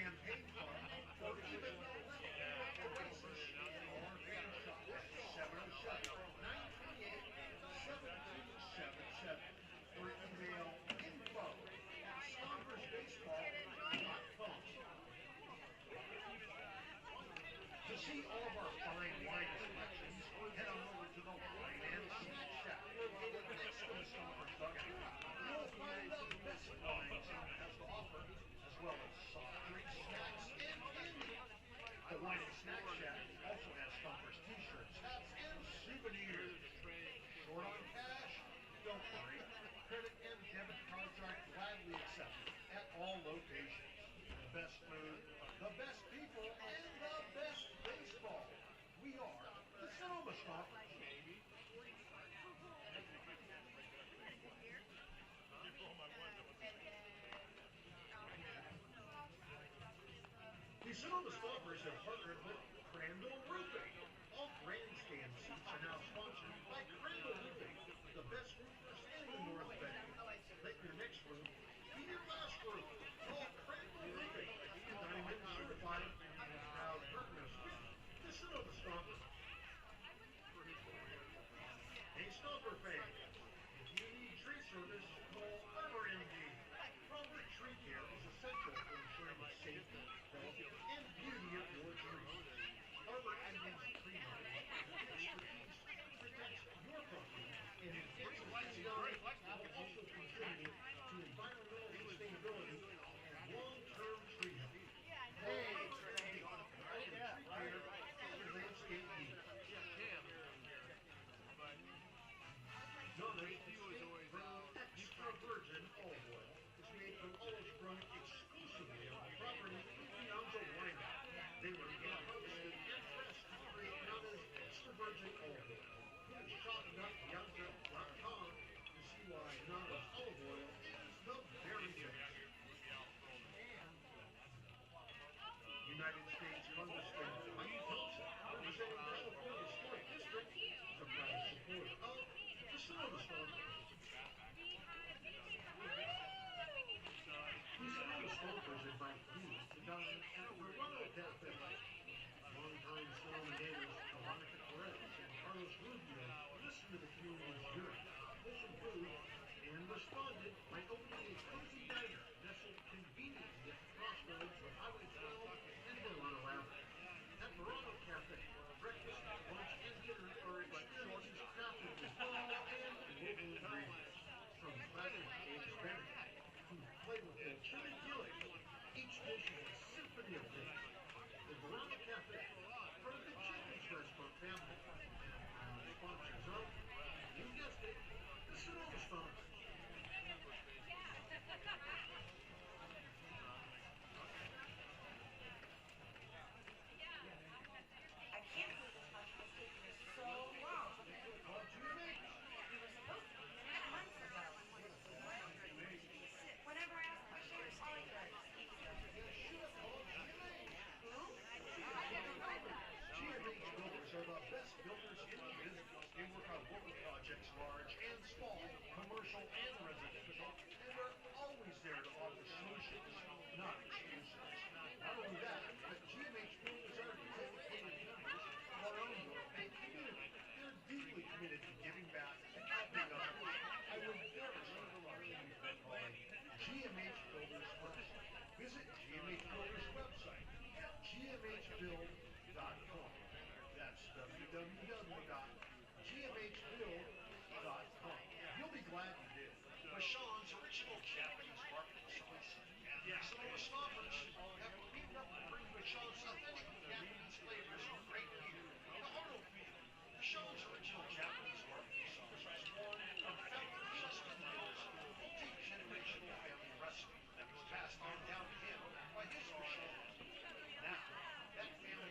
champagne fun, or even Oasis or fan shop at 707-938-7277 or email info@stompersbaseball.com. To see all of our fine wine selections, head on over to the Wine and Snack Shack, located next to the Stompers dugout. You'll find the best wines Santa has to offer, as well as soft drinks, snacks, and candy. The Wine and Snack Shack also has Stompers t-shirts, hats, and souvenirs. Short on cash? Don't worry. Credit and debit cards are gladly accepted at all locations. The best food, the best people, and the best baseball. We are the Sonoma Stompers. The Sonoma Stompers have partnered with Crandall Roofing. All grandstand seats are now sponsored by Crandall Roofing, the best roofers in the North Bay. Let your next roof be your last roof. Call Crandall Roofing, 9-minute certified and proud partners with the Sonoma Stompers. Hey, Stomper fans, if you need tree service, call Arbor MD. Proper tree care is essential for ensuring the safety, health, and beauty of your trees. Arbor MD's tree knowledge and expertise protects your property and enhances visibility while also contributing to environmental sustainability and long-term tree health. Hey, Arbor MD, tree care and landscape needs. Donate from extra virgin olive oil is made from olives grown exclusively on the property of the Anzo winery. They were hand-harvested and pressed to create known as extra virgin olive oil. Visit shop.pianza.com to see why Nava's olive oil is the very best. United States Congressman Mike Thompson, representing California Historic District, is a proud supporter of the Sonoma Stompers. The Sonoma Stompers invite you to dine at Verano Cafe. Longtime Sonoma neighbors Veronica Perez and Carlos Rubio listened to the community's yearning for wholesome food and responded by opening a cozy diner nestled conveniently at the crossroads of Highway 12 and Verano Avenue. At Verano Cafe, breakfast, lunch, and dinner are experiences crafted with local and local ingredients. From classic eggs Benedict to flavorful chili chili, each dish is a symphony of taste. The Verano Cafe, part of the Children's Restaurant family, and sponsors of, you guessed it, the Sonoma Stompers. I can't believe this hush was taking us so long. Well, GMH. We were supposed to be here months ago. Whenever I ask questions, all I hear is You should have called GMH. who? I never know that. GMH builders are the best builders in the business. They work on local projects, large and small, commercial and residential, and are always there to offer solutions, not excuses. Not only that, but GMH builders are dedicated members of our own North Bay community. They're deeply committed to giving back and helping others. I would never serve a luxury before calling GMH Builders first. Visit GMH Builders website at gmhbuild.com. That's www.gmhbuild.com. You'll be glad you did. Michonne's original Japanese barbecue sauce. And the Sonoma Stompers have teamed up to bring Michonne's authentic Japanese flavors right here in the Autofield. Michonne's original Japanese barbecue sauce was born from founder Justin Hill's multi-generational family recipe that was passed on down to him by his Michonne. Now, that family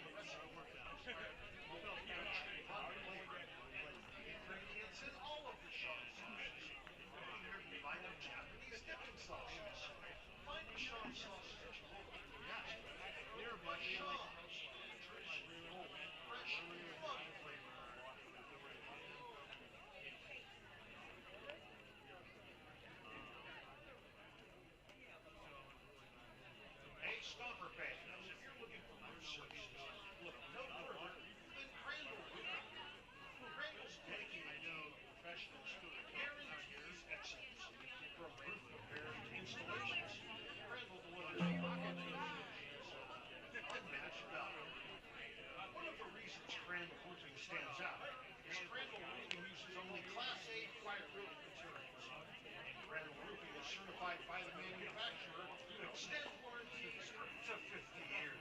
certified by the manufacturer to extend warranties to 50 years.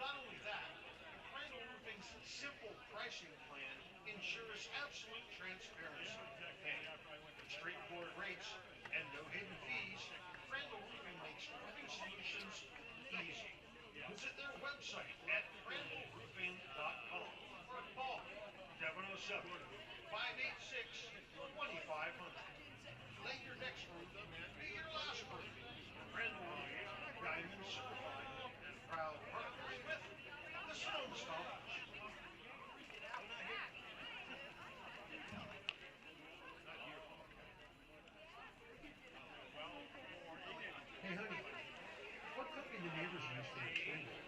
Not only that, Crandall Roofing's simple pricing plan ensures absolute transparency. And with straightforward rates and no hidden fees, Crandall Roofing makes roofing solutions easy. Visit their website at crandallroofing.com or call 707-586-2500. Let your next roof be your last roof. Crandall Roofing, Diamond Certified, proud partners with the Sonoma Stompers. Hey, honey, what company the neighbors use for their tree work?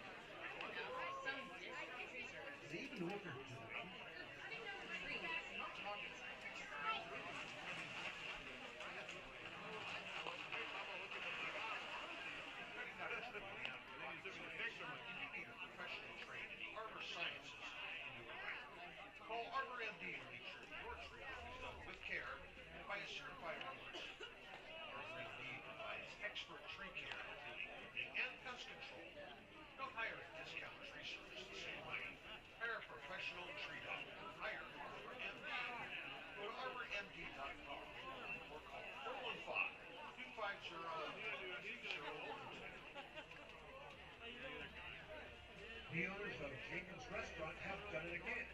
They even know what they're doing. Call Arbor MD to make sure your tree is done with care and by a certified arborist. Arbor MD provides expert tree care, pruning, and pest control. Don't hire a discount tree service to save money. Hire a professional tree doctor. Hire Arbor MD. Go to arbormd.com or call 415-250-2002. The owners of Jenkins Restaurant have done it again.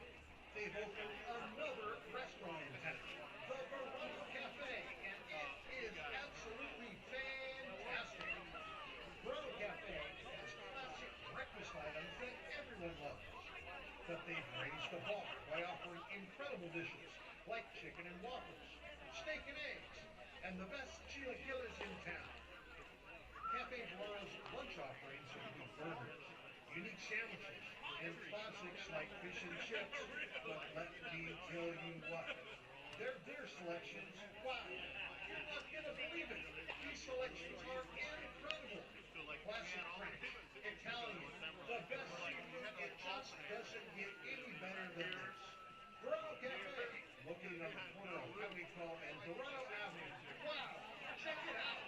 They've opened another restaurant in town, the Verano Cafe, and it is absolutely fantastic. Verano Cafe has classic breakfast items that everyone loves, but they've raised the bar by offering incredible dishes like chicken and waffles, steak and eggs, and the best chilaquiles in town. Cafe Verano's lunch offerings include burgers, unique sandwiches, and classics like fish and chips. But let me tell you what, their dinner selections, wow, you're not gonna believe it. These selections are incredible. Classic French, Italian, the best seafood, it just doesn't get any better than this. Verano Cafe, located on the corner of Highway 12 and Verano Avenue. Wow, check it out.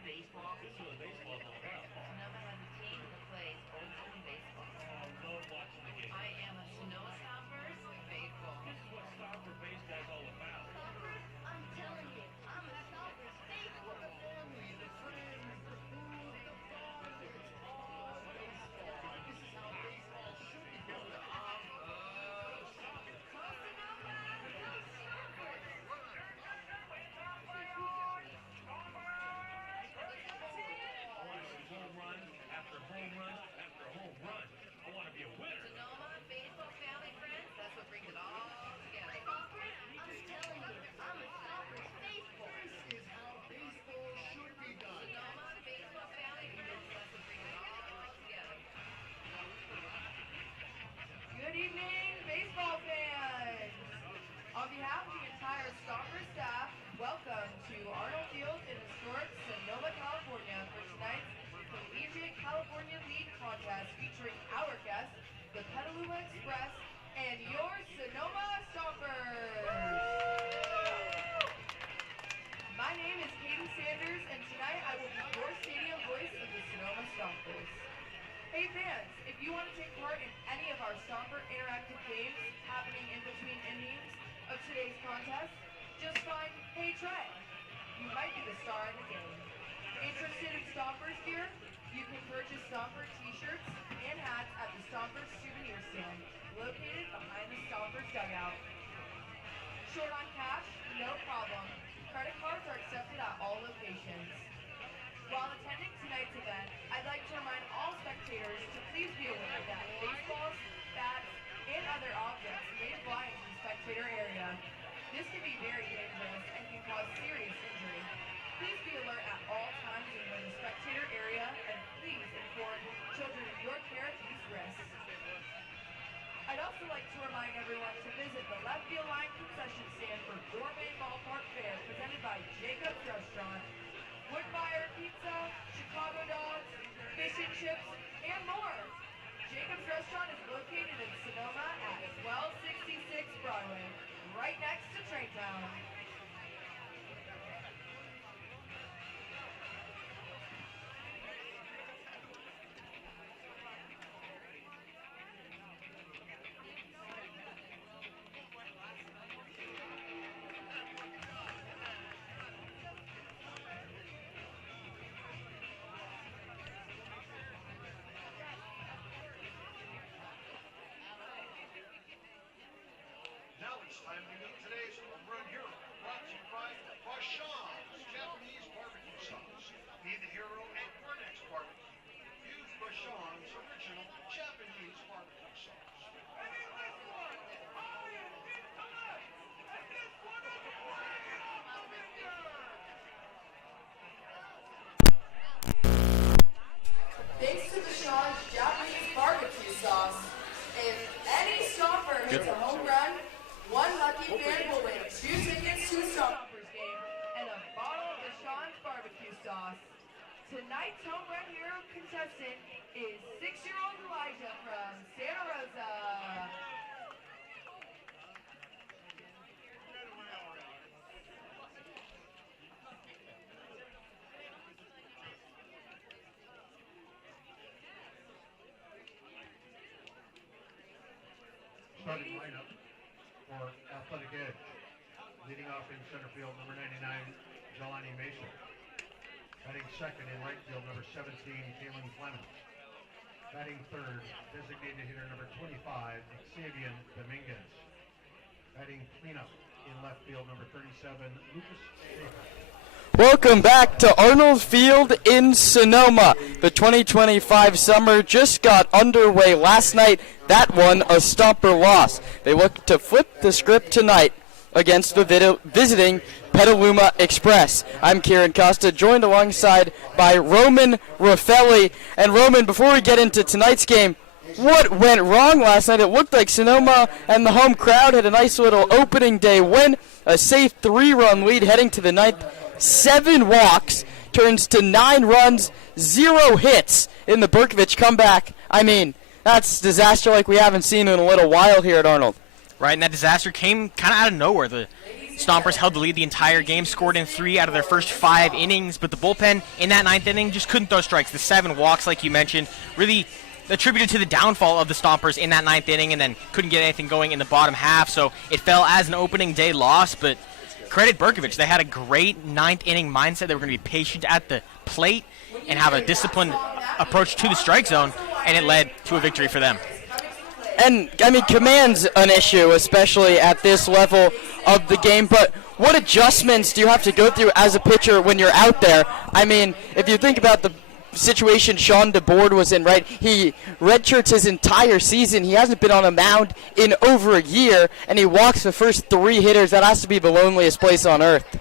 Baseball. Baseball's all about. Sonoma has a team that plays old school baseball. Oh, I love watching the game. I am a Sonoma Stompers faithful. This is what Stomper baseball's all about. Stompers, I'm telling you, I'm a Stompers faithful. The family, the friends, the food, the fun, it's all baseball. This is how baseball should be done. I want to see home run after home run after home run. I want to be a winner. Sonoma baseball family friends, that's what brings it all together. Stompers, I'm telling you, I'm a Stompers faithful. This is how baseball should be done. Sonoma baseball family friends, that's what brings it all together. Good evening, baseball fans! On behalf of the entire Stompers staff, welcome to Arnold Field in historic Sonoma, California for tonight's Collegiate California League contest featuring our guests, the Petaluma Express, and your Sonoma Stompers! My name is Katie Sanders, and tonight I will be your stadium voice of the Sonoma Stompers. Hey fans, if you want to take part in any of our Stomper interactive games happening in between innings of today's contest, just find Hey Trey. You might be the star in the game. Interested in Stompers gear? You can purchase Stomper t-shirts and hats at the Stompers souvenir stand, located behind the Stompers dugout. Short on cash? No problem. Credit cards are accepted at all locations. While attending tonight's event, I'd like to remind all spectators to please be aware that baseballs, bats, and other objects may fly into the spectator area. This can be very dangerous and can cause serious injury. Please be alert at all times when you're in the spectator area, and please inform children in your care of these risks. I'd also like to remind everyone to visit the left field line concession stand for Gourmet Ballpark Fare presented by Jacob's Restaurant. Wood Fire Pizza, Chicago Dog, chips, and more. Jacob's Restaurant is located in Sonoma at 1266 Broadway, right next to Traintown. Now it's time to meet today's home run hero, brought to you by Bashan's Japanese barbecue sauce. Be the hero at your next barbecue. Use Bashan's original Japanese barbecue sauce. Thanks to Deshaun's Japanese barbecue sauce, if any Stomper hits a home run, one lucky fan will win 2 tickets to the Stompers game and a bottle of Deshaun's barbecue sauce. Tonight's home run hero contestant is 6-year-old Elijah from Santa Rosa. Starting lineup for Athletic Edge. Leading off in center field, number 99, Jelani Mason. Batting second in right field, number 17, Kalen Clemens. Batting third, designated hitter number 25, Xavier Dominguez. Batting cleanup in left field, number 37, Lucas Shaver. Welcome back to Arnold Field in Sonoma. The 2025 summer just got underway last night. That one, a Stomper loss. They look to flip the script tonight against the visiting Petaluma Express. I'm Kieran Costa, joined alongside by Roman Raffelli. And Roman, before we get into tonight's game, what went wrong last night? It looked like Sonoma and the home crowd had a nice little opening day win, a safe 3-run lead heading to the ninth. 7 walks turns to 9 runs, 0 hits in the Berkovich comeback. I mean, that's disaster like we haven't seen in a little while here at Arnold. Right, and that disaster came kind of out of nowhere. The Stompers held the lead the entire game, scored in 3 out of their first 5 innings, but the bullpen in that 9th inning just couldn't throw strikes. The 7 walks, like you mentioned, really attributed to the downfall of the Stompers in that 9th inning, and then couldn't get anything going in the bottom half, so it fell as an opening day loss, but credit Berkovich. They had a great 9th inning mindset. They were going to be patient at the plate and have a disciplined approach to the strike zone, and it led to a victory for them. And, I mean, command's an issue, especially at this level of the game, but what adjustments do you have to go through as a pitcher when you're out there? I mean, if you think about the situation Sean DeBoard was in, right? He redshirts his entire season. He hasn't been on a mound in over a year, and he walks the first 3 hitters. That has to be the loneliest place on earth.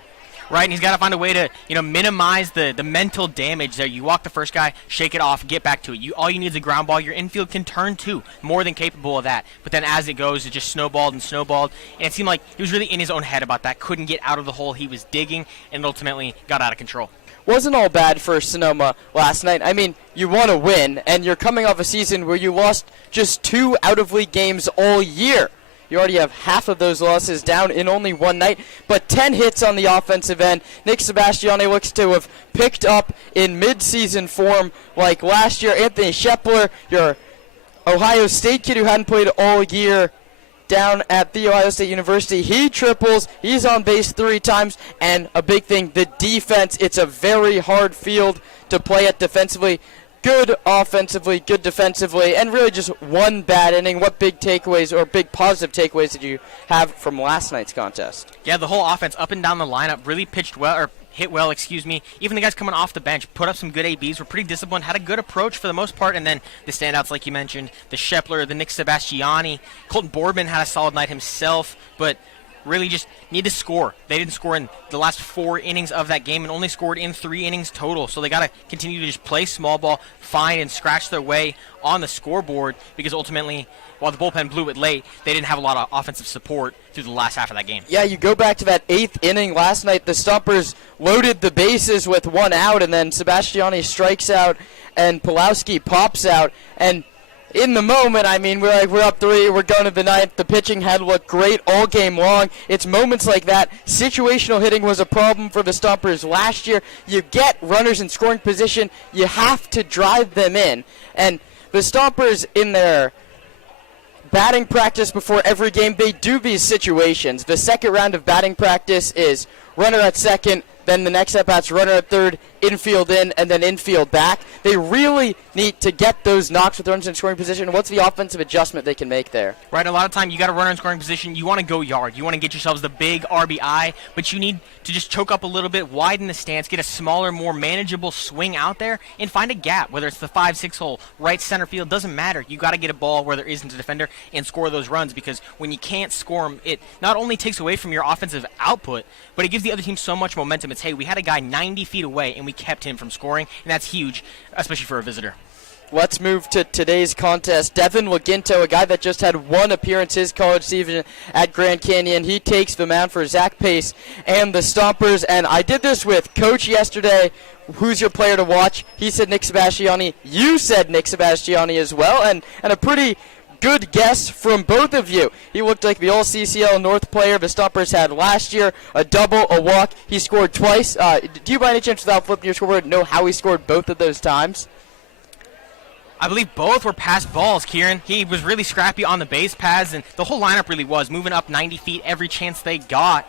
Right, and he's got to find a way to, minimize the mental damage there. You walk the first guy, shake it off, get back to it. All you need is a ground ball. Your infield can turn too, more than capable of that. But then as it goes, it just snowballed and snowballed, and it seemed like he was really in his own head about that. Couldn't get out of the hole he was digging, and ultimately got out of control. Wasn't all bad for Sonoma last night. I mean, you want to win, and you're coming off a season where you lost just 2 out-of-league games all year. You already have half of those losses down in only one night, but 10 hits on the offensive end. Nick Sebastiani looks to have picked up in mid-season form like last year. Anthony Shepler, your Ohio State kid who hadn't played all year down at The Ohio State University, he triples. He's on base 3 times, and a big thing, the defense. It's a very hard field to play at defensively. Good offensively, good defensively, and really just one bad inning. What big takeaways or big positive takeaways did you have from last night's contest? Yeah, the whole offense up and down the lineup really pitched well, or hit well, Even the guys coming off the bench put up some good ABs, were pretty disciplined, had a good approach for the most part, and then the standouts like you mentioned, the Shepler, the Nick Sebastiani. Colton Boardman had a solid night himself, but really just need to score. They didn't score in the last 4 innings of that game and only scored in 3 innings total. So they got to continue to just play small ball, find and scratch their way on the scoreboard, because ultimately while the bullpen blew it late, they didn't have a lot of offensive support through the last half of that game. Yeah, you go back to that 8th inning last night. The Stompers loaded the bases with 1 out, and then Sebastiani strikes out, and Pulowski pops out. And in the moment, I mean, we're up 3, we're going to the 9th. The pitching had looked great all game long. It's moments like that. Situational hitting was a problem for the Stompers last year. You get runners in scoring position, you have to drive them in. And the Stompers, in their batting practice before every game, they do these situations. The second round of batting practice is runner at second, then the next at-bat's runner at third, infield in, and then infield back. They really need to get those knocks with runners in scoring position. What's the offensive adjustment they can make there? Right, a lot of time you got a runner in scoring position. You want to go yard. You want to get yourselves the big RBI, but you need to just choke up a little bit, widen the stance, get a smaller, more manageable swing out there, and find a gap, whether it's the 5-6 hole, right center field, doesn't matter. You got to get a ball where there isn't a defender and score those runs, because when you can't score them, it not only takes away from your offensive output, but it gives the other team so much momentum. It's, hey, we had a guy 90 feet away, and we kept him from scoring, and that's huge, especially for a visitor. Let's move to today's contest. Devin Laginto, a guy that just had 1 appearance his college season at Grand Canyon. He takes the mound for Zach Pace and the Stompers. And I did this with Coach yesterday. Who's your player to watch? He said Nick Sebastiani. You said Nick Sebastiani as well. And a pretty good guess from both of you. He looked like the All-CCL North player the Stompers had last year. A double, a walk. He scored twice. Do you by any chance, without flipping your scoreboard, know how he scored both of those times? I believe both were pass balls, Kieran. He was really scrappy on the base paths, and the whole lineup really was, moving up 90 feet every chance they got,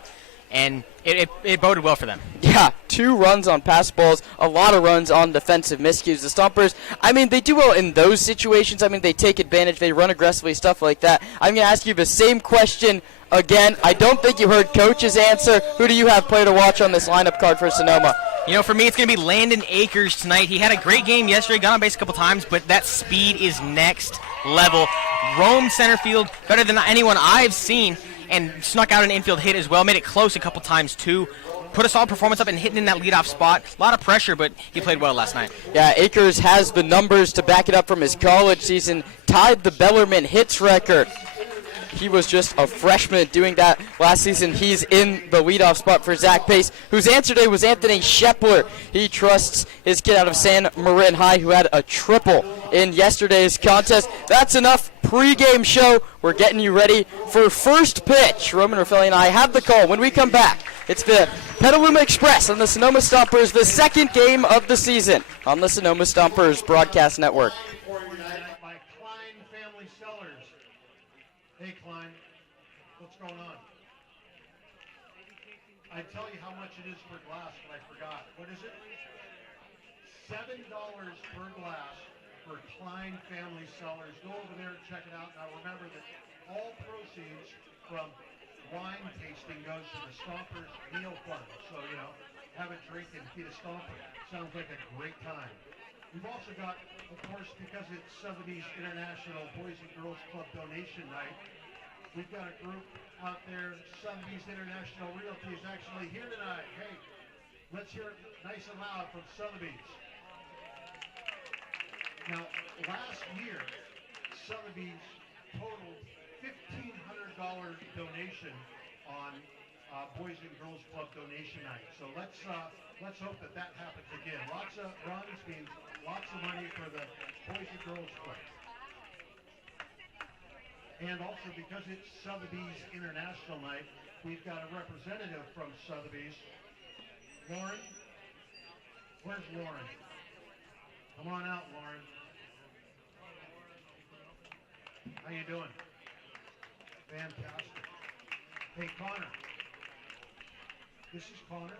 and it boded well for them. Yeah, 2 runs on pass balls, a lot of runs on defensive miscues. The Stompers, I mean, they do well in those situations. I mean, they take advantage, they run aggressively, stuff like that. I'm going to ask you the same question again. I don't think you heard Coach's answer. Who do you have player to watch on this lineup card for Sonoma? You know, for me, it's going to be Landon Akers tonight. He had a great game yesterday, got on base a couple times, but that speed is next level. Roamed center field better than anyone I've seen, and snuck out an infield hit as well. Made it close a couple times, too. Put a solid performance up and hitting in that leadoff spot. A lot of pressure, but he played well last night. Yeah, Akers has the numbers to back it up from his college season. Tied the Bellarmine hits record. He was just a freshman doing that last season. He's in the leadoff spot for Zach Pace, whose answer today was Anthony Shepler. He trusts his kid out of San Marin High, who had a triple in yesterday's contest. That's enough pregame show. We're getting you ready for first pitch. Roman Raffelli and I have the call when we come back. It's the Petaluma Express on the Sonoma Stompers, the second game of the season on the Sonoma Stompers Broadcast Network. By Klein Family Cellars. Hey, Klein, what's going on? I'd tell you how much it is per glass, but I forgot. What is it? $7 per glass for Klein Family Cellars. Go over there and check it out. Now remember that all proceeds from wine tasting goes to the Stompers Meal Fund. So, you know, have a drink and feed a Stomper. Sounds like a great time. We've also got, of course, because it's Sotheby's International Boys and Girls Club Donation Night, we've got a group out there. Sotheby's International Realty is actually here tonight. Hey, let's hear it nice and loud from Sotheby's. Now, last year, Sotheby's totaled $1,500 donation on Boys and Girls Club Donation Night. So let's hope that happens again. Lots of runs means lots of money for the Boys and Girls Club. And also, because it's Sotheby's International Night, we've got a representative from Sotheby's. Lauren? Where's Lauren? Come on out, Lauren. How you doing? Fantastic. Hey, Connor. This is Connor.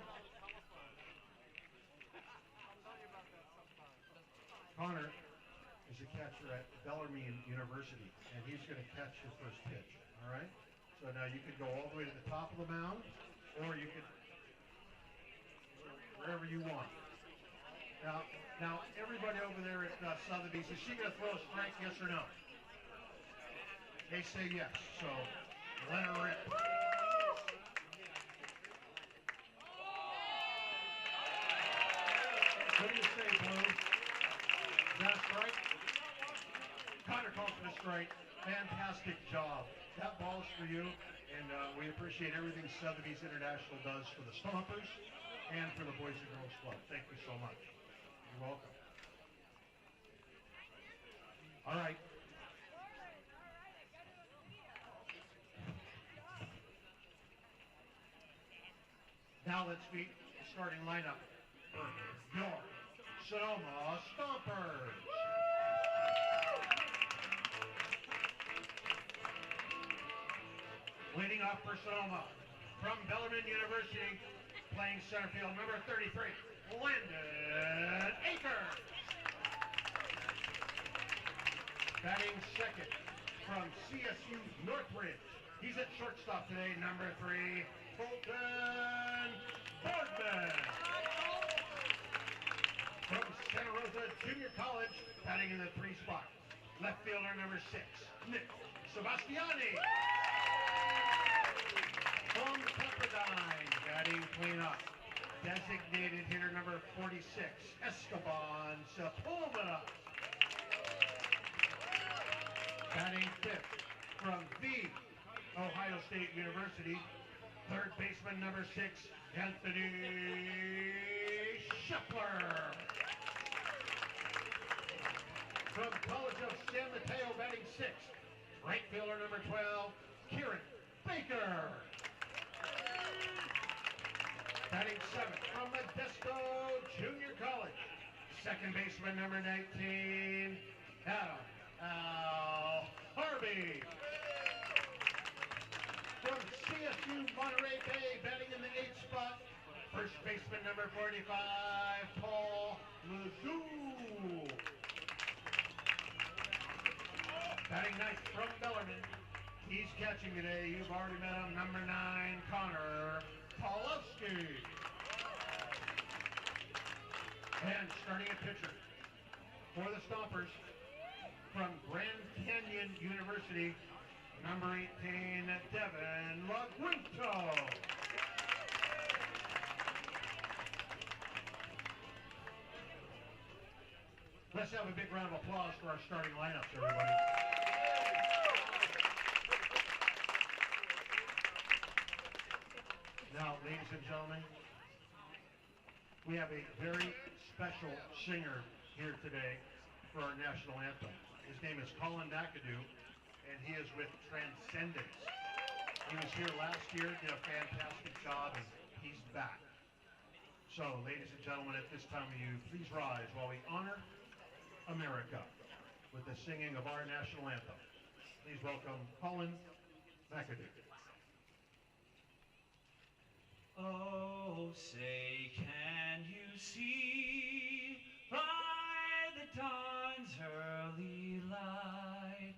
Connor is a catcher at Bellarmine University, and he's going to catch your first pitch, all right? So now you could go all the way to the top of the mound, or you could wherever you want. Now everybody over there at Sotheby's, is she going to throw a strike, yes or no? They say yes, so let her rip. What do you say, Blue? Is that a strike? Connor calls it a strike. Fantastic job. That ball's for you, and we appreciate everything Sotheby's International does for the Stompers and for the Boys and Girls Club. Thank you so much. You're welcome. All right. Now let's meet the starting lineup for your Sonoma Stompers. Leading off for Sonoma, from Bellarmine University, playing center field, number 33, Landon Akers. Batting second, from CSU Northridge, he's at shortstop today, number 3, Fulton Boardman. From Santa Rosa Junior College, batting in the 3 spot, left fielder number 6, Nick Sebastiani. From Pepperdine, batting cleanup, designated hitter number 46, Esteban Sepulveda. Batting fifth, from the Ohio State University, third baseman number 6, Anthony Scheffler. From College of San Mateo, batting 6th, right fielder number 12, Kieran Baker. Batting 7th, from Modesto Junior College, second baseman number 19, Adam Al Harvey. From CSU Monterey Bay, batting in the 8th spot, first baseman number 45, Paul Mizzou. Batting 9th, from Bellarmine, he's catching today, you've already met him, number 9, Connor Pawlowski. And starting at pitcher for the Stompers, from Grand Canyon University, number 18, Devin Laguinto. Let's have a big round of applause for our starting lineups, everybody. Now, ladies and gentlemen, we have a very special singer here today for our national anthem. His name is Colin McAdoo, and he is with Transcendence. He was here last year, did a fantastic job, and he's back. So, ladies and gentlemen, at this time of you, please rise while we honor America with the singing of our national anthem. Please welcome Colin McAdoo. Oh, say, can you see by the dawn's early light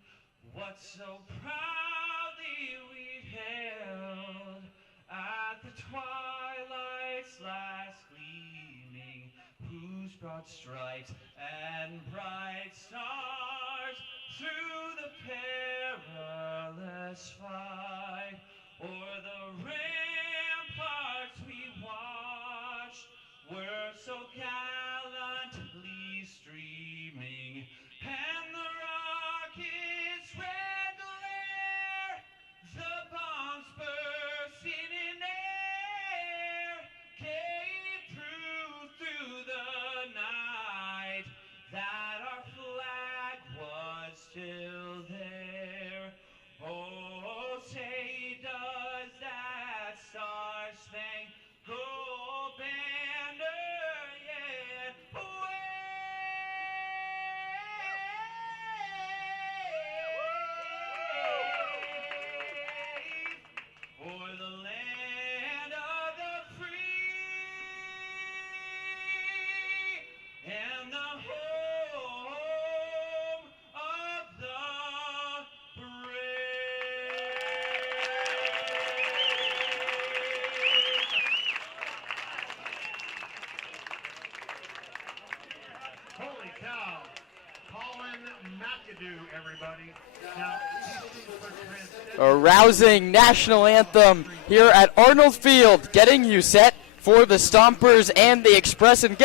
what so proudly we hailed at the twilight's last gleaming, whose broad stripes and bright stars through the perilous fight o'er the ramparts we watched were so gallantly streaming, and the rockets' red glare, the bombs bursting in air, gave proof through the night that our flag was still there. Oh, say does that star-spangled banner yet wave o'er the land of the free and the home of the Holy cow. Colin McAdoo, everybody. Now, he's for Transcendence. A rousing national anthem here at Arnold Field, getting you set for the Stompers and the Express. And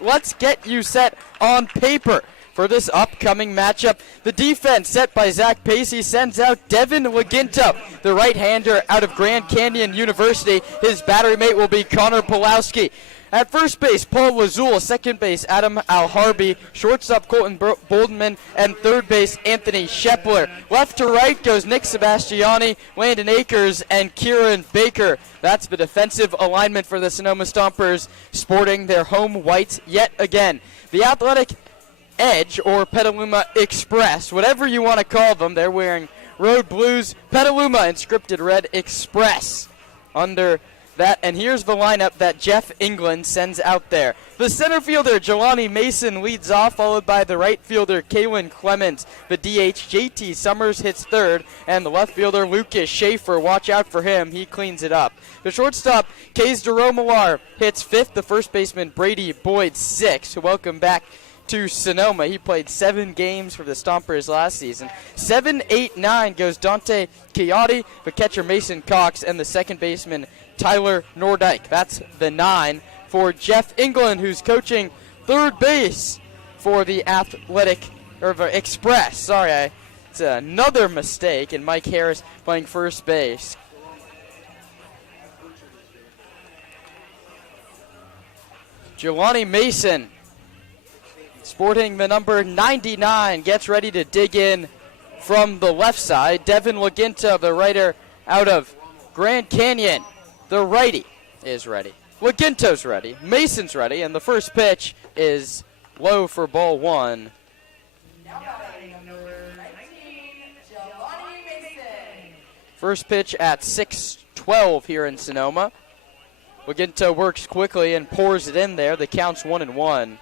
let's get you set on paper. for this upcoming matchup. The defense set by Zach Pacey sends out Devin Laginto, the right-hander out of Grand Canyon University. His battery mate will be Connor Pulowski. At first base, Paul Lazul. Second base, Adam Alharbi. Shortstop, Colton Boldenman. And third base, Anthony Shepler. Left to right goes Nick Sebastiani, Landon Akers, and Kieran Baker. That's the defensive alignment for the Sonoma Stompers, sporting their home whites yet again. The Athletic Edge, or Petaluma Express, whatever you want to call them, they're wearing road blues, Petaluma, and scripted red Express under that. And here's the lineup that Jeff England sends out there. The center fielder, Jelani Mason, leads off, followed by the right fielder, Kalen Clemens. The DH, JT Summers, hits third, and the left fielder, Lucas Schaefer. Watch out for him. He cleans it up. The shortstop, Kays DeRomalar, hits fifth. The first baseman, Brady Boyd, sixth. Welcome back to Sonoma. He played 7 games for the Stompers last season. 7, 8, 9 goes Dante Chiatti, the catcher Mason Cox, and the second baseman Tyler Nordyke. That's the 9 for Jeff England, who's coaching third base for the Athletic, or the Express. Sorry, it's another mistake, and Mike Harris playing first base. Jelani Mason, sporting the number 99, gets ready to dig in from the left side. Devin Laginto, the righter out of Grand Canyon, the righty, is ready. Laginto's ready. Mason's ready, and the first pitch is low for ball 1. Now batting number 19, Jelani Mason. First pitch at 6:12 here in Sonoma. Laginto works quickly and pours it in there. The count's 1-1.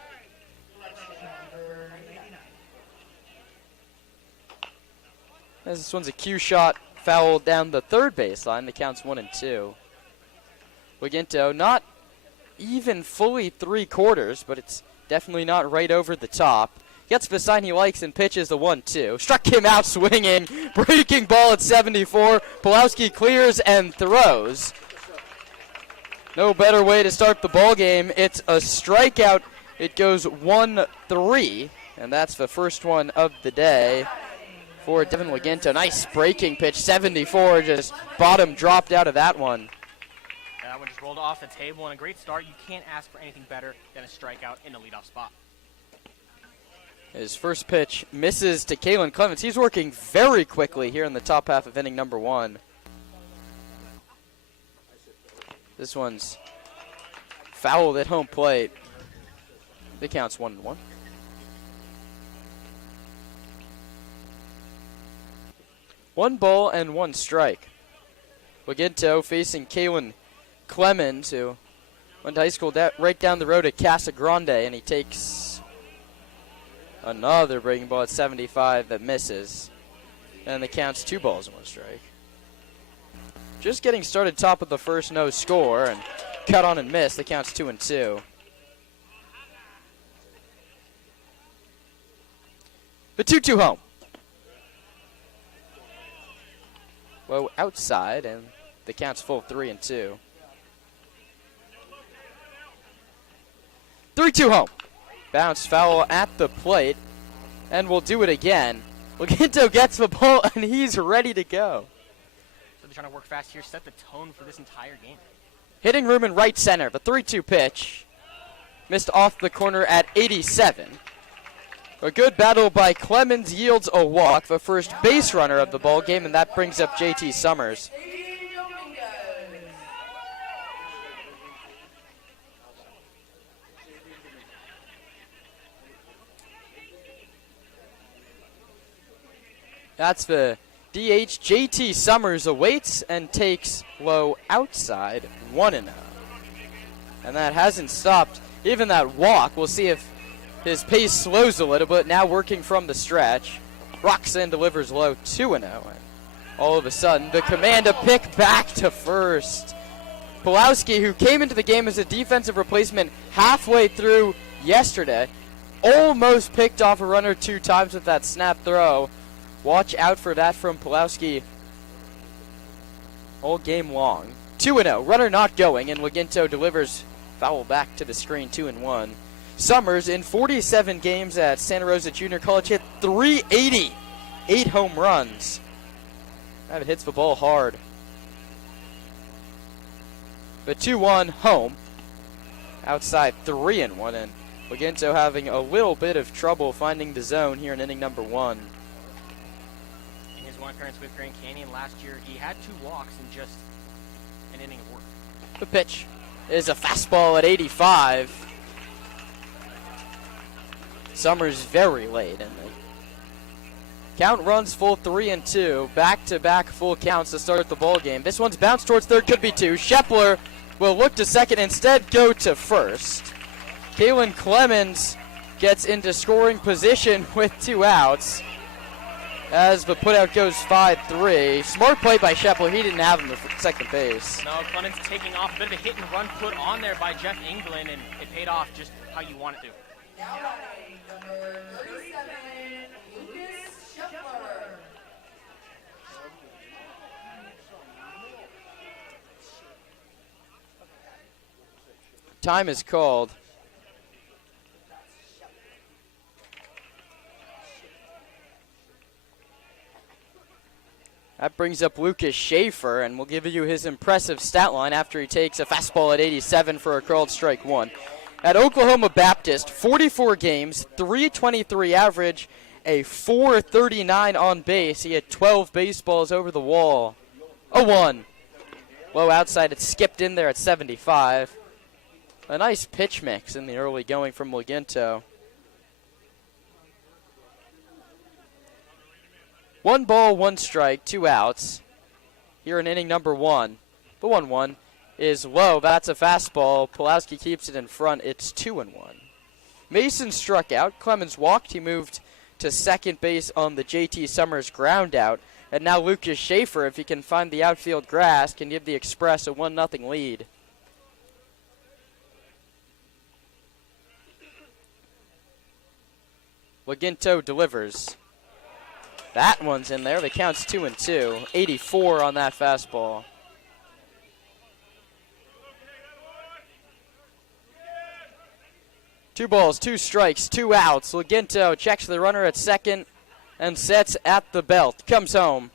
As this one's a cue shot, foul down the third baseline. The count's 1-2. Laginto not even fully 3/4, but it's definitely not right over the top. Gets the sign he likes and pitches the 1-2. Struck him out swinging. Breaking ball at 74. Pulowski clears and throws. No better way to start the ball game. It's a strikeout. It goes 1-3, and that's the first one of the day for Devin Laginto. Nice breaking pitch, 74, just bottom dropped out of that one. That one just rolled off the table, and a great start. You can't ask for anything better than a strikeout in the leadoff spot. His first pitch misses to Kalen Clemens. He's working very quickly here in the top half of inning number 1. This one's fouled at home plate. The count's 1-1. One ball and 1 strike. Laginto facing Kalen Clemens, who went to high school right down the road at Casa Grande, and he takes another breaking ball at 75 that misses. And the count's 2 balls and 1 strike. Just getting started top of the first, no score, and cut on and miss. The count's 2-2. The 2-2 home. Low outside, and the count's full 3-2. 3-2 home. Bounce foul at the plate, and we'll do it again. Laginto gets the ball, and he's ready to go. So they're trying to work fast here, set the tone for this entire game. Hitting room in right center. The 3-2 pitch. Missed off the corner at 87. A good battle by Clemens yields a walk, the first base runner of the ball game, and that brings up JT Summers. That's the DH. JT Summers awaits and takes low outside, 1-0. And that hasn't stopped even that walk. We'll see if his pace slows a little bit. Now working from the stretch. Rocks in, delivers low, 2-0. And all of a sudden, the command to pick back to first. Pulowski, who came into the game as a defensive replacement halfway through yesterday, almost picked off a runner 2 times with that snap throw. Watch out for that from Pulowski all game long. 2-0, runner not going, and Laginto delivers foul back to the screen, 2-1. Summers, in 47 games at Santa Rosa Junior College, hit 380, 8 home runs. That hits the ball hard. But 2-1 home. Outside 3-1, and Leginto having a little bit of trouble finding the zone here in inning number 1. In his one appearance with Grand Canyon last year, he had 2 walks in just an inning of work. The pitch is a fastball at 85. Summers very late in the count runs full 3-2. Back-to-back full counts to start the ball game. This one's bounced towards third, could be 2. Shepler will look to second, instead go to first. Kalen Clemens gets into scoring position with 2 outs as the putout goes 5-3. Smart play by Shepler. He didn't have him at second base. No, Clemens taking off. A bit of a hit and run put on there by Jeff England, and it paid off just how you want it to. Now batting, number 37, Lucas Shepler. Time is called. That brings up Lucas Schaefer, and we'll give you his impressive stat line after he takes a fastball at 87 for a called strike 1. At Oklahoma Baptist, 44 games, 323 average, a 439 on base. He had 12 baseballs over the wall. A 1. Low outside, it skipped in there at 75. A nice pitch mix in the early going from Leginto. 1 ball, 1 strike, 2 outs. Here in inning number 1. The 1-1 is low. That's a fastball. Pulowski keeps it in front. It's 2-1. Mason struck out. Clemens walked. He moved to second base on the JT Summers ground out. And now Lucas Schaefer, if he can find the outfield grass, can give the Express a 1-0 lead. Leginto delivers. That one's in there. The count's 2-2. 84 on that fastball. Two balls, 2 strikes, 2 outs. Leginto checks the runner at second and sets at the belt. Comes home.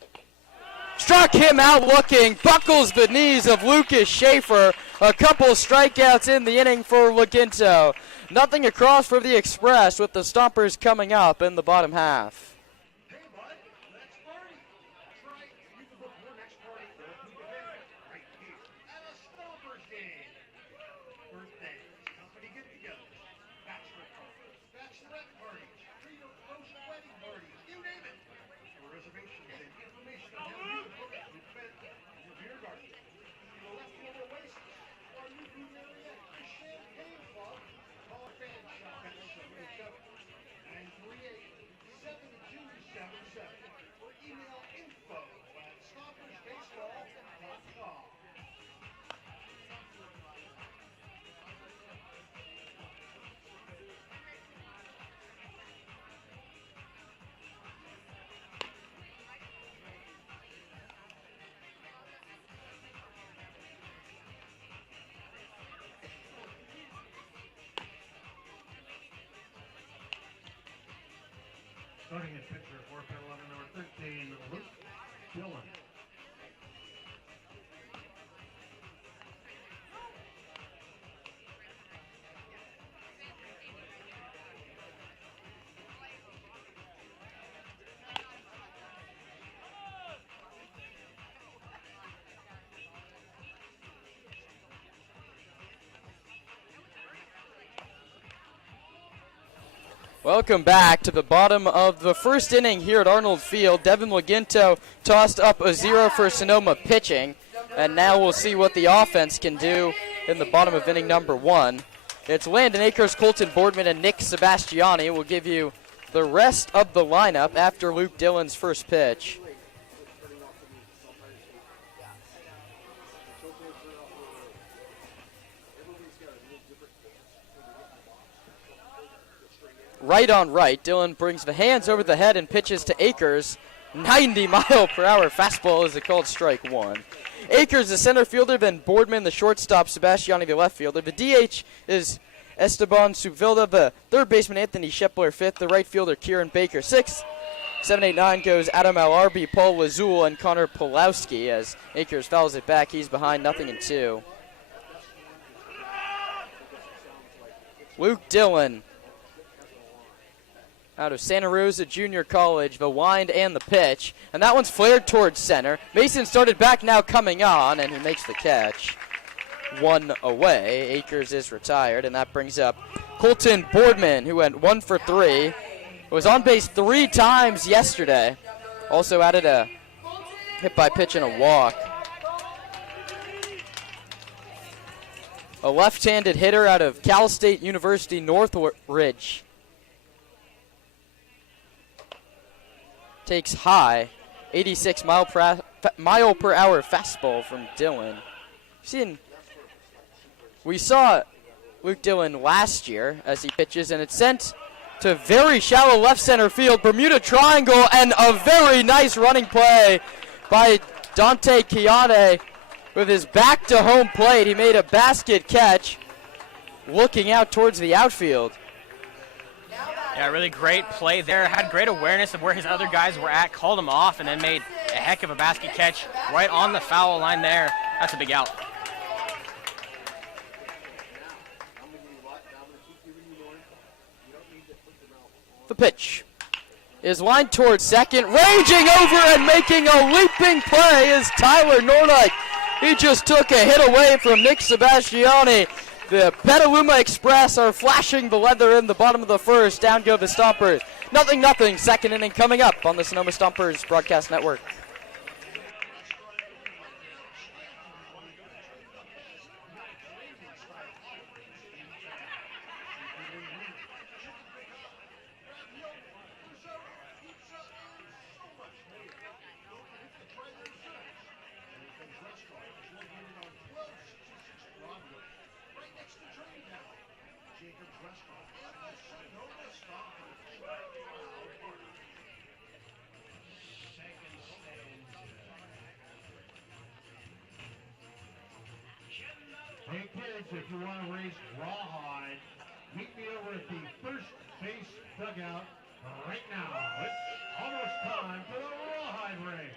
Struck him out looking. Buckles the knees of Lucas Schaefer. A couple strikeouts in the inning for Leginto. Nothing across for the Express with the Stompers coming up in the bottom half. Hey, bud, let's party. That's right. You can book your next party for a week event right here at a Stompers game. Birthdays, company get-togethers, bachelorette parties, pre- or post-wedding parties, you name it. For reservations and information on how you can book your event in your beer garden, your leftover oasis, or your food area, your champagne club, call a fan shop at 787-938-7277 or email info@stompersbaseball.com. Starting at pitcher for Petaluma, number 13, Luke Dillon. Welcome back to the bottom of the first inning here at Arnold Field. Devin Leginto tossed up a 0 for Sonoma pitching, and now we'll see what the offense can do in the bottom of inning number 1. It's Landon Akers, Colton Boardman, and Nick Sebastiani. We'll give you the rest of the lineup after Luke Dillon's first pitch. Right on right, Dillon brings the hands over the head and pitches to Akers. 90-mile-per-hour fastball is a called strike 1. Akers, the center fielder, then Boardman, the shortstop, Sebastiani, the left fielder. The DH is Esteban Subvilda, the third baseman Anthony Shepler, fifth, the right fielder Kieran Baker, sixth. 7, 8, 9 goes Adam Alarbi, Paul Lazul, and Connor Pulowski as Akers fouls it back. He's behind 0-2. Luke Dillon out of Santa Rosa Junior College, the wind and the pitch. And that one's flared towards center. Mason started back, now coming on, and he makes the catch. 1 away. Akers is retired, and that brings up Colton Boardman, who went 1 for 3. Was on base 3 times yesterday. Also added a hit by pitch and a walk. A left-handed hitter out of Cal State University Northridge. Takes high, 86 mile per hour fastball from Dillon. We saw Luke Dillon last year as he pitches, and it's sent to very shallow left center field, Bermuda Triangle, and a very nice running play by Dante Chiane with his back to home plate. He made a basket catch looking out towards the outfield. Yeah, really great play there. Had great awareness of where his other guys were at, called him off, and then made a heck of a basket catch right on the foul line there. That's a big out. The pitch is lined towards second. Raging over and making a leaping play is Tyler Nordyke. He just took a hit away from Nick Sebastiani. The Petaluma Express are flashing the leather in the bottom of the first. Down go the Stompers. 0-0. Second inning coming up on the Sonoma Stompers Broadcast Network. Hey kids, if you want to race rawhide, meet me over at the first base dugout right now. It's almost time for the rawhide race.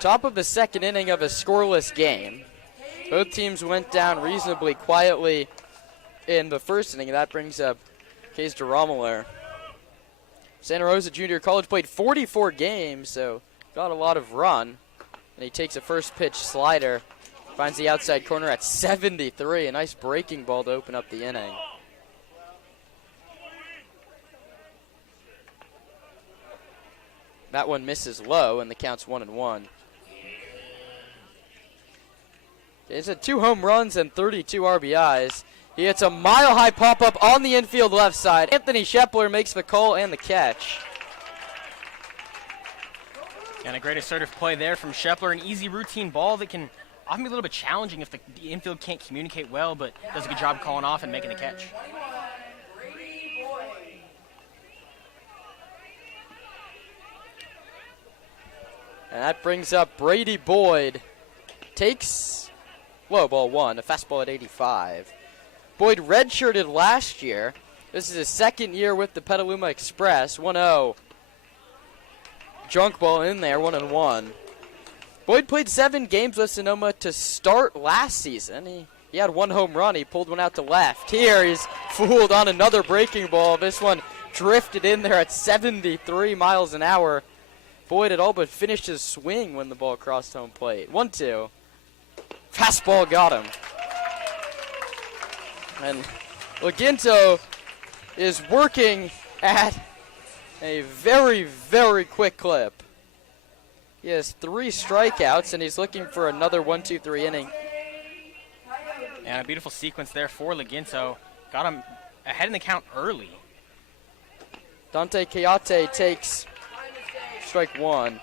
Top of the second inning of a scoreless game. Both teams went down reasonably quietly in the first inning. That brings up Case DeRomeler. Santa Rosa Junior College played 44 games, so got a lot of run. And he takes a first pitch slider. Finds the outside corner at 73. A nice breaking ball to open up the inning. That one misses low, and the count's 1-1. It's a 2 home runs and 32 RBIs. He hits a mile-high pop-up on the infield left side. Anthony Shepler makes the call and the catch. And a great assertive play there from Shepler. An easy routine ball that can often be a little bit challenging if the infield can't communicate well, but does a good job calling off and making the catch. And that brings up Brady Boyd. Takes low ball 1, a fastball at 85. Boyd redshirted last year. This is his second year with the Petaluma Express. 1-0. Junk ball in there, 1-1. Boyd played 7 games with Sonoma to start last season. He had 1 home run. He pulled one out to left. Here he's fooled on another breaking ball. This one drifted in there at 73 miles an hour. Boyd had all but finished his swing when the ball crossed home plate. 1-2. Fastball got him. And Laginto is working at a very, very quick clip. He has 3 strikeouts, and he's looking for another 1-2-3 inning. And a beautiful sequence there for Laginto. Got him ahead in the count early. Dante Coyote takes strike 1.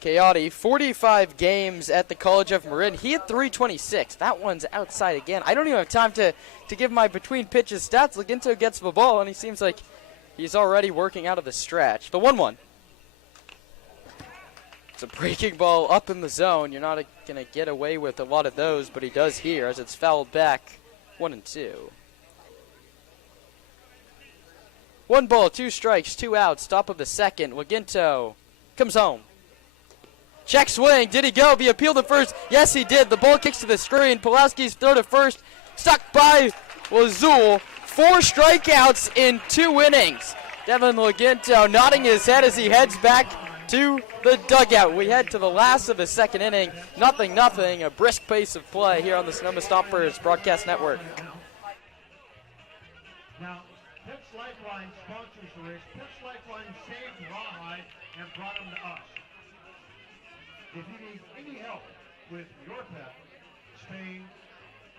Coyote, 45 games at the College of Marin. He had 326. That one's outside again. I don't even have time to give my between pitches stats. Laginto gets the ball, and he seems like he's already working out of the stretch. The 1-1. It's a breaking ball up in the zone. You're not going to get away with a lot of those, but he does here as it's fouled back. 1-2. 1 ball, 2 strikes, 2 outs. Top of the second. Laginto comes home. Check swing. Did he go? Be appealed to first. Yes, he did. The ball kicks to the screen. Pulaski's throw to first. Stuck by Lazul. 4 strikeouts in 2 innings. Devin Laginto nodding his head as he heads back to the dugout. We head to the last of the second inning. 0-0. A brisk pace of play here on the Sonoma Stompers Broadcast Network. Now, Pitch Lifeline sponsors the race. Pitch Lifeline saved Rawhide and brought him to us. If you need any help with your pet, spaying,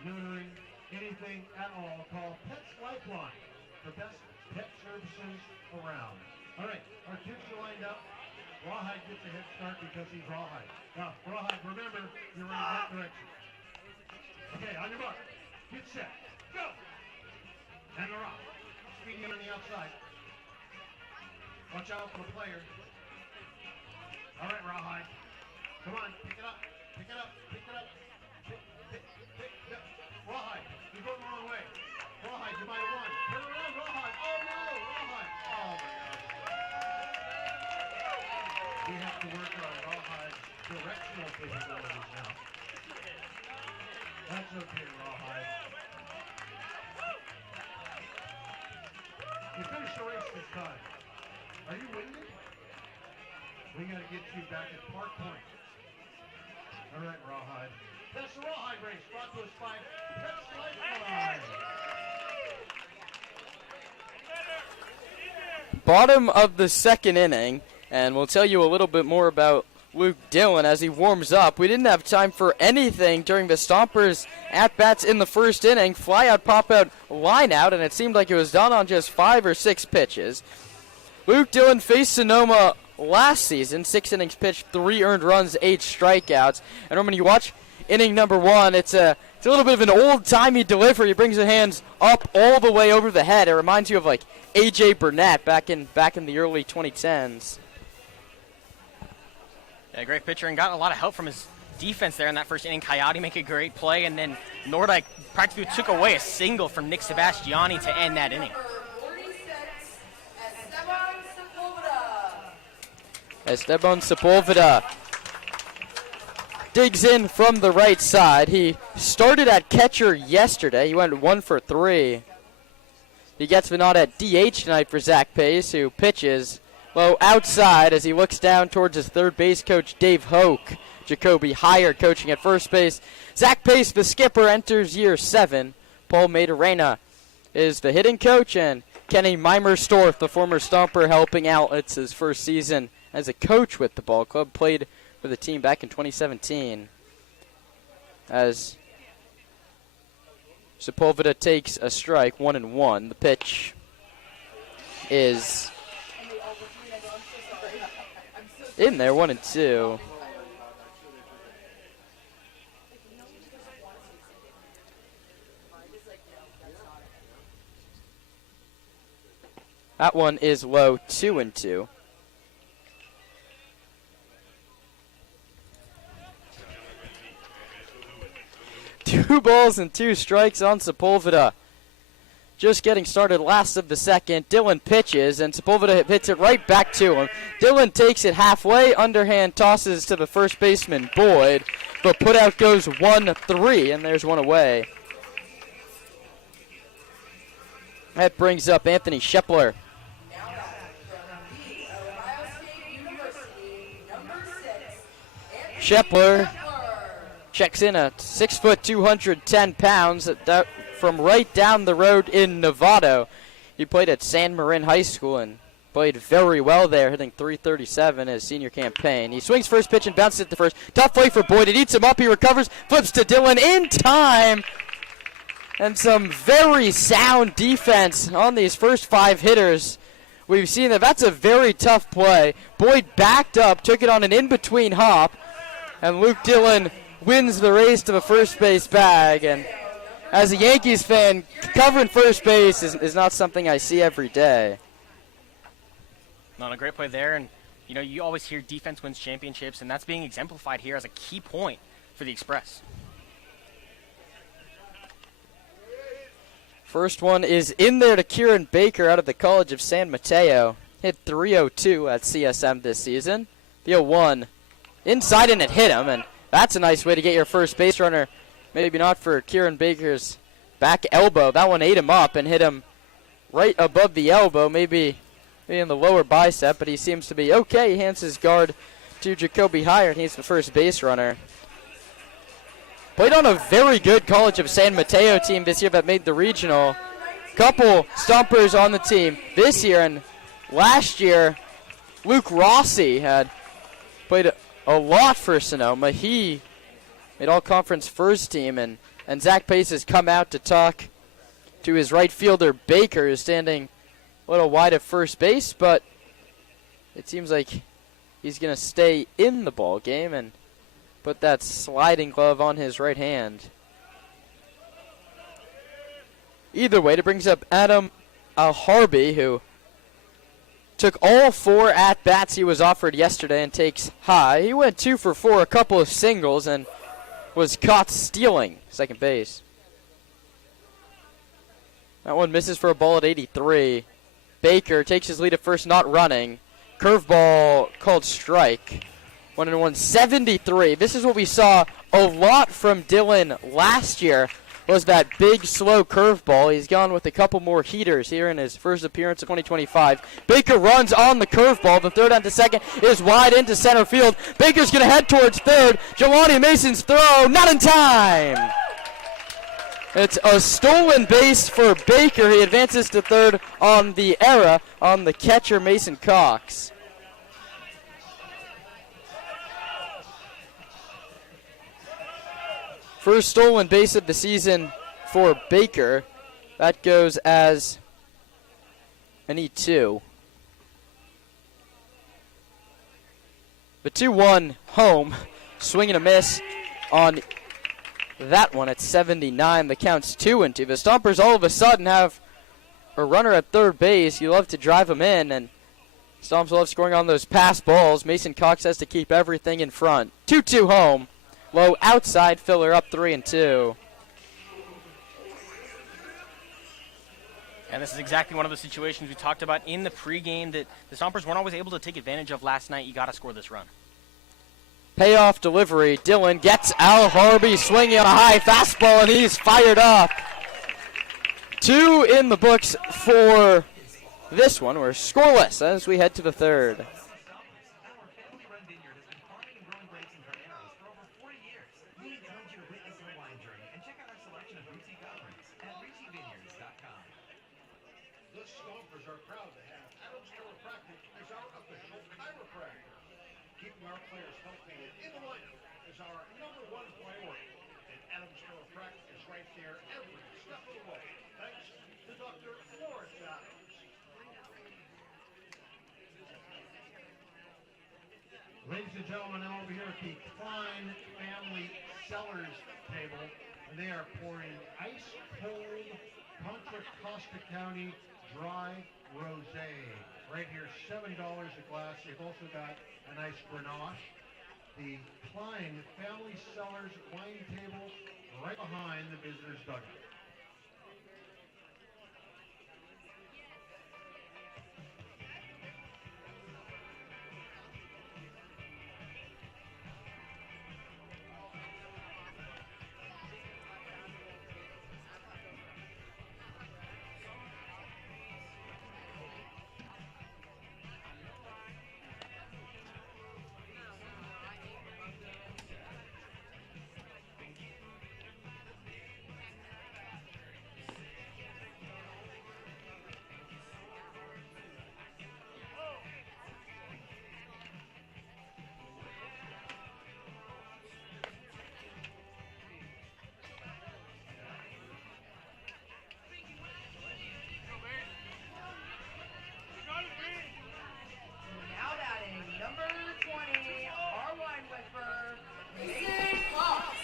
neutering, anything at all, call Pets Lifeline for best pet services around. All right, our kids are lined up. Rawhide gets a head start because he's Rawhide. Now, Rawhide, remember, you're running that direction. Okay, on your mark. Get set. Go! And they're off. Speedy on the outside. Watch out for the player. All right, Rawhide. Come on, pick it up, pick it up, pick it up, pick it up. Rawhide, you're going the wrong way. Rawhide, you might have won. Turn around, Rawhide. Oh no, Rawhide. Oh my gosh. We have to work on Rawhide's directional capabilities now. That's okay, Rawhide. You finished the race this time. Are you winded? We got to get you back at Park Point. All right, Rawhide. That's the Rawhide race brought to us by Pets Lifeline. Bottom of the second inning, and we'll tell you a little bit more about Luke Dillon as he warms up. We didn't have time for anything during the Stompers at-bats in the first inning. Fly-out, pop-out, line-out, and it seemed like it was done on just 5 or 6 pitches. Luke Dillon faced Sonoma last season, 6 innings pitched, 3 earned runs, 8 strikeouts. And when you watch inning number 1, it's a little bit of an old-timey delivery. He brings the hands up all the way over the head. It reminds you of like A.J. Burnett back in the early 2010s. Yeah, great pitcher and got a lot of help from his defense there in that first inning. Coyote make a great play, and then Nordyke practically took away a single from Nick Sebastiani to end that inning. Esteban Sepulveda digs in from the right side. He started at catcher yesterday. He went 1 for 3. He gets the nod at DH tonight for Zach Pace, who pitches low outside as he looks down towards his third base coach, Dave Hoke. Jacoby Heyer coaching at first base. Zach Pace, the skipper, enters year 7. Paul Madarena is the hitting coach, and Kenny Mimerstorff, the former Stomper, helping out. It's his first season as a coach with the ball club. Played for the team back in 2017. As Sepulveda takes a strike, 1-1. The pitch is in there, 1-2. That one is low, 2-2. Two balls and 2 strikes on Sepulveda. Just getting started, last of the second. Dillon pitches, and Sepulveda hits it right back to him. Dillon takes it halfway, underhand tosses to the first baseman, Boyd, but put out goes 1-3, and there's one away. That brings up Anthony Shepler. Shepler checks in at 6 foot 210 pounds from right down the road in Novato. He played at San Marin High School and played very well there, hitting .337 his senior campaign. He swings first pitch and bounces it to first. Tough play for Boyd. It eats him up. He recovers, flips to Dillon in time. And some very sound defense on these first 5 hitters. We've seen that that's a very tough play. Boyd backed up, took it on an in-between hop, and Luke Dillon wins the race to the first base bag. And as a Yankees fan, covering first base is not something I see every day. Not a great play there, and you always hear defense wins championships, and that's being exemplified here as a key point for the Express. First one is in there to Kieran Baker out of the College of San Mateo. Hit .302 at CSM this season. The 0-1 inside, and it hit him, and that's a nice way to get your first base runner. Maybe not for Kieran Baker's back elbow. That one ate him up and hit him right above the elbow, maybe in the lower bicep, but he seems to be okay. He hands his guard to Jacoby Hyatt. He's the first base runner. Played on a very good College of San Mateo team this year that made the regional. Couple Stompers on the team this year, and last year Luke Rossi had played a lot for Sonoma. He made all-conference first team, and Zach Pace has come out to talk to his right fielder Baker, who's standing a little wide at first base, but it seems like he's going to stay in the ball game and put that sliding glove on his right hand. Either way, it brings up Adam Harby, who took all 4 at-bats he was offered yesterday and takes high. He went 2 for 4, a couple of singles, and was caught stealing second base. That one misses for a ball at 83. Baker takes his lead at first, not running. Curveball called strike. 1-1, 73. This is what we saw a lot from Dillon last year, was that big, slow curveball. He's gone with a couple more heaters here in his first appearance of 2025. Baker runs on the curveball. The third onto second is wide into center field. Baker's going to head towards third. Jelani Mason's throw, not in time. It's a stolen base for Baker. He advances to third on the error on the catcher, Mason Cox. First stolen base of the season for Baker. That goes as an E2. The 2-1 home. Swing and a miss on that one at 79. The count's 2-2. The Stompers all of a sudden have a runner at third base. You love to drive him in, and Stomps love scoring on those pass balls. Mason Cox has to keep everything in front. 2-2 home. Low outside filler up 3-2. And this is exactly one of the situations we talked about in the pregame that the Stompers weren't always able to take advantage of last night. You got to score this run. Payoff delivery. Dillon gets Al Harby swinging on a high fastball, and he's fired up. 2 in the books for this one. We're scoreless as we head to the third. The Stompers are proud to have Adams Chiropractic as our official chiropractor. Keeping our players healthy and in the lineup is our #1 priority. And Adams Chiropractic is right there every step of the way. Thanks to Dr. Florence Adams. Ladies and gentlemen, now over here at the Klein Family Cellars table, and they are pouring ice-cold Contra Costa County Dry Rosé. Right here, $7 a glass. They've also got a nice Grenache. The Klein Family Cellars wine table right behind the visitors' dugout.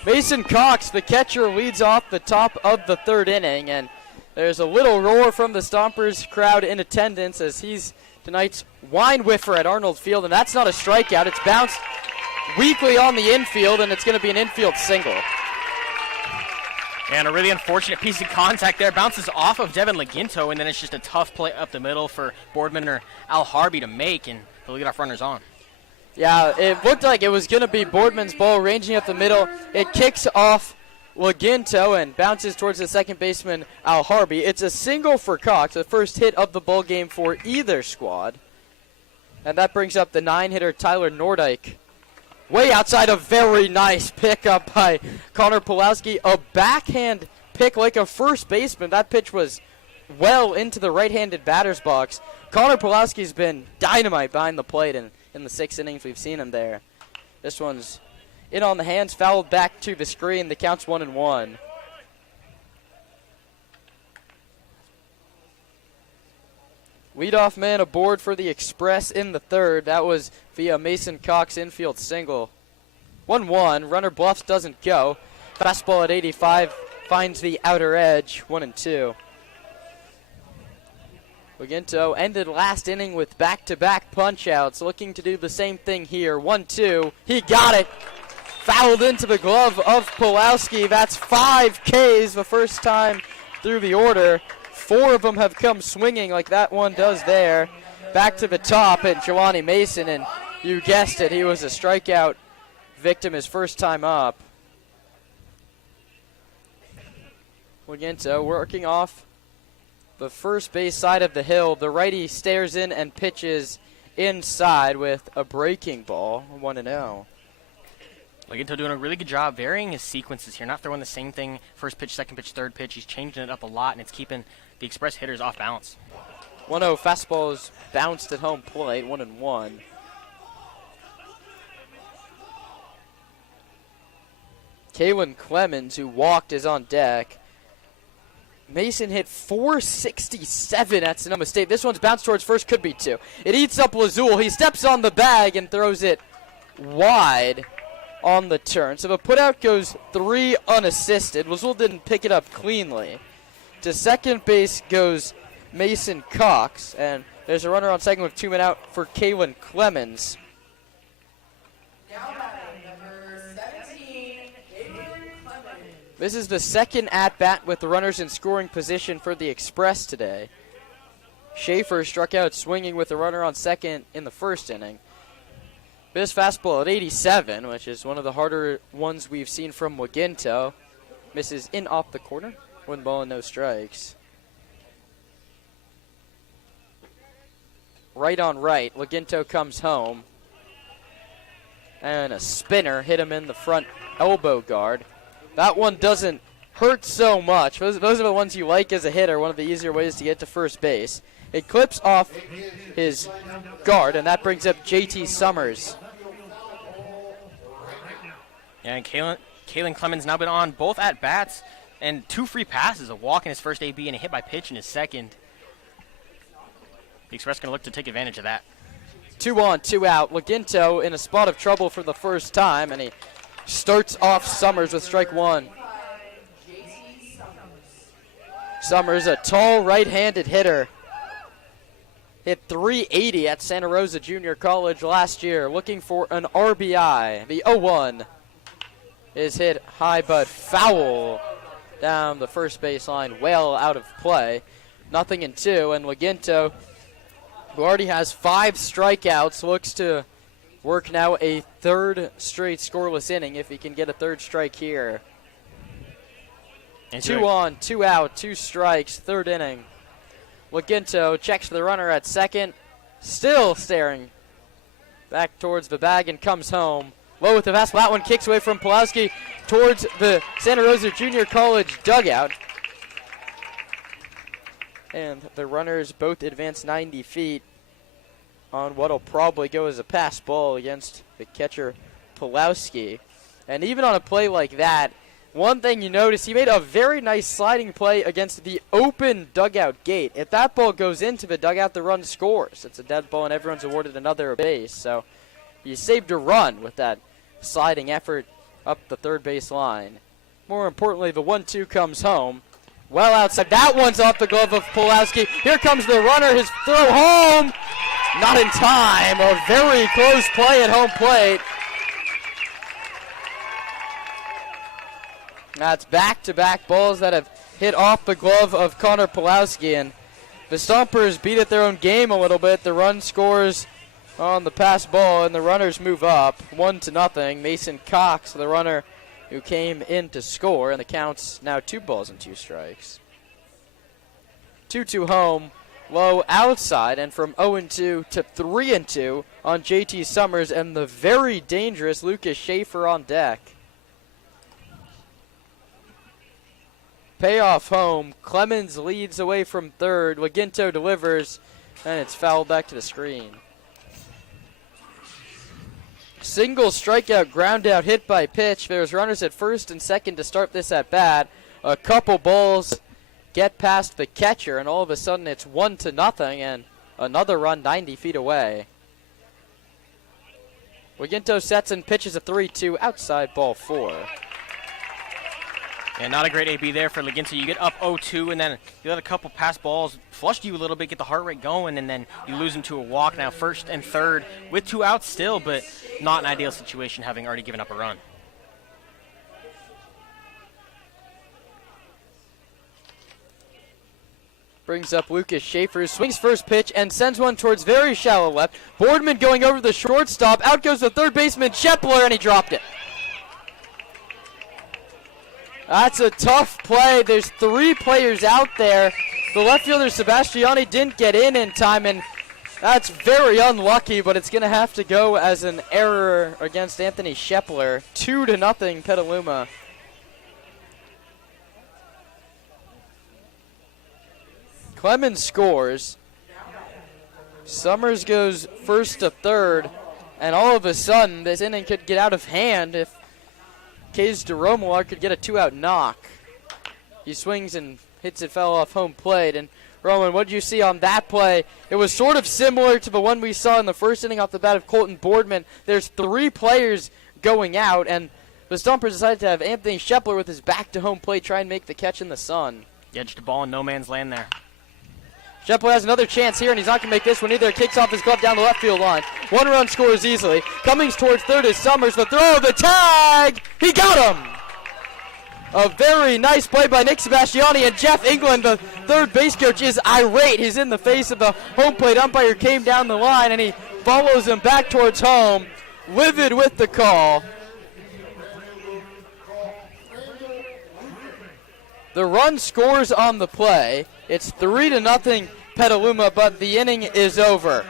Mason Cox, the catcher, leads off the top of the third inning, and there's a little roar from the Stompers crowd in attendance as he's tonight's wine whiffer at Arnold Field, and that's not a strikeout. It's bounced weakly on the infield, and it's going to be an infield single. And a really unfortunate piece of contact there. Bounces off of Devin Laginto, and then it's just a tough play up the middle for Boardman or Al Harvey to make, and the leadoff runner's on. Yeah, it looked like it was going to be Boardman's ball ranging up the middle. It kicks off Laginto and bounces towards the second baseman, Al Harvey. It's a single for Cox, the first hit of the ball game for either squad. And that brings up the 9-hitter Tyler Nordyke. Way outside, a very nice pickup by Connor Pulowski. A backhand pick like a first baseman. That pitch was well into the right-handed batter's box. Connor Pulowski's been dynamite behind the plate, and in the 6 innings we've seen him there. This one's in on the hands, fouled back to the screen. The count's 1-1. Leadoff man aboard for the Express in the third. That was via Mason Cox infield single. 1-1. Runner bluffs, doesn't go. Fastball at 85 finds the outer edge. 1-2. Laginto ended last inning with back-to-back punch-outs, looking to do the same thing here. 1-2. He got it. Fouled into the glove of Pulowski. That's 5 Ks the first time through the order. 4 of them have come swinging like that one does there. Back to the top and Jelani Mason, and you guessed it, he was a strikeout victim his first time up. Laginto working off the first base side of the hill. The righty stares in and pitches inside with a breaking ball. 1-0. Laginto doing a really good job varying his sequences here, not throwing the same thing first pitch, second pitch, third pitch. He's changing it up a lot, and it's keeping the Express hitters off balance. 1-0 fastball is bounced at home plate. 1-1. Kalen Clemens, who walked, is on deck. Mason hit .467 at Sonoma State. This one's bounced towards first, could be 2. It eats up Lazul. He steps on the bag and throws it wide on the turn. So the putout goes 3 unassisted. Lazul didn't pick it up cleanly. To second base goes Mason Cox, and there's a runner on second with 2 men out for Kalen Clemens. Now batting number 17, Adrian Clemens. This is the second at-bat with the runners in scoring position for the Express today. Schaefer struck out swinging with the runner on second in the first inning. This fastball at 87, which is one of the harder ones we've seen from Laginto. Misses in off the corner. 1 ball and no strikes. Right on right. Laginto comes home. And a spinner hit him in the front elbow guard. That one doesn't hurt so much. Those are the ones you like as a hitter, one of the easier ways to get to first base. It clips off his guard, and that brings up JT Summers. Yeah, and Kalen Clemens now been on both at-bats and 2 free passes, a walk in his first AB and a hit by pitch in his second. The Express going to look to take advantage of that. 2 on, 2 out. Laginto in a spot of trouble for the first time, and he starts off Summers with strike 1. Summers, a tall right-handed hitter. Hit .380 at Santa Rosa Junior College last year, looking for an RBI. The 0-1 is hit high but foul down the first baseline, well out of play. 0-2, and Laginto, who already has 5 strikeouts, looks to work now a 3rd straight scoreless inning if he can get a 3rd strike here. 2 on, 2 out, 2 strikes, 3rd inning. Laginto checks the runner at second, still staring back towards the bag and comes home. Low with the fastball. That one kicks away from Pulowski towards the Santa Rosa Junior College dugout. And the runners both advance 90 feet on what'll probably go as a pass ball against the catcher Pulowski. And even on a play like that, one thing you notice, he made a very nice sliding play against the open dugout gate. If that ball goes into the dugout, the run scores. It's a dead ball and everyone's awarded another base. So he saved a run with that sliding effort up the third base line. More importantly, the 1-2 comes home. Well outside. That one's off the glove of Pulowski. Here comes the runner. His throw home. Not in time. A very close play at home plate. That's back-to-back balls that have hit off the glove of Connor Pulowski. And the Stompers beat at their own game a little bit. The run scores on the pass ball, and the runners move up 1-0. Mason Cox, the runner who came in to score, and the count's now 2-2. 2-2 home, low outside, and from 0-2 to 3-2 on JT Summers and the very dangerous Lucas Schaefer on deck. Payoff home. Clemens leads away from third. Laginto delivers, and it's fouled back to the screen. Single strikeout, ground out, hit by pitch. There's runners at first and second to start this at bat. A couple balls get past the catcher, and all of a sudden it's 1-0, and another run 90 feet away. Laginto sets and pitches a 3-2 outside, ball 4. Yeah, not a great AB there for Laginto. You get up 0-2, and then you let a couple pass balls flush you a little bit, get the heart rate going, and then you lose him to a walk. Now first and third with 2 outs still, but not an ideal situation having already given up a run. Brings up Lucas Schaefer, swings first pitch and sends one towards very shallow left. Boardman going over the shortstop. Out goes the third baseman, Shepler, and he dropped it. That's a tough play. There's 3 players out there. The left fielder, Sebastiani, didn't get in time, and that's very unlucky, but it's going to have to go as an error against Anthony Shepler. 2-0 Petaluma. Clemens scores. Summers goes first to third, and all of a sudden this inning could get out of hand if Kays DeRomular could get a 2-out knock. He swings and hits it foul off home plate. And Roman, what did you see on that play? It was sort of similar to the one we saw in the first inning off the bat of Colton Boardman. There's 3 players going out, and the Stompers decided to have Anthony Shepler with his back to home plate try and make the catch in the sun. Yeah, just a ball in no man's land there. Shepler has another chance here, and he's not going to make this one either. Kicks off his glove down the left field line. 1 run scores easily. Cummings towards third is Summers. The throw, the tag! He got him! A very nice play by Nick Sebastiani, and Jeff England, the third base coach, is irate. He's in the face of the home plate umpire, came down the line, and he follows him back towards home, livid with the call. The run scores on the play. It's 3-0 Petaluma, but the inning is over.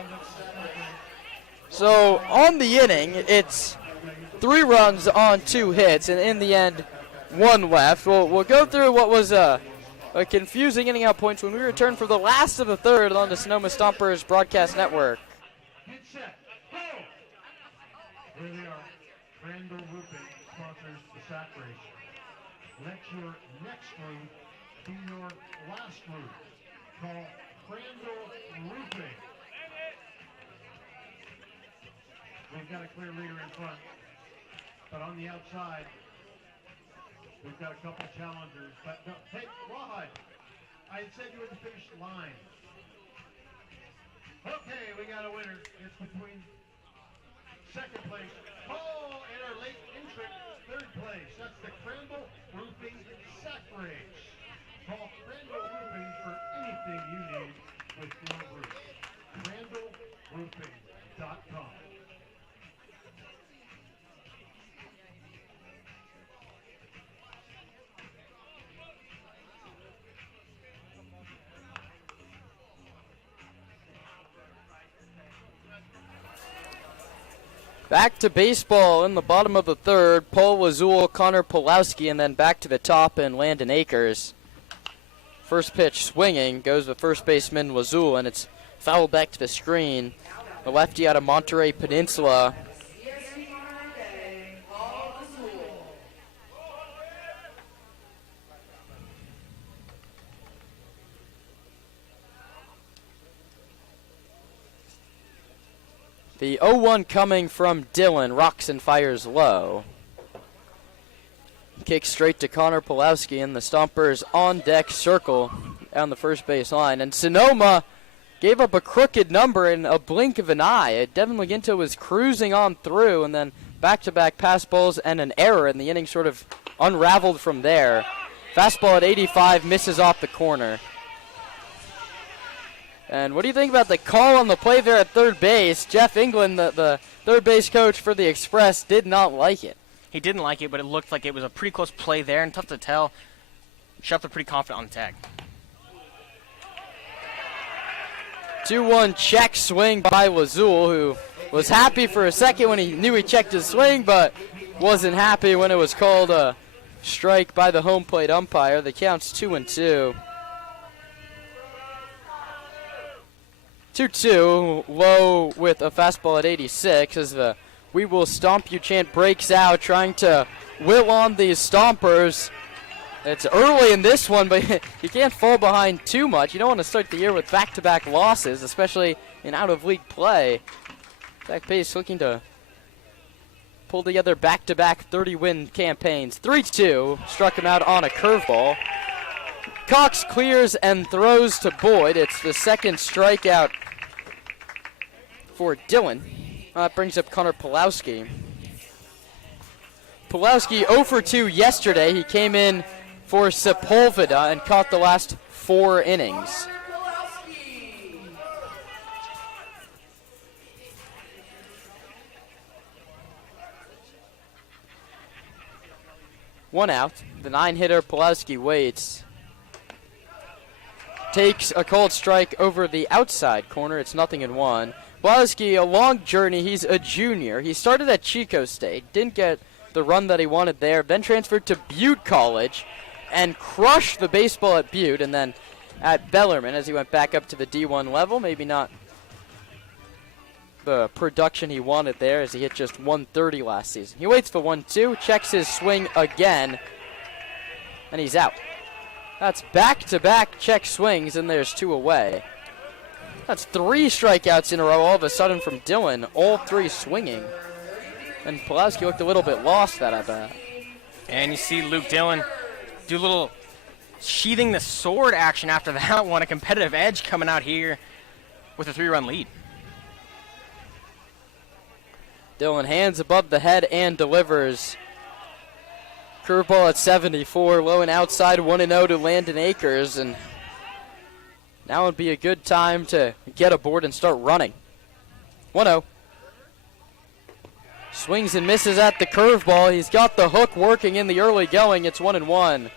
So on the inning, it's 3 runs on 2 hits, and in the end, 1 left. We'll go through what was a confusing inning out points when we return for the last of the third on the Sonoma Stompers broadcast network. Get set. Go! Here they are. Randall Roofing sponsors the sack race. Let your next move be your last move. Call Randall Roofing. We've got a clear leader in front, but on the outside, we've got a couple challengers. But no, hey, Rawhide, I said you were the finish line. Okay, we got a winner. It's between second place, Paul, and our late entrant, third place. That's the Crandall Roofing Sack Race. Call Crandall Roofing for anything you need with your roof. CrandallRoofing.com. Back to baseball in the bottom of the third. Paul Wazul, Connor Pulowski, and then back to the top and Landon Akers. First pitch swinging goes with first baseman Wazul, and it's fouled back to the screen. The lefty out of Monterey Peninsula. The 0-1 coming from Dylan. Rocks and fires low. Kick straight to Connor Pulowski, and the Stompers on deck circle down the first base line. And Sonoma gave up a crooked number in a blink of an eye. Devin McGinto was cruising on through, and then back-to-back pass balls and an error, and the inning sort of unraveled from there. Fastball at 85 misses off the corner. And what do you think about the call on the play there at third base? Jeff England, the third base coach for the Express, did not like it. He didn't like it, but it looked like it was a pretty close play there, and tough to tell. Scheffler pretty confident on the tag. 2-1 check swing by Lazul, who was happy for a second when he knew he checked his swing, but wasn't happy when it was called a strike by the home plate umpire. The count's 2-2. 2-2, low with a fastball at 86 as the "We Will Stomp You" chant breaks out, trying to will on these Stompers. It's early in this one, but you can't fall behind too much. You don't want to start the year with back-to-back losses, especially in out-of-league play. Zach Pace looking to pull together back-to-back 30-win campaigns. 3-2, struck him out on a curveball. Cox clears and throws to Boyd. It's the second strikeout for Dylan. That brings up Connor Pulowski. Pulowski 0 for 2 yesterday. He came in for Sepulveda and caught the last 4 innings. One out. The 9-hitter Pulowski waits. Takes a cold strike over the outside corner. It's 0-1. Pulowski, a long journey. He's a junior. He started at Chico State. Didn't get the run that he wanted there. Then transferred to Butte College and crushed the baseball at Butte. And then at Bellarmine as he went back up to the D1 level. Maybe not the production he wanted there as he hit just 130 last season. He waits for 1-2, checks his swing again, and he's out. That's back-to-back check swings, and there's 2 away. That's 3 strikeouts in a row all of a sudden from Dylan, all 3 swinging. And Pulowski looked a little bit lost that, I bet. And you see Luke Dillon do a little sheathing the sword action after that one, a competitive edge coming out here with a 3-run lead. Dylan hands above the head and delivers. Curveball at 74, low and outside, 1-0 to Landon Akers, and now would be a good time to get aboard and start running. 1-0. Swings and misses at the curveball. He's got the hook working in the early going. It's 1-1.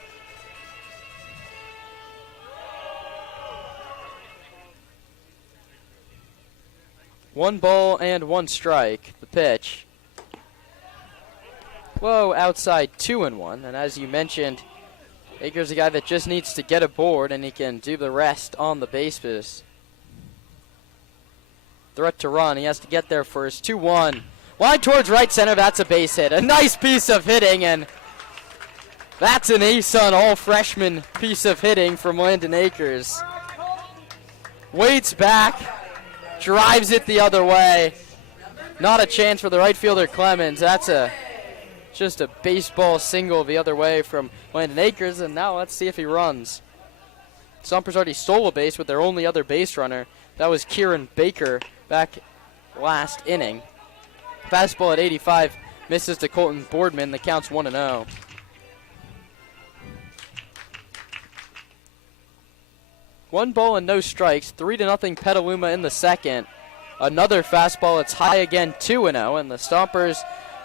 One ball and 1 strike. The pitch. Low outside, 2-1. And as you mentioned, Akers a guy that just needs to get aboard, and he can do the rest on the bases. Threat to run. He has to get there first. 2-1. Line towards right center. That's a base hit. A nice piece of hitting, and that's an ace-on all-freshman piece of hitting from Landon Akers. Waits back. Drives it the other way. Not a chance for the right fielder Clemens. That's just a baseball single the other way from Landon Akers, and now let's see if he runs. Stompers already stole a base with their only other base runner. That was Kieran Baker back last inning. Fastball at 85 misses to Colton Boardman. The count's 1-0. One ball and no strikes. 3-0 Petaluma in the second. Another fastball. It's high again, 2-0, and the Stompers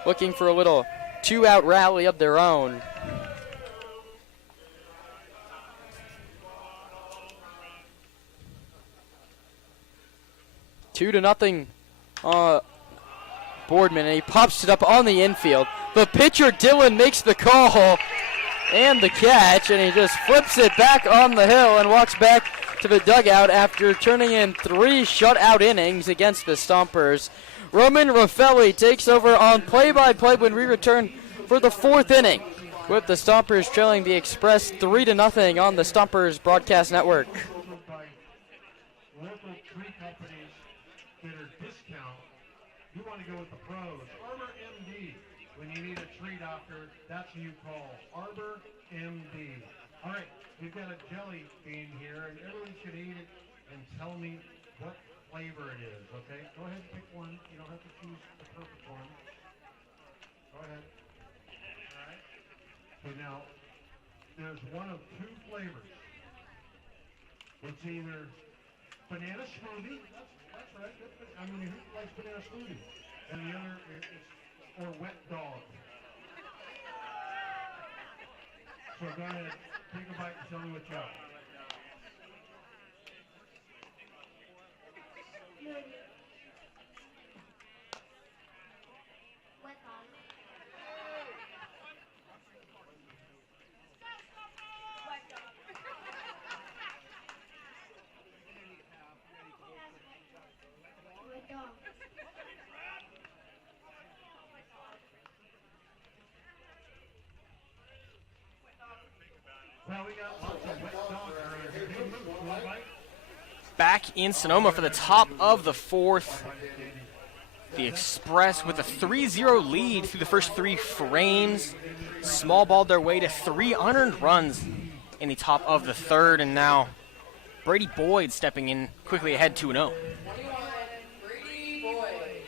looking for a little 2-out rally of their own. Two to nothing Boardman, and he pops it up on the infield. The pitcher, Dylan, makes the call and the catch, and he just flips it back on the hill and walks back to the dugout after turning in 3 shutout innings against the Stompers. Roman Raffelli takes over on play-by-play when we return for the 4th inning, with the Stompers trailing the Express 3-0 on the Stompers Broadcast Network. Local tree companies that are discount. You want to go with the pros. Armor MD when you need a tree dye. after, that's who you call Arbor MD. All right, we've got a jelly bean here, and everyone should eat it and tell me what flavor it is, okay? Go ahead and pick one. You don't have to choose the perfect one. Go ahead. All right. So now, there's one of two flavors. It's either banana smoothie. That's right. I mean, who likes banana smoothie? And the other is or wet dog. So go ahead, take a bite and tell me what you got. Wet dog. Wet dog. Well, we got lots of wet dog around here. Hey, Luke, want a bite? Back in Sonoma for the top of the fourth. The Express with a 3-0 lead through the first 3 frames. Small balled their way to 3 unearned runs in the top of the third, and now Brady Boyd stepping in quickly ahead 2-0. 21, Brady Boyd.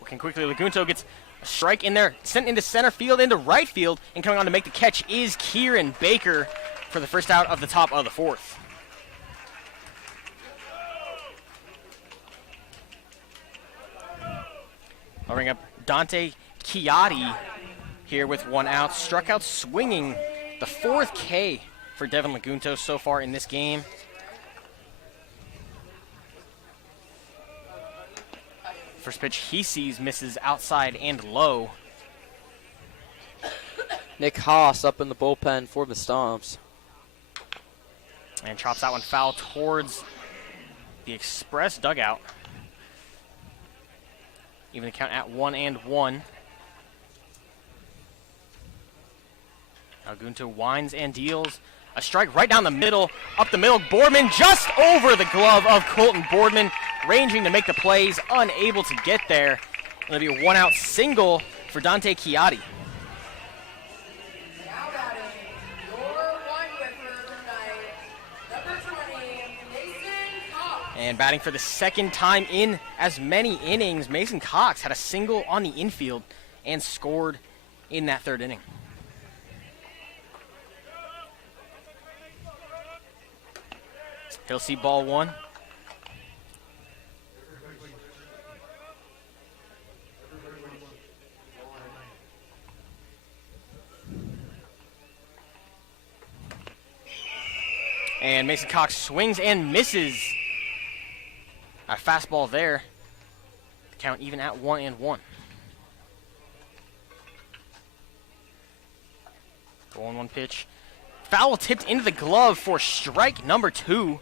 Working quickly, Lagunto gets a strike in there, sent into center field, into right field, and coming on to make the catch is Kieran Baker for the first out of the top of the fourth. I'll bring up Dante Chiatti here with 1 out. Struck out swinging, the 4th K for Devin Lagunto so far in this game. First pitch he sees misses outside and low. Nick Haas up in the bullpen for the Stomps. And chops that one foul towards the Express dugout. Even the count at 1-1. Lagunto winds and deals. A strike right down the middle, up the middle. Boardman just over the glove of Colton Boardman, ranging to make the plays, unable to get there. It'll be a 1-out single for Dante Chiatti. Now batting, your wine whipper tonight, number 20, Mason Cox. And batting for the second time in as many innings, Mason Cox had a single on the infield and scored in that 3rd inning. He'll see ball 1. And Mason Cox swings and misses. A fastball there. The count even at 1-1. The 1-1 pitch. Foul tipped into the glove for strike number 2.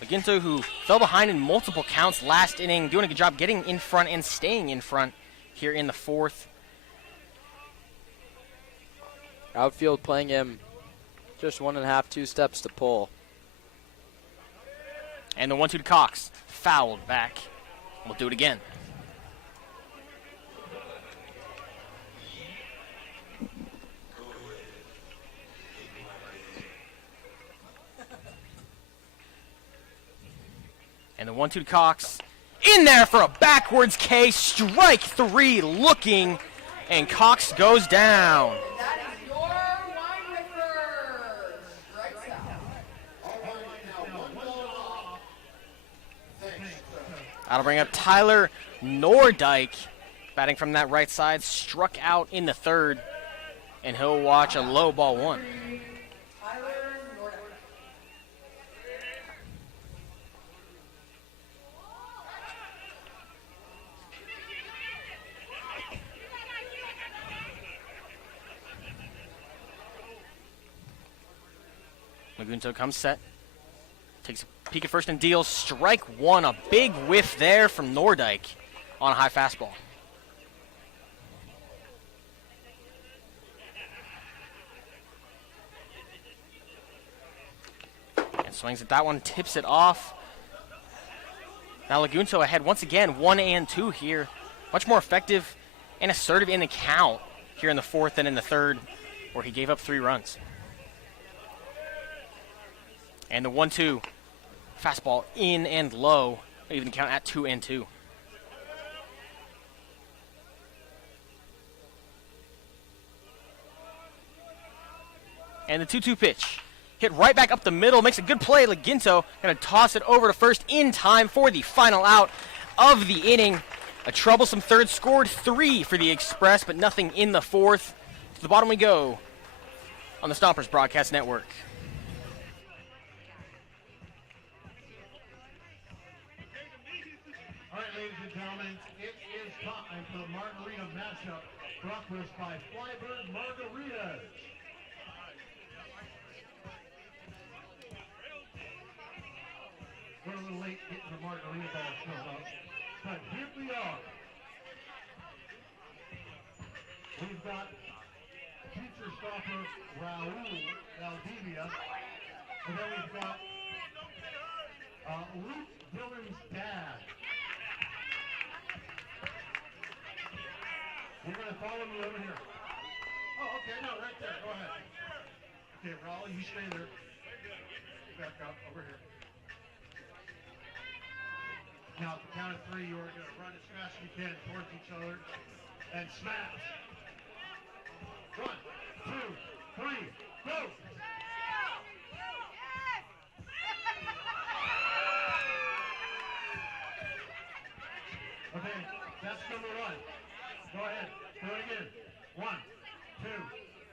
Lagunto, who fell behind in multiple counts last inning, doing a good job getting in front and staying in front here in the 4th. Outfield playing him just 1.5, 2 steps to pull. And the 1-2 to Cox. Fouled back. We'll do it again. And the 1-2 to Cox. In there for a backwards K. Strike 3 looking. And Cox goes down. That is your wine whipper. Strikes out. That'll bring up Tyler Nordyke. Batting from that right side. Struck out in the 3rd. And he'll watch a low ball 1. Tyler Nordic. Lagunto comes set. Takes a peek at first and deals. Strike 1. A big whiff there from Nordyke on a high fastball. And swings at that one. Tips it off. Now Lagunto ahead once again. 1-2 here. Much more effective and assertive in the count here in the fourth and in the third, where he gave up 3 runs. And the 1-2 fastball in and low, even count at 2-2. And the 2-2 pitch. Hit right back up the middle, makes a good play. Laginto going to toss it over to first in time for the final out of the inning. A troublesome third, scored 3 for the Express, but nothing in the fourth. To the bottom we go on the Stompers Broadcast Network. All right, ladies and gentlemen, it is time for the Margarita matchup brought to us by Flybird Margaritas. We're a little late getting the margarita ball shown up, but here we are. We've got future stopper Raul Valdivia, and then we've got Luke Dillon's dad. We're going to follow me over here. Oh, okay, no, right there, go ahead. Okay, Raul, you stay there. Back up, over here. Now, at the count of 3, you're going to run as fast as you can towards each other and smash. 1, 2, 3, go! Okay, that's number 1. Go ahead, do it again. 1, 2,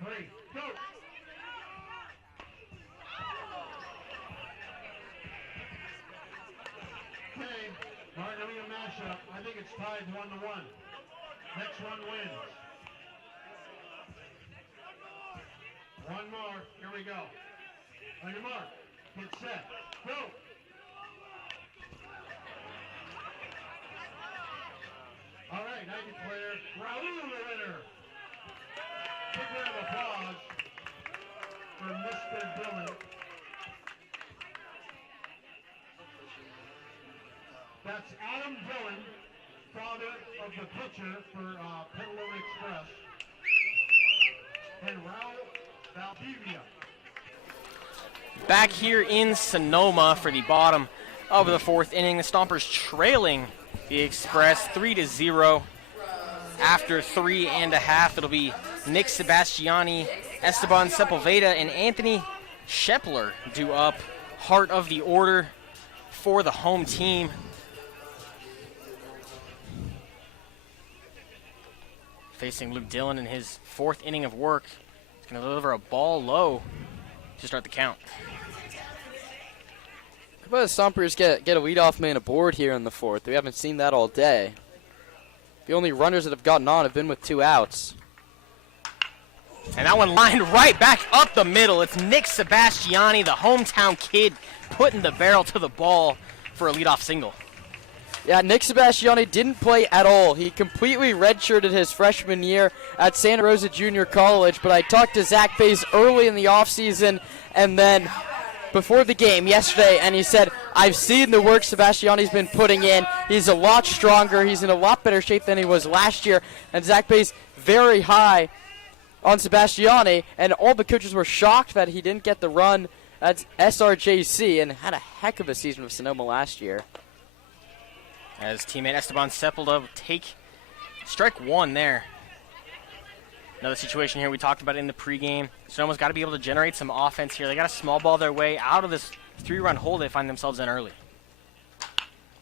3, go! Okay, Margarita mashup. I think it's tied 1-1. Next one wins. One more. Here we go. On your mark. Get set. Go. All right, I declare Raul the winner. Big round of applause for Mr. Dillon. That's Adam Dillon, father of the pitcher for Petaluma Express, and Raul Valdivia. Back here in Sonoma for the bottom of the fourth inning, the Stompers trailing the Express 3-0. After 3.5, it'll be Nick Sebastiani, Esteban Sepulveda, and Anthony Shepler due up, heart of the order for the home team. Facing Luke Dillon in his fourth inning of work. He's going to deliver a ball low to start the count. How about the Stompers get a leadoff man aboard here in the fourth? We haven't seen that all day. The only runners that have gotten on have been with 2 outs. And that one lined right back up the middle. It's Nick Sebastiani, the hometown kid, putting the barrel to the ball for a leadoff single. Yeah, Nick Sebastiani didn't play at all. He completely redshirted his freshman year at Santa Rosa Junior College, but I talked to Zach Bays early in the offseason and then before the game yesterday, and he said, I've seen the work Sebastiani's been putting in. He's a lot stronger. He's in a lot better shape than he was last year, and Zach Bays very high on Sebastiani, and all the coaches were shocked that he didn't get the run at SRJC and had a heck of a season with Sonoma last year. As teammate Esteban Sepulveda will take strike 1 there. Another situation here we talked about in the pregame. Sonoma's got to be able to generate some offense here. They got to small ball their way out of this 3-run hole they find themselves in early.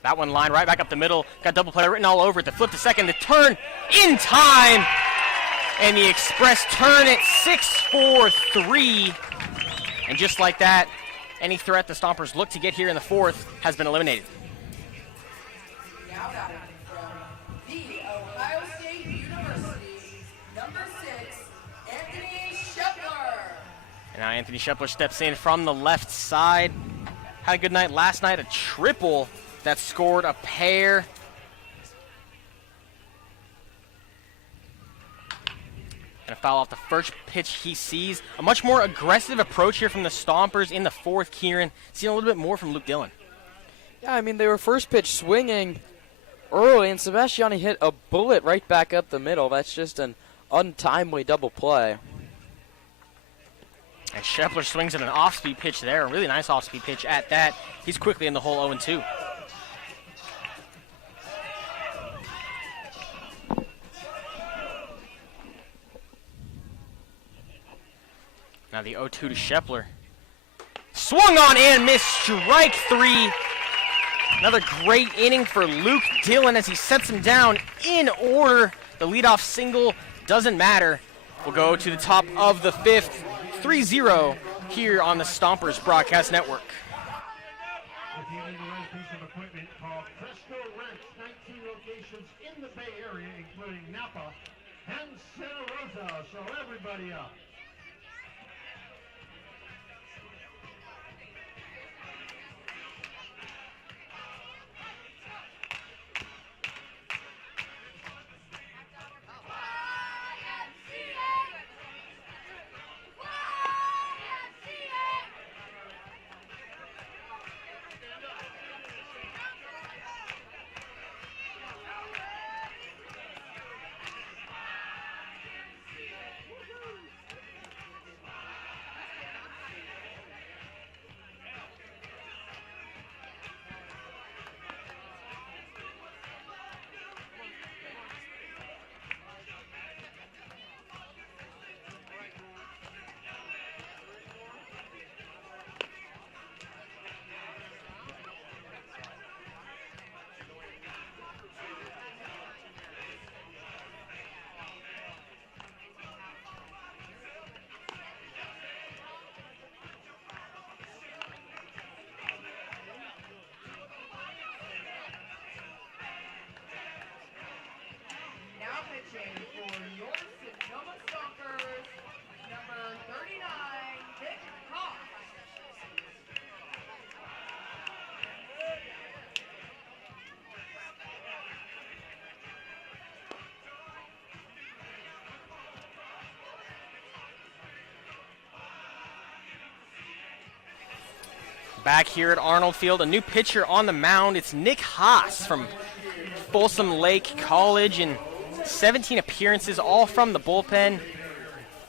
That one lined right back up the middle. Got double play written all over it. The flip to second. The turn in time. And the Express turn it 6-4-3. And just like that, any threat the Stompers look to get here in the fourth has been eliminated. Now batting from the Ohio State University, number 6, Anthony Shepler. And now Anthony Shepler steps in from the left side. Had a good night last night, a triple that scored a pair. And a foul off the first pitch he sees. A much more aggressive approach here from the Stompers in the fourth, Kieran. Seeing a little bit more from Luke Dillon. Yeah, I mean, they were first pitch swinging early, and Sebastiani hit a bullet right back up the middle. That's just an untimely double play. And Scheffler swings at an off-speed pitch there. A really nice off-speed pitch at that. He's quickly in the hole 0-2. Now the 0-2 to Scheffler. Swung on and missed, strike 3. Another great inning for Luke Dillon as he sets him down in order. The leadoff single doesn't matter. We'll go to the top of the 5th, 3-0 here on the Stompers Broadcast Network. If you need the right piece of equipment, call Presto Rents, 19 locations in the Bay Area, including Napa and Santa Rosa. So everybody up. Now pitching for your Sonoma Stompers, number 39, Nick Haas. Back here at Arnold Field, a new pitcher on the mound. It's Nick Haas from Folsom Lake College, and 17 appearances, all from the bullpen.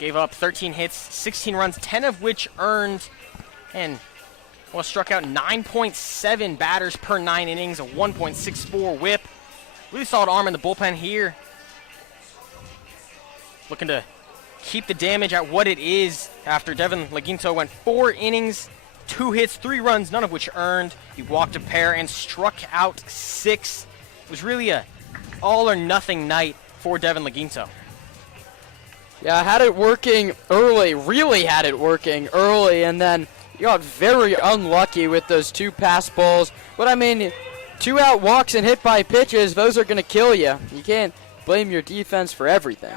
Gave up 13 hits, 16 runs, 10 of which earned, and struck out 9.7 batters per 9 innings, a 1.64 whip. Really solid arm in the bullpen here. Looking to keep the damage at what it is after Devin Laguinto went 4 innings, 2 hits, 3 runs, none of which earned. He walked a pair and struck out 6. It was really a all or nothing night for Devin Laguinto. Yeah, had it working early, really had it working early, and then you got very unlucky with those 2 pass balls. But I mean, 2 out walks and hit by pitches, those are going to kill you. You can't blame your defense for everything.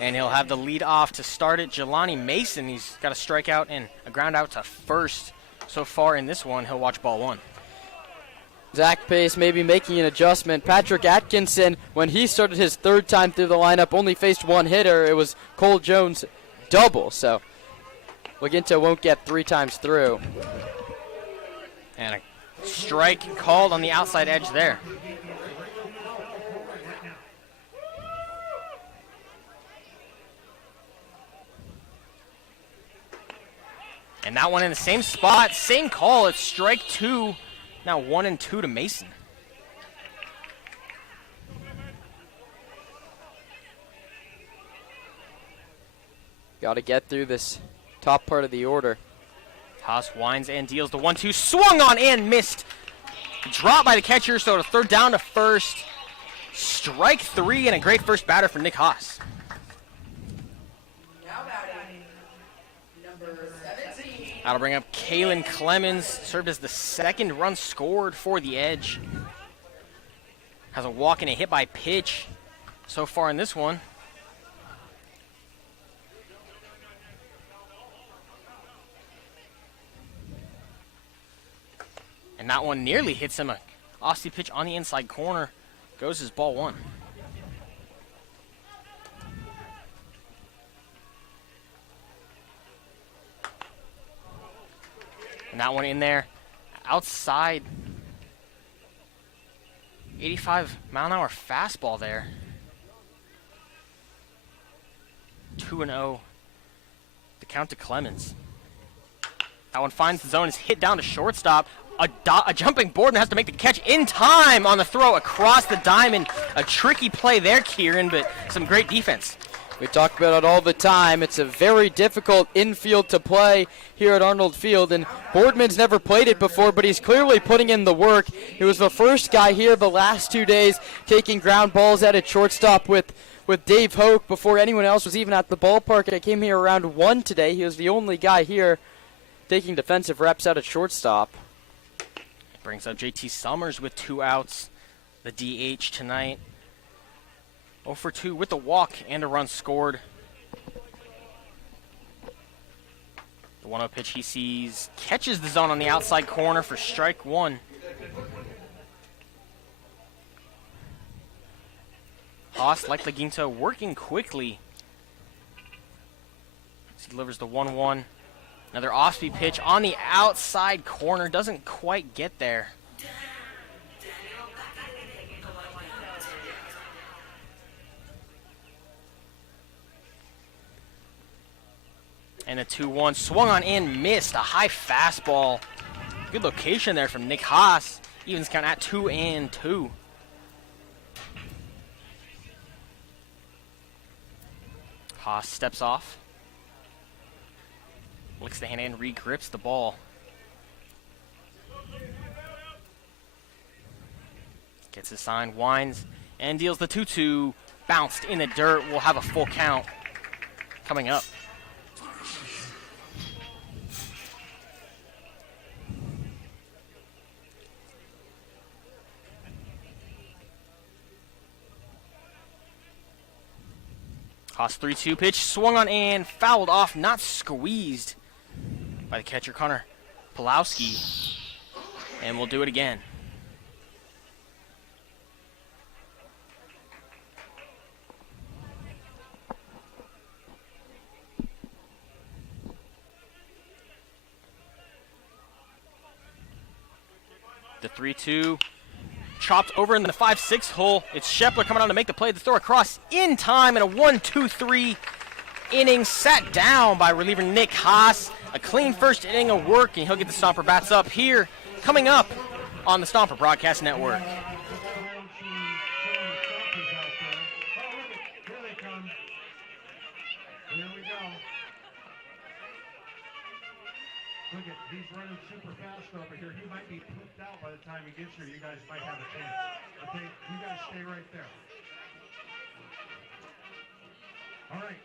And he'll have the lead off to start it. Jelani Mason, he's got a strikeout and a ground out to first so far in this one. He'll watch ball 1. Zach Pace maybe making an adjustment. Patrick Atkinson, when he started his 3rd time through the lineup, only faced 1 hitter. It was Cole Jones' double, so Laguinto won't get 3 times through. And a strike called on the outside edge there. And that one in the same spot, same call. It's strike 2. Now 1-2 to Mason. Got to get through this top part of the order. Haas winds and deals the 1-2. Swung on and missed. Dropped by the catcher, so to 3rd down to 1st. Strike 3 and a great first batter for Nick Haas. Now batting, number 17. That'll bring up Kalen Clemens. Served as the 2nd run scored for the Edge. Has a walk and a hit by pitch so far in this one. And that one nearly hits him. A offside pitch on the inside corner. Goes as ball 1. And that one in there outside 85-mile-an-hour fastball there. 2-0. The count to Clemens. That one finds the zone, is hit down to shortstop. A jumping Borden has to make the catch in time on the throw across the diamond. A tricky play there, Kieran, but some great defense. We talk about it all the time. It's a very difficult infield to play here at Arnold Field, and Boardman's never played it before, but he's clearly putting in the work. He was the first guy here the last 2 days taking ground balls out at shortstop with Dave Hoke before anyone else was even at the ballpark. I came here around 1 today. He was the only guy here taking defensive reps out at shortstop. Brings up JT Summers with 2 outs. The DH tonight. 0 for 2 with a walk and a run scored. The 1-0 pitch he sees catches the zone on the outside corner for strike 1. Haas, like Laginto, working quickly. He delivers the 1-1. Another off-speed pitch on the outside corner. Doesn't quite get there. And a 2-1. Swung on in, missed. A high fastball. Good location there from Nick Haas. Evens count at 2-2. Haas steps off. Licks the hand and re-grips the ball. Gets his sign, winds, and deals the 2-2. Bounced in the dirt. We'll have a full count coming up. Haas 3-2 pitch, swung on and fouled off, not squeezed by the catcher, Connor Pulowski. And we'll do it again. The 3-2 chopped over in the 5-6 hole. It's Shepler coming on to make the play. The throw across in time, and a 1-2-3 inning sat down by reliever Nick Haas. A clean first inning of work, and he'll get the Stomper bats up here, coming up on the Stomper Broadcast Network. Here they come. Here we go. Look at, he's running super fast over here. He might be pooped out by the time he gets here. You guys might have a chance. Okay, you guys stay right there. All right,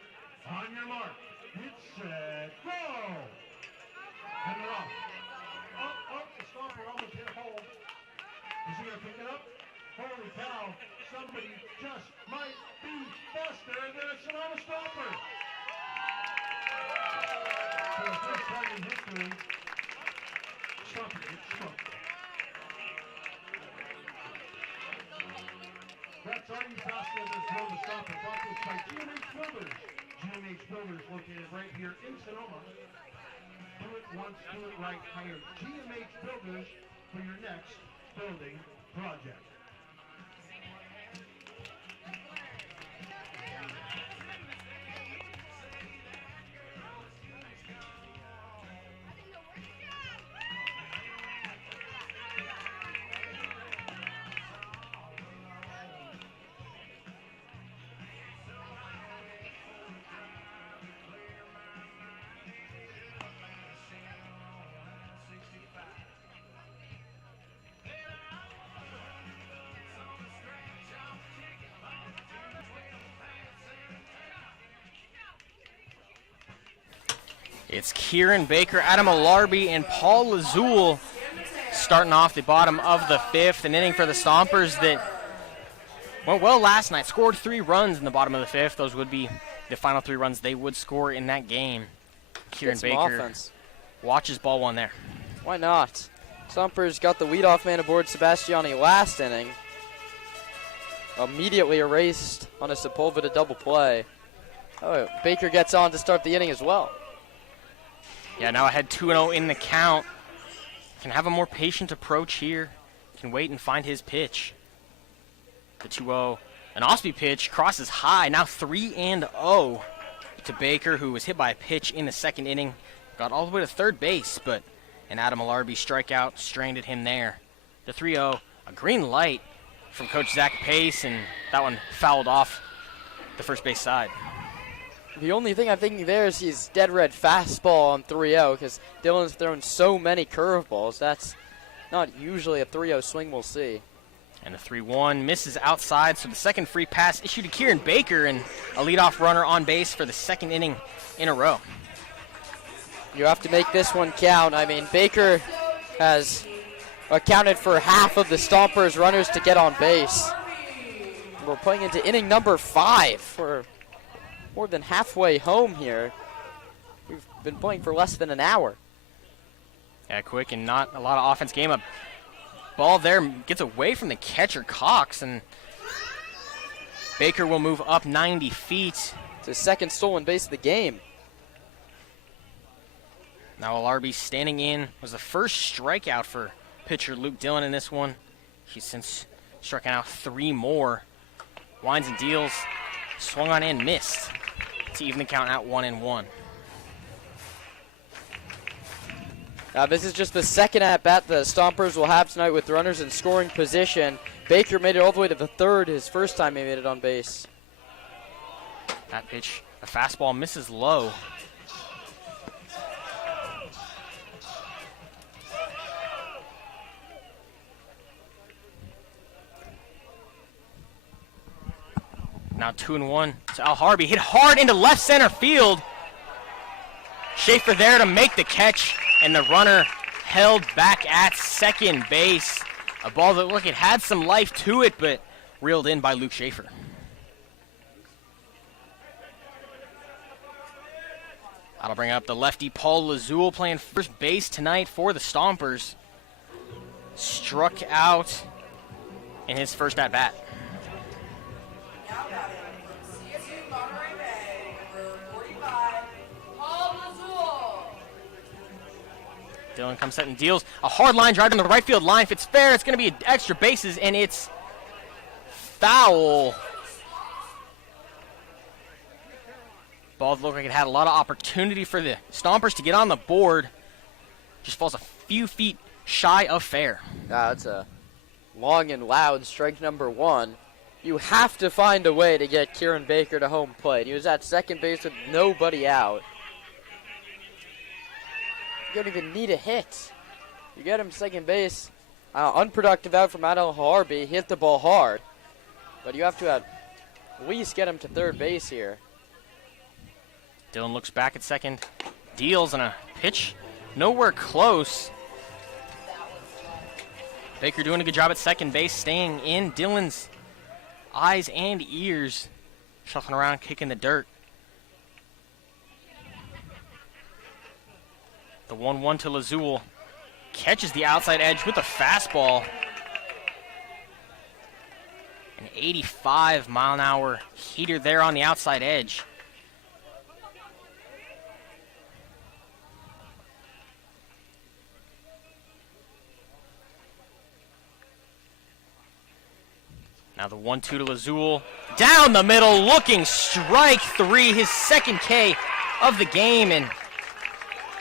on your mark. Get set, go! Cut it off. Oh, the stopper almost hit a hole. Is he gonna pick it up? Holy cow, somebody just might be faster than a Sonoma Stomper. For the first time in history, Stomper gets smoked. That's all you faster than Sonoma Stomper. Brought to us by GMH Builders. GMH Builders located right here in Sonoma. Do it once, do it right. Hire GMH Builders for your next building project. It's Kieran Baker, Adam Alarbi, and Paul Lazul starting off the bottom of the 5th. An inning for the Stompers that went well last night. Scored 3 runs in the bottom of the 5th. Those would be the final 3 runs they would score in that game. Kieran Baker offense. Watches ball 1 there. Why not? Stompers got the leadoff man aboard Sebastiani last inning. Immediately erased on a Sepulveda double play. Oh, Baker gets on to start the inning as well. Yeah, now ahead 2-0 in the count. Can have a more patient approach here. Can wait and find his pitch. The 2-0. An off-speed pitch crosses high. Now 3-0 to Baker, who was hit by a pitch in the second inning. Got all the way to third base, but an Adam Alarby strikeout stranded him there. The 3-0, a green light from Coach Zach Pace, and that one fouled off the first base side. The only thing I'm thinking there is he's dead red fastball on 3-0 because Dylan's thrown so many curveballs. That's not usually a 3-0 swing we'll see. And the 3-1 misses outside, so the second free pass issued to Kieran Baker, and a leadoff runner on base for the second inning in a row. You have to make this one count. I mean, Baker has accounted for half of the Stompers' runners to get on base. We're playing into inning number 5. We're more than halfway home here. We've been playing for less than an hour. Yeah, quick and not a lot of offense game. A ball there gets away from the catcher, Cox, and Baker will move up 90 feet. It's his second stolen base of the game. Now Alarby standing in was the first strikeout for pitcher Luke Dillon in this one. He's since striking out 3 more. Winds and deals, swung on and missed to even the count at 1-1. Now this is just the second at-bat the Stompers will have tonight with runners in scoring position. Baker made it all the way to the third, his first time he made it on base. That pitch, a fastball misses low. Now 2-1 to Al Harvey. Hit hard into left center field. Schaefer there to make the catch, and the runner held back at second base. A ball that, look, it had some life to it, but reeled in by Luke Schaefer. That'll bring up the lefty Paul Lazul playing first base tonight for the Stompers. Struck out in his first at-bat. Dillon comes set and deals. A hard line drive down the right field line. If it's fair, it's going to be extra bases, and it's foul. Ball looked like it had a lot of opportunity for the Stompers to get on the board. Just falls a few feet shy of fair. That's a long and loud strike number 1. You have to find a way to get Kieran Baker to home plate. He was at second base with nobody out. You don't even need a hit. You get him second base. Unproductive out from Adel Harby. Hit the ball hard. But you have to at least get him to third base here. Dillon looks back at second. Deals on a pitch. Nowhere close. Baker doing a good job at second base, staying in Dillon's eyes and ears. Shuffling around, kicking the dirt. The 1-1 to Lazul. Catches the outside edge with a fastball. An 85-mile-an-hour heater there on the outside edge. Now the 1-2 to Lazul. Down the middle, looking strike 3. His second K of the game, and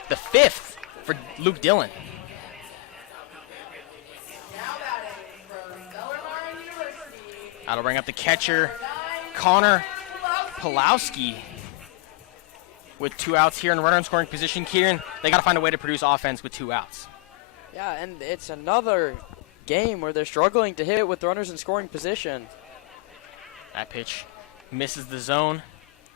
the 5th for Luke Dillon. That'll bring up the catcher, Connor Pulowski, with 2 outs here in runner in scoring position. Kieran, they got to find a way to produce offense with 2 outs. Yeah, and it's another game where they're struggling to hit with runners in scoring position. That pitch misses the zone.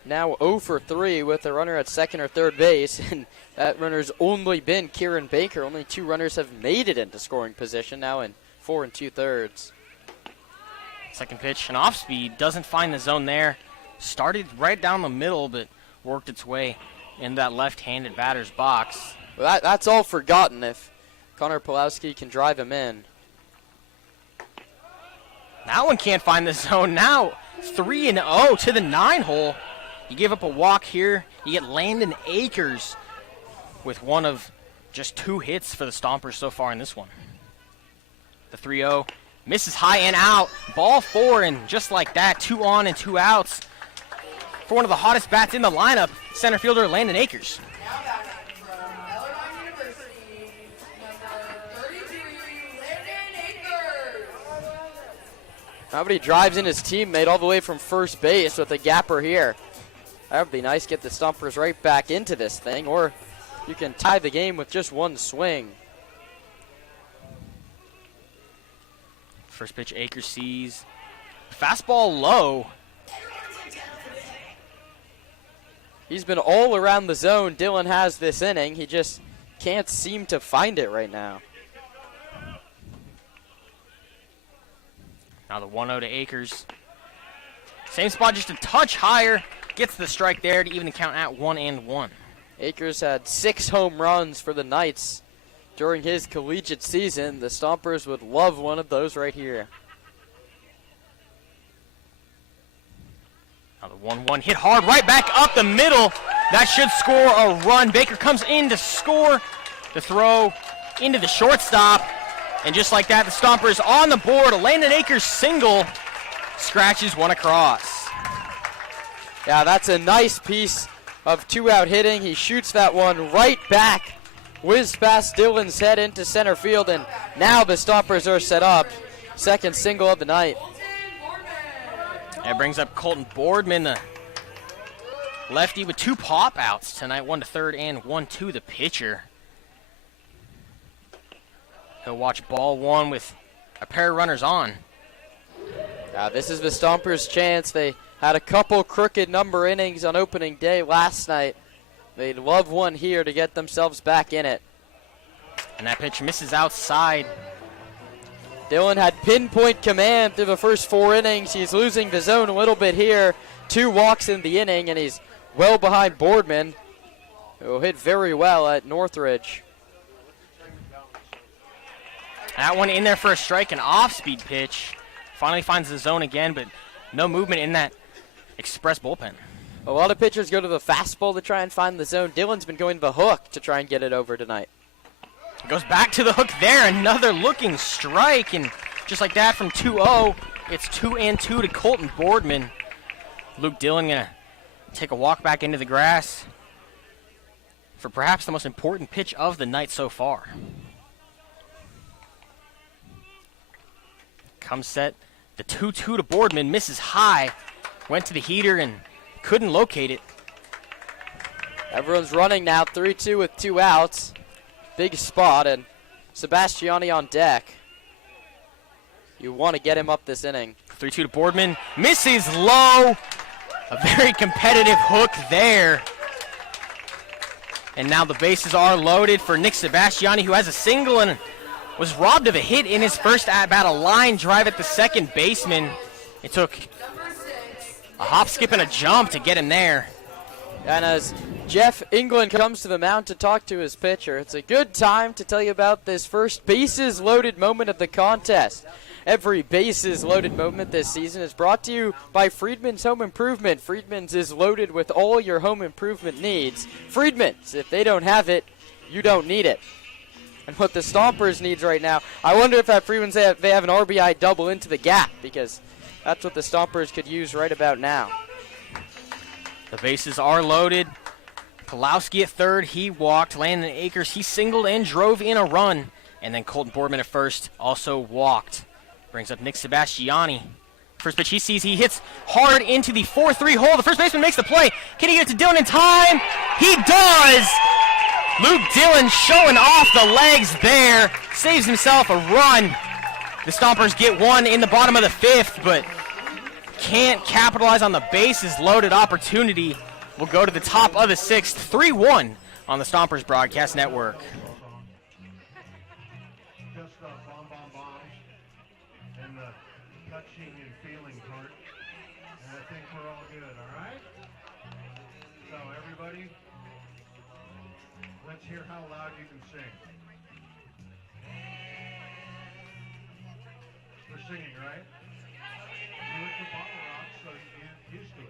Now 0 for 3 with a runner at second or third base, and that runner's only been Kieran Baker. Only 2 runners have made it into scoring position now in 4 2/3. Second pitch, an off speed, doesn't find the zone there. Started right down the middle, but worked its way in that left-handed batter's box. Well, that's all forgotten if Connor Pulowski can drive him in. That one can't find the zone. Now 3-0 to the 9-hole. You give up a walk here. You get Landon Akers with one of just 2 hits for the Stompers so far in this one. The 3-0 Misses high and out. Ball 4, and just like that, 2 on and 2 outs for one of the hottest bats in the lineup, center fielder Landon Akers. Now batting from Petaluma University, number 32, Landon Akers. Nobody drives in his teammate all the way from first base with a gapper here. That would be nice. Get the Stompers right back into this thing, or you can tie the game with just one swing. First pitch, Akers sees. Fastball low. He's been all around the zone. Dylan has this inning. He just can't seem to find it right now. Now the 1-0 to Akers. Same spot, just a touch higher. Gets the strike there to even the count at 1-1. Akers had 6 home runs for the Knights during his collegiate season. The Stompers would love one of those right here. Now the 1-1 hit hard right back up the middle. That should score a run. Baker comes in to score. The throw into the shortstop. And just like that, the Stompers on the board. A Landon Akers single scratches one across. Yeah, that's a nice piece of 2-out hitting. He shoots that one right back. Whizzed past Dylan's head into center field, and now the Stompers are set up. Second single of the night. That brings up Colton Boardman, the lefty, with 2 pop outs tonight, 1 to third and 1 to the pitcher. He'll watch ball 1 with a pair of runners on. This is the Stompers' chance. They had a couple crooked number innings on opening day last night. They'd love one here to get themselves back in it. And that pitch misses outside. Dylan had pinpoint command through the first 4 innings. He's losing the zone a little bit here. 2 walks in the inning, and he's well behind Boardman, who hit very well at Northridge. That one in there for a strike, an off-speed pitch. Finally finds the zone again, but no movement in that Express bullpen. A lot of pitchers go to the fastball to try and find the zone. Dylan's been going to the hook to try and get it over tonight. Goes back to the hook there, another looking strike, and just like that from 2-0, it's 2-2 to Colton Boardman. Luke Dillon gonna take a walk back into the grass for perhaps the most important pitch of the night so far. Comes set, the 2-2 to Boardman, misses high, went to the heater and couldn't locate it. Everyone's running now, 3-2 with 2 outs. Big spot, and Sebastiani on deck. You want to get him up this inning. 3-2 to Boardman, misses low. A very competitive hook there. And now the bases are loaded for Nick Sebastiani, who has a single and was robbed of a hit in his first at-bat, a line drive at the second baseman. It took a hop, skip, and a jump to get him there. And as Jeff England comes to the mound to talk to his pitcher, it's a good time to tell you about this first bases loaded moment of the contest. Every bases loaded moment this season is brought to you by Friedman's Home Improvement. Friedman's is loaded with all your home improvement needs. Friedman's, if they don't have it, you don't need it. And what the Stompers needs right now, I wonder if at Friedman's they have an RBI double into the gap, because that's what the Stompers could use right about now. The bases are loaded. Pulowski at third, he walked. Landon Akers, he singled and drove in a run. And then Colton Boardman at first also walked. Brings up Nick Sebastiani. First pitch he sees, he hits hard into the 4-3 hole. The first baseman makes the play. Can he get it to Dillon in time? He does! Luke Dillon showing off the legs there. Saves himself a run. The Stompers get one in the bottom of the 5th, but can't capitalize on the bases loaded opportunity. We'll go to the top of the 6th, 3-1 on the Stompers Broadcast Network. Just bomb bombs and the touching and feeling part. And I think we're all good, all right? So everybody, let's hear how loud you can sing. We're singing, right? You went to Bottle Rock, so you're used to it.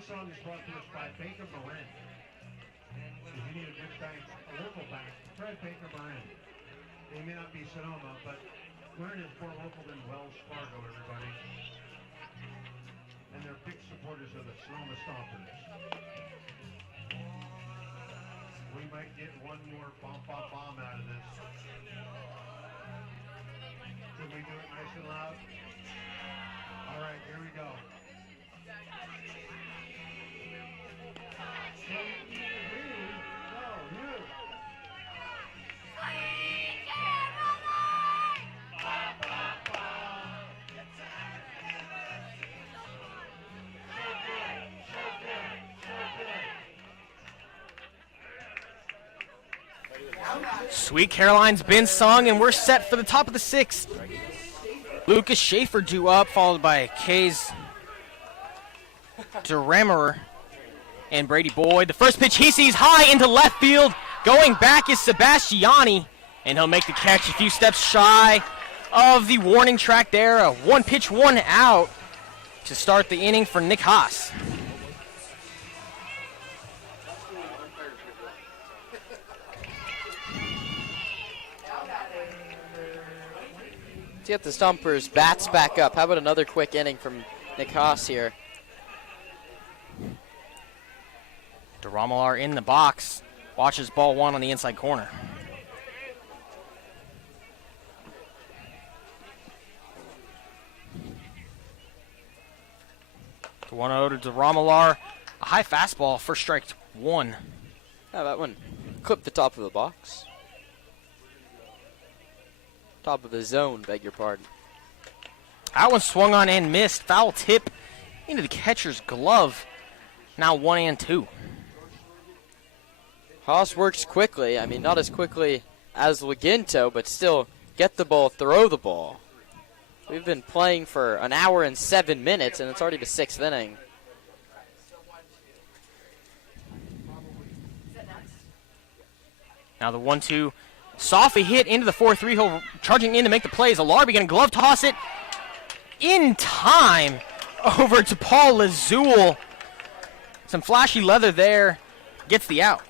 This song is brought to us by Baker Moran. If you need a good bank, a local bank, try Baker Moran. They may not be Sonoma, but Moran is more local than Wells Fargo, everybody. And they're big supporters of the Sonoma Stompers. We might get one more bomb out of this. Can we do it nice and loud? All right, here we go. Sweet Caroline's been sung, and we're set for the top of the sixth. Lucas Schaefer due up, followed by Kays Duremer and Brady Boyd. The first pitch he sees high into left field. Going back is Sebastiani, and he'll make the catch a few steps shy of the warning track there. A one pitch, one out to start the inning for Nick Haas. Get the Stompers bats back up. How about another quick inning from Nick Haas here? DeRomelar in the box. Watches ball one on the inside corner. The 1-0 to DeRomelar. A high fastball, first strike one. Yeah, that one clipped the top of the box. Top of the zone, beg your pardon. That one swung on and missed. Foul tip into the catcher's glove. Now 1-2. Haas works quickly. I mean, not as quickly as Laginto, but still get the ball, throw the ball. We've been playing for an hour and 7 minutes, and it's already the sixth inning. Now the 1-2. Softly hit into the 4-3 hole, charging in to make the plays. Alarbi going to glove toss it in time over to Paul Lazul. Some flashy leather there. Gets the out.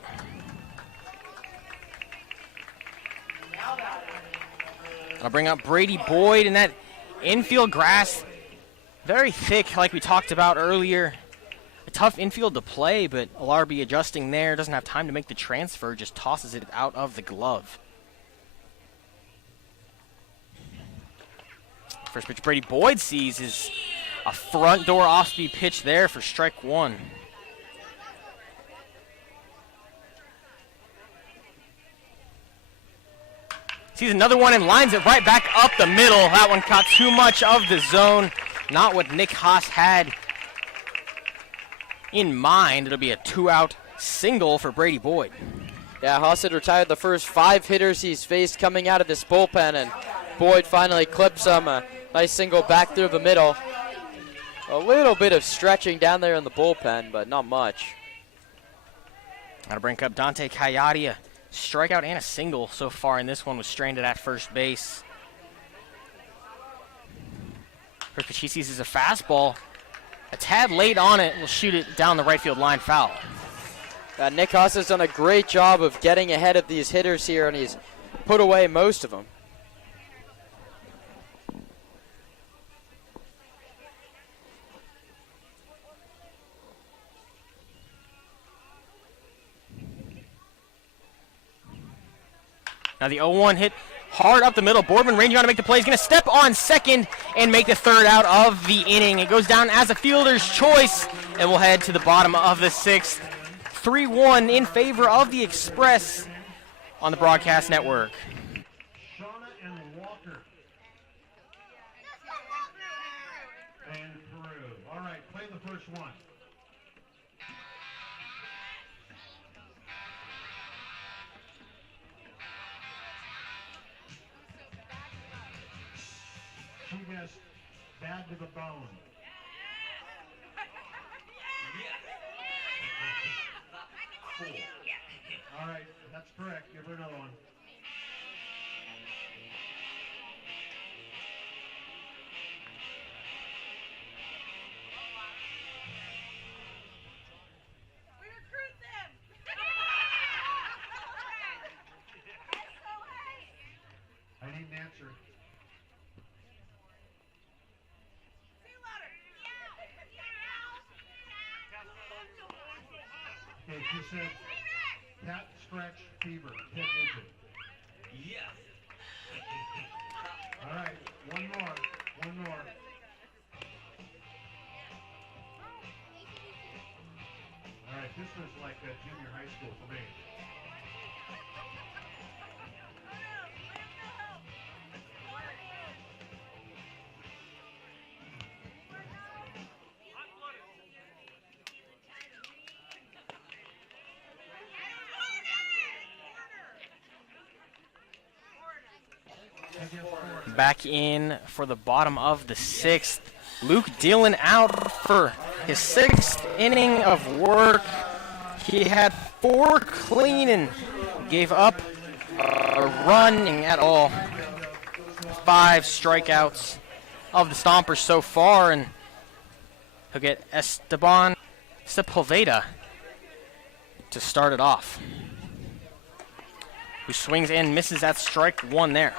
I'll bring up Brady Boyd, and that infield grass, very thick like we talked about earlier. A tough infield to play, but Alarbi adjusting there. Doesn't have time to make the transfer, just tosses it out of the glove. First pitch Brady Boyd sees is a front door off-speed pitch there for strike one. Sees another one and lines it right back up the middle. That one caught too much of the zone. Not what Nick Haas had in mind. It'll be a two-out single for Brady Boyd. Yeah, Haas had retired the first 5 hitters he's faced coming out of this bullpen, and Boyd finally clips him. A nice single back through the middle. A little bit of stretching down there in the bullpen, but not much. Got to bring up Dante Coyote. A strikeout and a single so far in this one, was stranded at first base. First pitch he sees is a fastball. A tad late on it, will shoot it down the right field line, foul. Nick Haas has done a great job of getting ahead of these hitters here, and he's put away most of them. Now the 0-1 hit hard up the middle. Boardman ranging on to make the play. He's going to step on second and make the third out of the inning. It goes down as a fielder's choice, and we'll head to the bottom of the sixth. 3-1 in favor of the Express on the broadcast network. Shauna and Walker. And Peru. All right, play the first one. She gets bad to the bone. Cool. All right, that's correct. Give her another one. you said cat scratch fever, pit vision. Yes. All right, one more. All right, this was like junior high school for me. Back in for the bottom of the sixth. Luke Dillon out for his sixth inning of work. He had 4 clean and gave up a run at all. 5 strikeouts of the Stompers so far, and he'll get Esteban Sepulveda to start it off, who swings and misses at strike 1 there.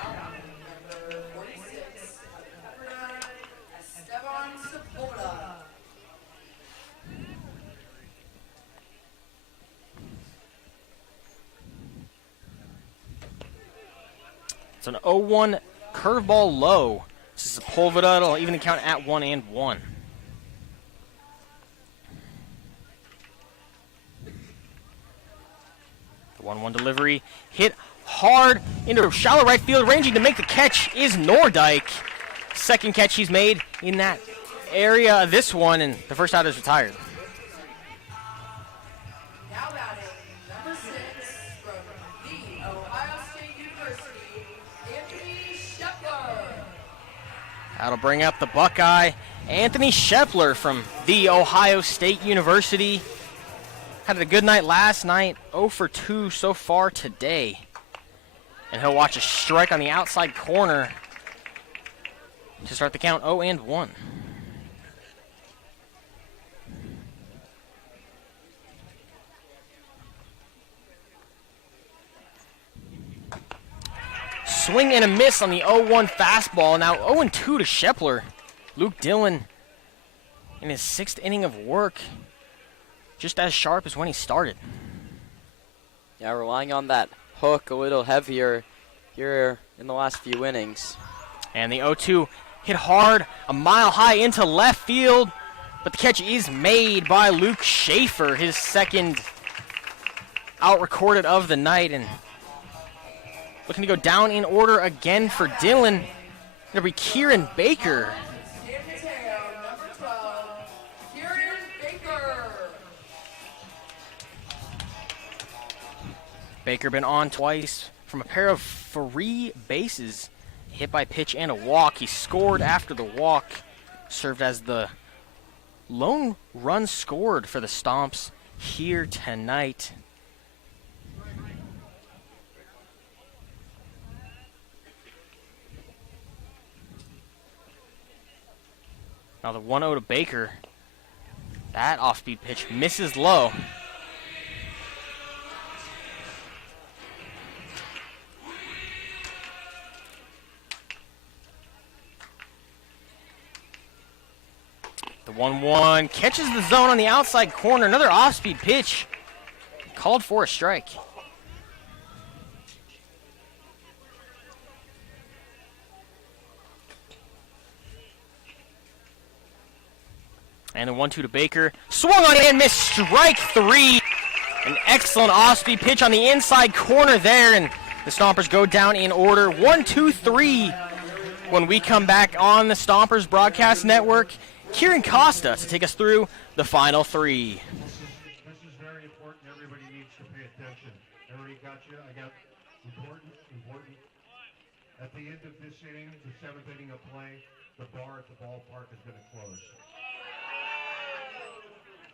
It's an 0-1 curveball low. This is a Sepulveda. It'll even count at 1-1. The 1-1 delivery hit hard into shallow right field. Ranging to make the catch is Nordyke. Second catch he's made in that area. This one, and the first out is retired. Now batting, number 6 from the Ohio State University, Anthony Shepler. That'll bring up the Buckeye, Anthony Shepler from the Ohio State University. Had a good night last night, 0 for 2 so far today. And he'll watch a strike on the outside corner to start the count 0-1. Swing and a miss on the 0-1 fastball. Now 0-2 to Shepler. Luke Dillon in his 6th inning of work, just as sharp as when he started. Yeah, relying on that hook a little heavier here in the last few innings. And the 0-2 hit hard, a mile high into left field, but the catch is made by Luke Schaefer, his second out recorded of the night, and looking to go down in order again for Dillon. It'll be Kieran Baker. San Mateo, number 12, Kieran Baker. Baker been on twice from a pair of free bases, hit by pitch and a walk. He scored after the walk, served as the lone run scored for the Stomps here tonight. Now the 1-0 to Baker. That off-speed pitch misses low. The 1-1 catches the zone on the outside corner. Another off-speed pitch. Called for a strike. And the 1-2 to Baker. Swung on and missed, strike 3. An excellent off-speed pitch on the inside corner there, and the Stompers go down in order. 1-2-3. When we come back on the Stompers Broadcast Network, Kieran Costa to take us through the final 3. This is very important. Everybody needs to pay attention. Everybody got you? I got important. At the end of this inning, the 7th inning of play, the bar at the ballpark is going to close.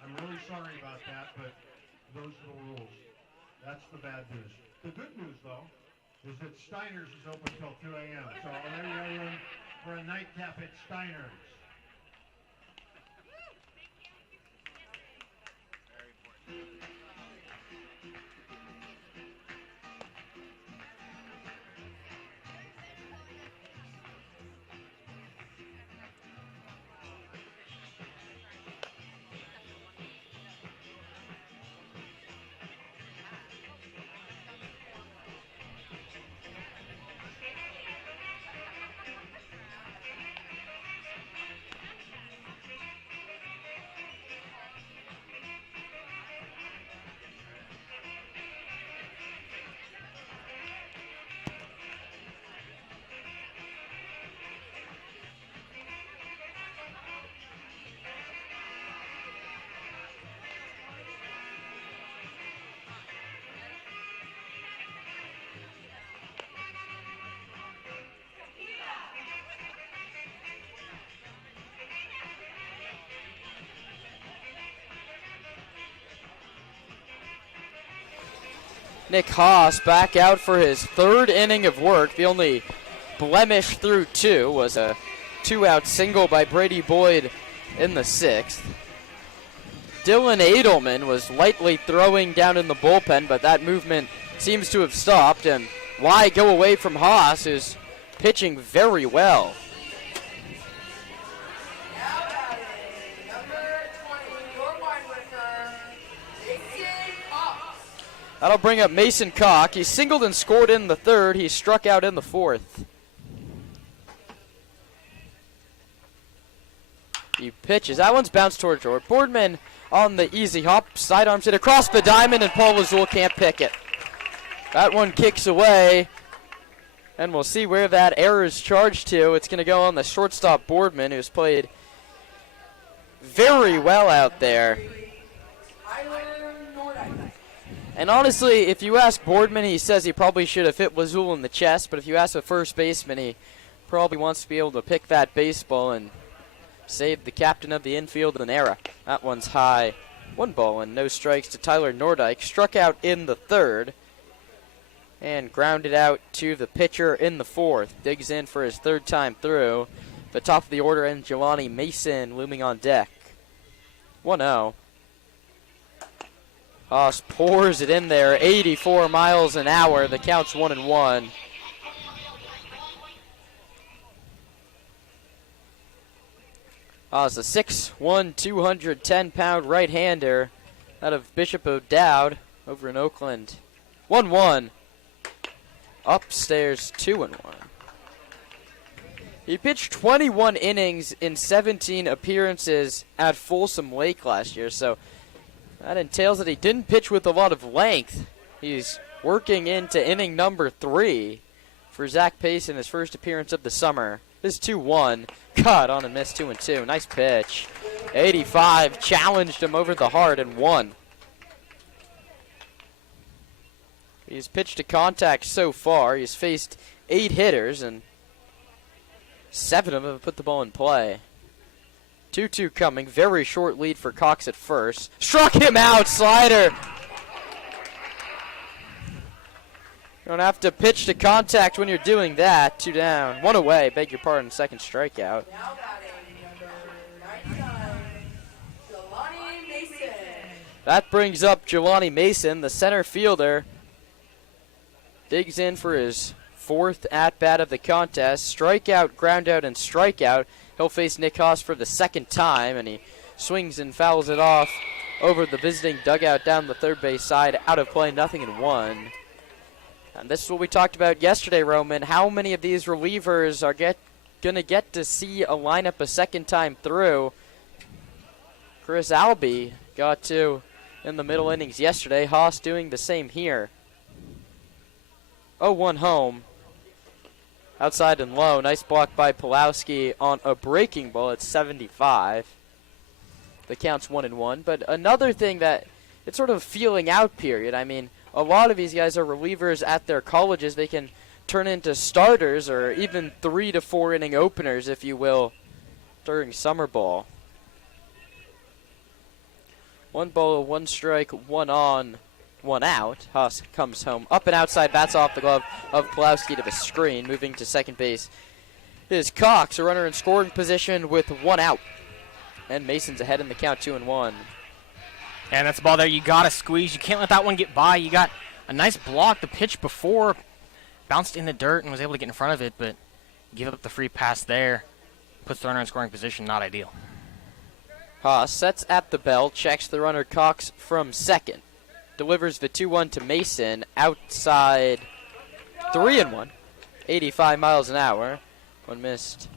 I'm really sorry about that, but those are the rules. That's the bad news. The good news, though, is that Steiner's is open till 2 a.m. So there you go for a nightcap at Steiner's. Nick Haas back out for his third inning of work. The only blemish through 2 was a 2-out single by Brady Boyd in the 6th. Dylan Edelman was lightly throwing down in the bullpen, but that movement seems to have stopped. And why go away from Haas, who's pitching very well? Now batting, number 20, your wide winner, Mason Cox. That'll bring up Mason Cock. He singled and scored in the 3rd. He struck out in the 4th. He pitches. That one's bounced towards George. Boardman on the easy hop. Sidearms it across the diamond, and Paul Lazul can't pick it. That one kicks away, and we'll see where that error is charged to. It's going to go on the shortstop Boardman, who's played very well out there. And honestly, if you ask Boardman, he says he probably should have hit Lazul in the chest, but if you ask the first baseman, he probably wants to be able to pick that baseball and save the captain of the infield an error. That one's high. 1 ball and no strikes to Tyler Nordyke. Struck out in the 3rd and grounded out to the pitcher in the 4th. Digs in for his 3rd time through. The top of the order, and Jelani Mason looming on deck. 1-0. Haas pours it in there, 84 miles an hour. The count's 1-1. Haas, a 6'1", 210-pound right-hander out of Bishop O'Dowd over in Oakland. 1-1. Upstairs, 2-1. He pitched 21 innings in 17 appearances at Folsom Lake last year, so that entails that he didn't pitch with a lot of length. He's working into inning number 3 for Zach Pace in his first appearance of the summer. This 2-1. Cut on and missed 2-2. Nice pitch. 85 challenged him over the heart and won. He's pitched to contact so far. He's faced 8 hitters, and 7 of them have put the ball in play. 2-2 coming. Very short lead for Cox at first. Struck him out. Slider. You don't have to pitch to contact when you're doing that. 2 down. 1 away. Beg your pardon. Second strikeout. Now batting, number 99, Jelani Mason. That brings up Jelani Mason, the center fielder. Digs in for his 4th at-bat of the contest. Strikeout, groundout, and strikeout. He'll face Nick Haas for the 2nd time, and he swings and fouls it off over the visiting dugout down the third base side. Out of play, 0-1. And this is what we talked about yesterday, Roman. How many of these relievers are going to get to see a lineup a 2nd time through? Chris Albee got to in the middle innings yesterday. Haas doing the same here. 0-1 home. Outside and low. Nice block by Pulowski on a breaking ball at 75. The count's 1-1. But another thing that it's sort of a feeling out period. I mean, a lot of these guys are relievers at their colleges. They can turn into starters or even 3 to 4 inning openers, if you will, during summer ball. 1 ball, 1 strike, 1 on, 1 out. Haas comes home. Up and outside, bats off the glove of Pulowski to the screen. Moving to second base is Cox, a runner in scoring position with 1 out. And Mason's ahead in the count, 2-1. And that's a ball there you got to squeeze. You can't let that one get by. You got a nice block. The pitch before bounced in the dirt and was able to get in front of it, but give up the free pass there. Puts the runner in scoring position. Not ideal. Haas sets at the bell, checks the runner Cox from second. Delivers the 2-1 to Mason. Outside, 3-1. 85 miles an hour. One missed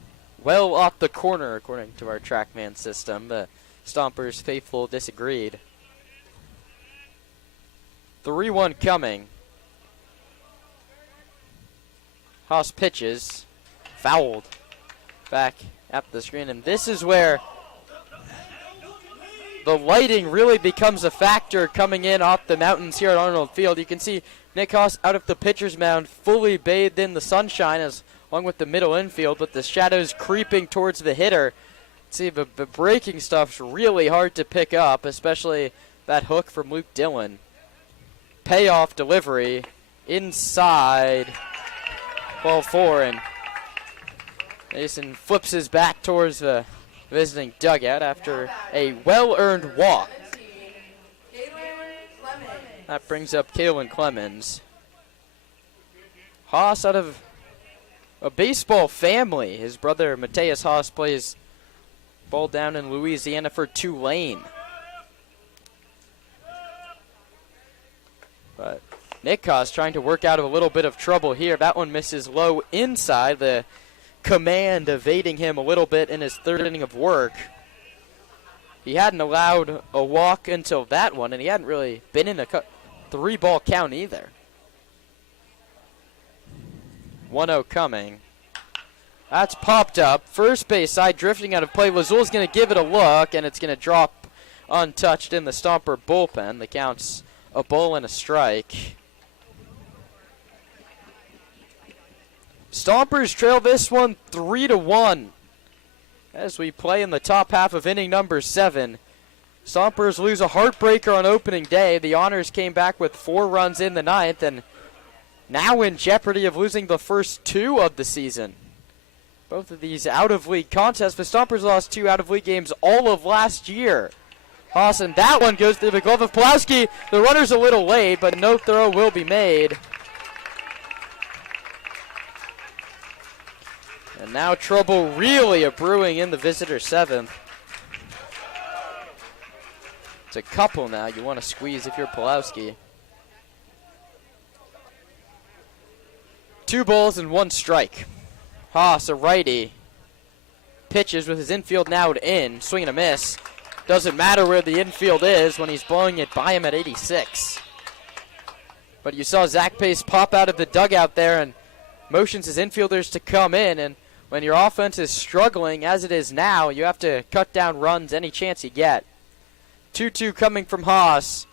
well off the corner, according to our TrackMan system. The Stompers faithful disagreed. 3-1 coming. Haas pitches. Fouled. Back at the screen. And this is where the lighting really becomes a factor coming in off the mountains here at Arnold Field. You can see Nick Haas out of the pitcher's mound, fully bathed in the sunshine along with the middle infield, with the shadows creeping towards the hitter. See, the breaking stuff's really hard to pick up, especially that hook from Luke Dillon. payoff delivery inside ball 4, and Mason flips his back towards the visiting dugout after a well-earned walk. That brings up Kalen Clemens. Haas out of a baseball family. His brother Mateus Haas plays ball down in Louisiana for Tulane. But Nick Haas trying to work out of a little bit of trouble here. That one misses low inside. The command evading him a little bit in his third inning of work. He hadn't allowed a walk until that one, and he hadn't really been in a 3-ball count either. 1-0 coming. That's popped up. First base side drifting out of play. Lazul's going to give it a look, and it's going to drop untouched in the Stomper bullpen. The count's a ball and a strike. Stompers trail this one 3-1 as we play in the top half of inning number 7. Stompers lose a heartbreaker on opening day. The Honors came back with 4 runs in the 9th and now in jeopardy of losing the first 2 of the season. Both of these out-of-league contests, the Stompers lost 2 out-of-league games all of last year. Haas, and that one goes through the glove of Pulowski. The runner's a little late, but no throw will be made. And now trouble really brewing in the visitor 7th. It's a couple now you want to squeeze if you're Pulowski. 2 balls and 1 strike. Haas, a righty, pitches with his infield now in. Swing and a miss. Doesn't matter where the infield is when he's blowing it by him at 86. But you saw Zach Pace pop out of the dugout there and motions his infielders to come in. And when your offense is struggling, as it is now, you have to cut down runs any chance you get. 2-2 coming from Haas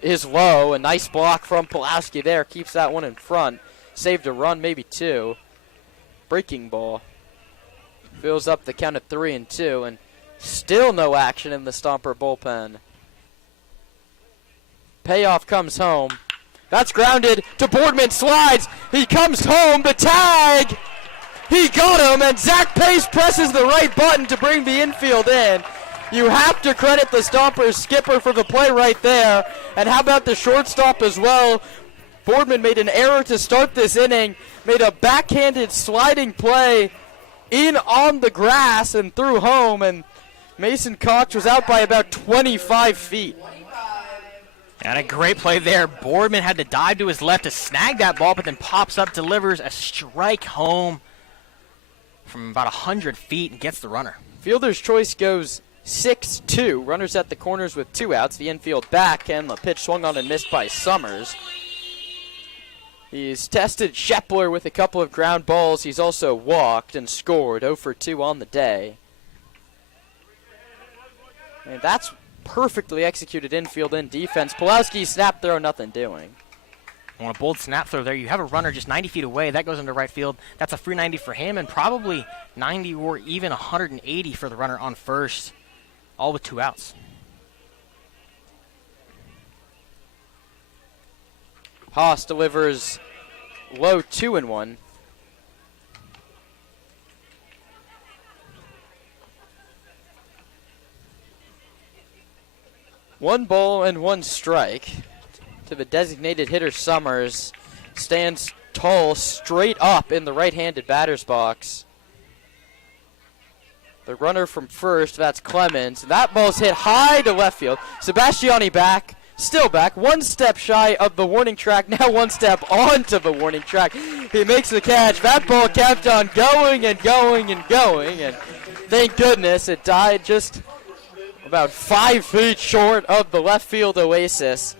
is low. A nice block from Pulowski there. Keeps that one in front. Saved a run, maybe 2. Breaking ball. Fills up the count at 3-2. And still no action in the Stomper bullpen. Payoff comes home. That's grounded to Boardman. Slides. He comes home. The tag. He got him. And Zach Pace presses the right button to bring the infield in. You have to credit the Stompers skipper for the play right there. And how about the shortstop as well? Boardman made an error to start this inning. Made a backhanded sliding play in on the grass and threw home. And Mason Cox was out by about 25 feet. And a great play there. Boardman had to dive to his left to snag that ball, but then pops up, delivers a strike home from about 100 feet and gets the runner. Fielder's choice goes 6-2. Runners at the corners with 2 outs. The infield back, and the pitch swung on and missed by Summers. He's tested Shepler with a couple of ground balls. He's also walked and scored 0 for 2 on the day. And that's perfectly executed infield and defense. Pulowski snap throw, nothing doing. On a bold snap throw there, you have a runner just 90 feet away. That goes into right field. That's a free 90 for him and probably 90 or even 180 for the runner on first, all with 2 outs. Haas delivers low 2-1. One ball and 1 strike to the designated hitter. Summers stands tall straight up in the right-handed batter's box. The runner from first, that's Clemens. That ball's hit high to left field. Sebastiani back, still back, 1 step shy of the warning track, now 1 step onto the warning track. He makes the catch. That ball kept on going and going and going, and thank goodness it died just about 5 feet short of the left field oasis.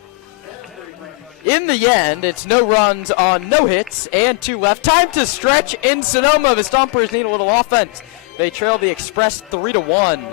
In the end, it's no runs on no hits and 2 left. Time to stretch in Sonoma. The Stompers need a little offense. They trail the Express 3-1.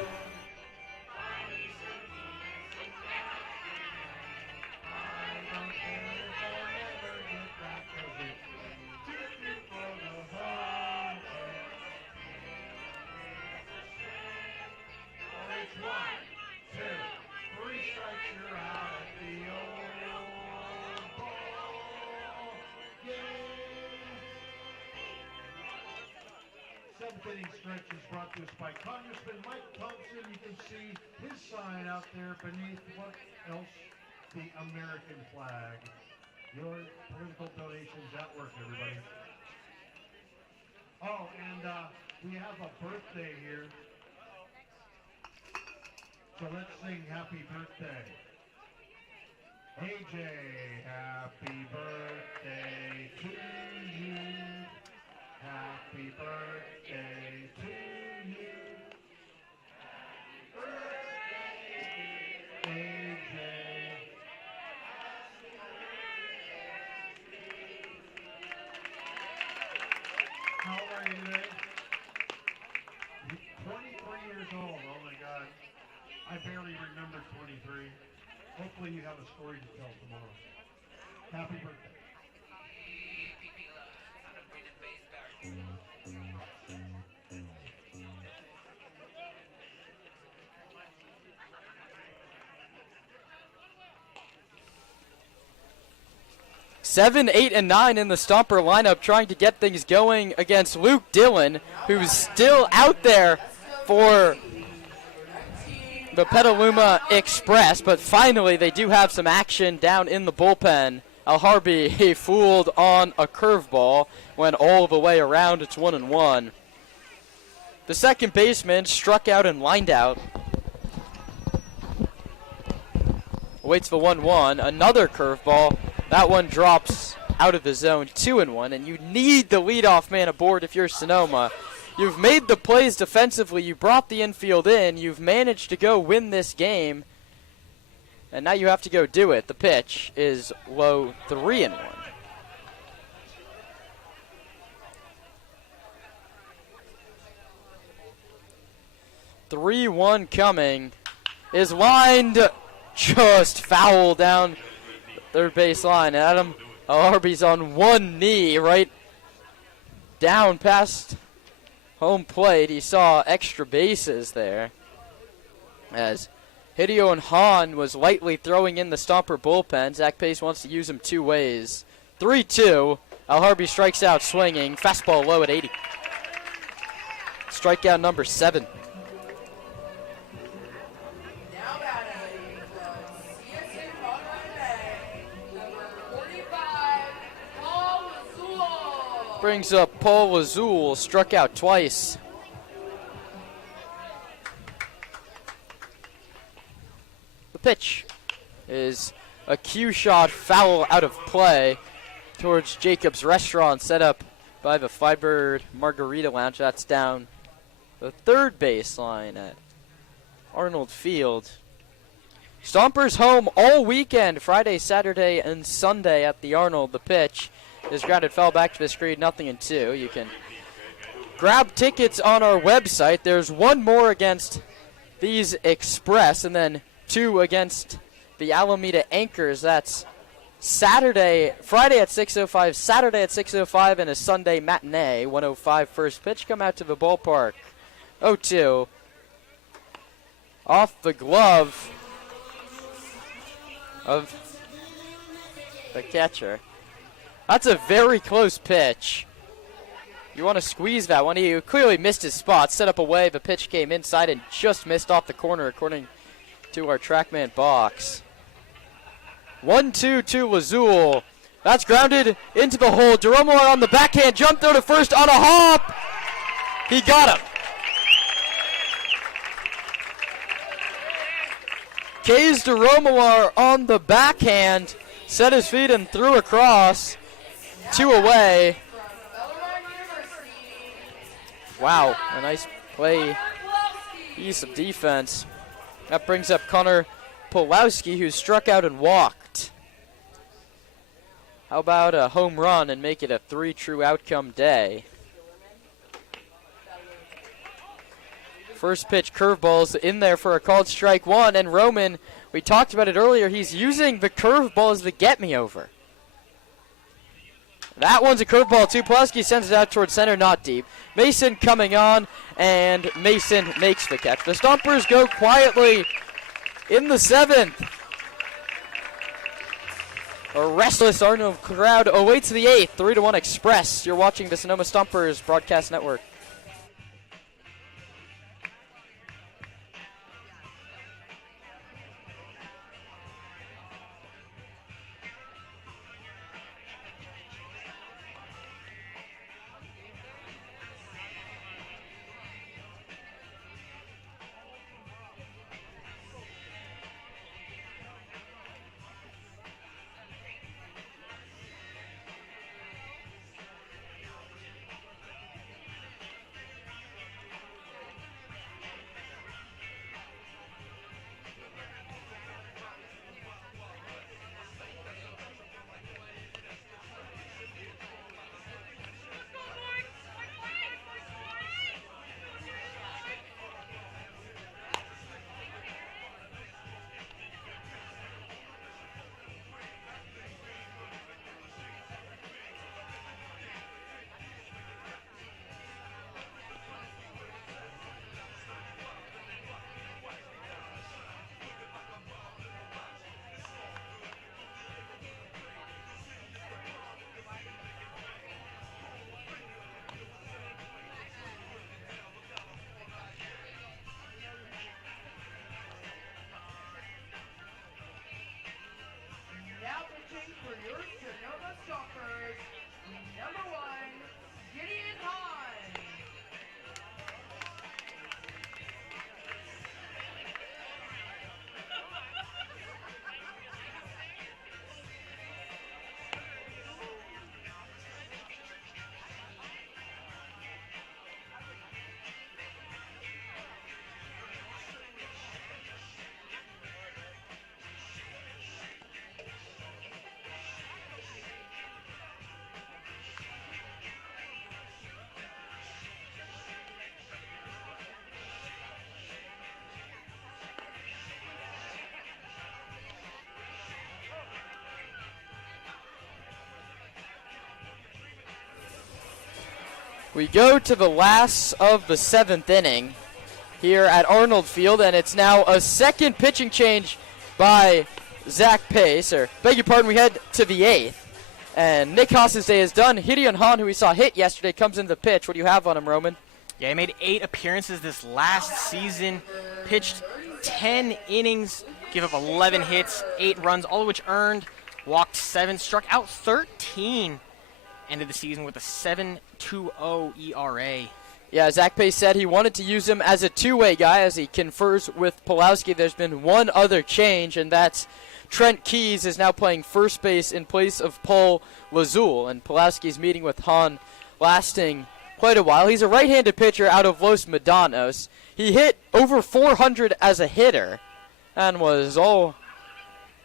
seventh inning stretch is brought to us by Congressman Mike Thompson. You can see his sign out there beneath what else? The American flag. Your political donations at work, everybody. Oh, and we have a birthday here. So let's sing happy birthday. AJ, happy birthday to you. Happy birthday to you. Happy birthday, AJ. How old are you today? 23 years old. Oh my God. I barely remember 23. Hopefully you have a story to tell tomorrow. Happy birthday. 7, 8, and 9 in the Stomper lineup trying to get things going against Luke Dillon, who's still out there for the Petaluma Express, but finally they do have some action down in the bullpen. Al-Harbi, he fooled on a curveball, went all the way around, it's 1-1. The second baseman struck out and lined out. Waits the 1-1, another curveball. That one drops out of the zone, 2-1, and you need the leadoff man aboard if you're Sonoma. You've made the plays defensively, you brought the infield in, you've managed to go win this game, and now you have to go do it. The pitch is low, 3-1. (3-1) coming, is lined just foul down third base line. Adam Al-Harbi's on one knee right down past home plate. He saw extra bases there as Hideo and Hahn was lightly throwing in the Stomper bullpen. Zach Pace wants to use him two ways. 3-2. Al-Harbi strikes out swinging. Fastball low at 80. Strikeout number 7. Brings up Paul Lazul, struck out twice. The pitch is a cue shot foul out of play towards Jacob's Restaurant, set up by the Firebird Margarita Lounge. That's down the third baseline at Arnold Field. Stompers home all weekend, Friday, Saturday, and Sunday at the Arnold. The pitch is grounded, fell back to the screen, 0-2. You can grab tickets on our website. There's one more against these Express, and then 2 against the Alameda Anchors. That's Friday at 6:05, Saturday at 6:05, and a Sunday matinee, 1:05 first pitch. Come out to the ballpark. 0-2. Off the glove of the catcher. That's a very close pitch. You want to squeeze that one. He clearly missed his spot, set up a way. The pitch came inside and just missed off the corner, according to our TrackMan box. 1-2 to Lazul. That's grounded into the hole. DeRomo on the backhand, jump throw to first on a hop. He got him. Kays DeRomo on the backhand, set his feet and threw across. 2 away. Wow, a nice play. Piece of defense. That brings up Connor Pulowski, who struck out and walked. How about a home run and make it a 3 true outcome day? First pitch curveballs in there for a called strike 1, and Roman, we talked about it earlier, he's using the curveball as the get-me-over. That one's a curveball too. Pulaski sends it out towards center, not deep. Mason coming on, and Mason makes the catch. The Stompers go quietly in the 7th. A restless Arnold crowd awaits the 8th. 3-1 Express. You're watching the Sonoma Stompers Broadcast Network. We go to the last of the 7th inning here at Arnold Field, and it's now a second pitching change by Zach Pace, or beg your pardon, we head to the 8th. And Nick Haas's day is done. Gideon Hahn, who we saw hit yesterday, comes into the pitch. What do you have on him, Roman? Yeah, he made 8 appearances this last season, pitched 10 innings, gave up 11 hits, 8 runs, all of which earned, walked 7, struck out 13, ended the season with a 7.20 ERA. Yeah, Zach Pace said he wanted to use him as a two-way guy as he confers with Pulowski. There's been one other change, and that's Trent Keys is now playing first base in place of Paul Lazul, and Pulowski's meeting with Hahn lasting quite a while. He's a right-handed pitcher out of Los Medanos. He hit over 400 as a hitter and was all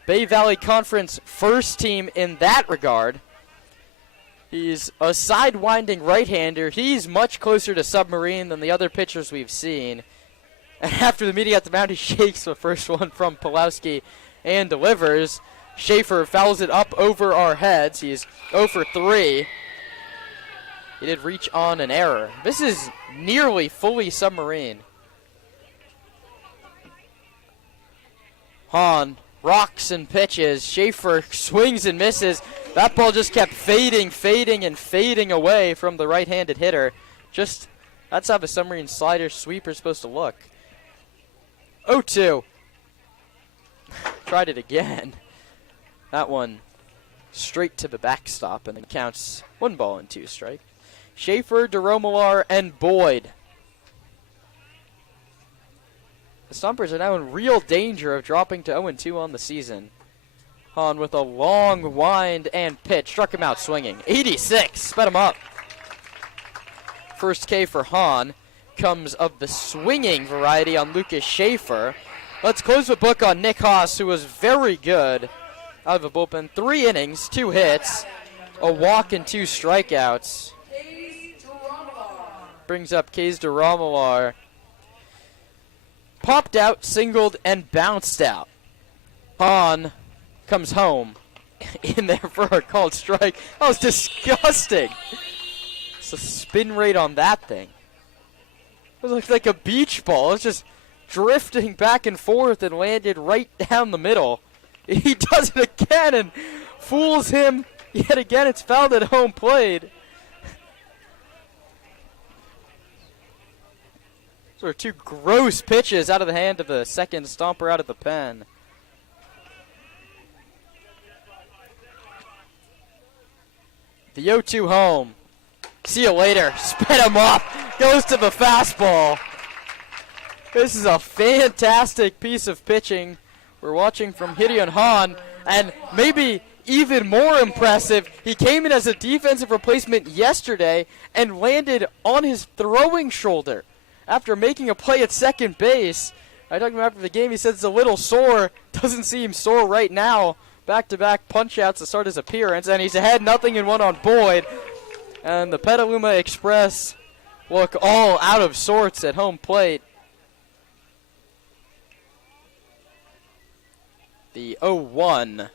Bay Valley Conference first team in that regard. He's a sidewinding right-hander. He's much closer to Submarine than the other pitchers we've seen. And after the meeting at the mound, he shakes the first one from Pulowski and delivers. Schaefer fouls it up over our heads. He's 0 for 3. He did reach on an error. This is nearly fully Submarine. Hahn rocks and pitches. Schaefer swings and misses. That ball just kept fading away from the right-handed hitter. Just, that's how the Submarine slider sweeper is supposed to look. 0-2. Tried it again. That one straight to the backstop, and it counts 1 ball and 2 strike. Schaefer, DeRomalar, and Boyd. The Stompers are now in real danger of dropping to 0-2 on the season. Hahn with a long wind and pitch. Struck him out swinging. 86. Sped him up. First K for Hahn comes of the swinging variety on Lucas Schaefer. Let's close the book on Nick Haas, who was very good out of the bullpen. 3 innings, 2 hits, a walk and 2 strikeouts. Brings up Kays DeRomalar. Popped out, singled, and bounced out. Hahn comes home in there for a called strike. That was disgusting. It's the spin rate on that thing. It looked like a beach ball. It was just drifting back and forth and landed right down the middle. He does it again and fools him yet again. It's fouled at home plate. Those are 2 gross pitches out of the hand of the second Stomper out of the pen. The 0-2 home. See you later. Spit him up. Goes to the fastball. This is a fantastic piece of pitching we're watching from Gideon Hahn. And maybe even more impressive, he came in as a defensive replacement yesterday and landed on his throwing shoulder after making a play at second base. I talked to him after the game. He said it's a little sore. Doesn't seem sore right now. Back-to-back punch-outs to start his appearance, and he's ahead 0-1 on Boyd. And the Petaluma Express look all out of sorts at home plate. The 0-1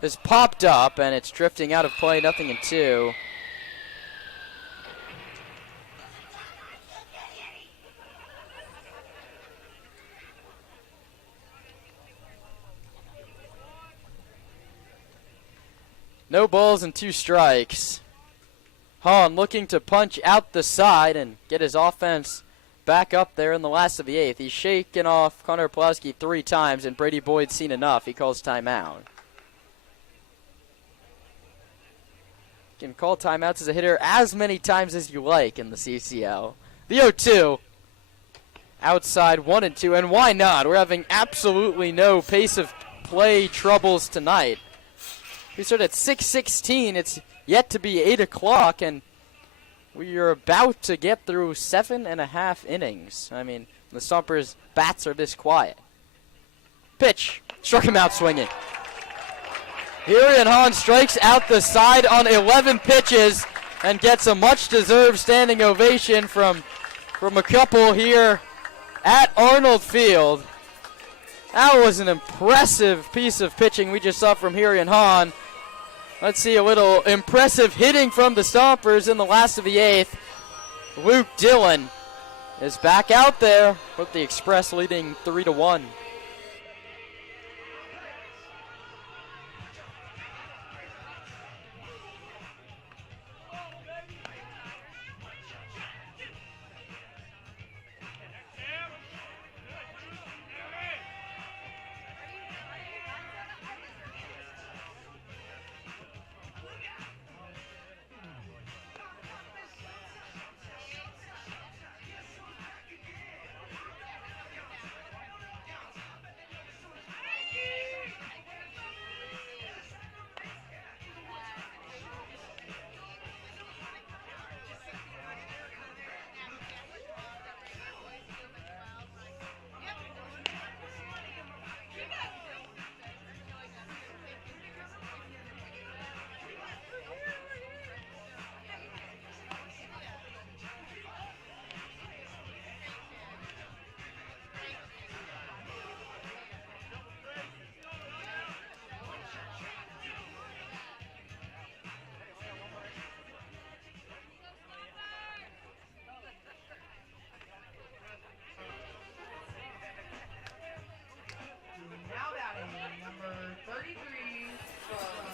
is popped up, and it's drifting out of play, 0-2. No balls and 2 strikes. Hahn looking to punch out the side and get his offense back up there in the last of the 8th. He's shaken off Connor Pulowski 3 times, and Brady Boyd's seen enough. He calls timeout. You can call timeouts as a hitter as many times as you like in the CCL. The 0-2. Outside 1-2, and why not? We're having absolutely no pace of play troubles tonight. We start at 6:16. It's yet to be 8 o'clock, and we are about to get through 7.5 innings. I mean, the Stompers' bats are this quiet. Pitch. Struck him out swinging. Gideon Hahn strikes out the side on 11 pitches and gets a much-deserved standing ovation from a couple here at Arnold Field. That was an impressive piece of pitching we just saw from Gideon Hahn. Let's see a little impressive hitting from the Stompers in the last of the 8th. Luke Dillon is back out there with the Express leading 3-1.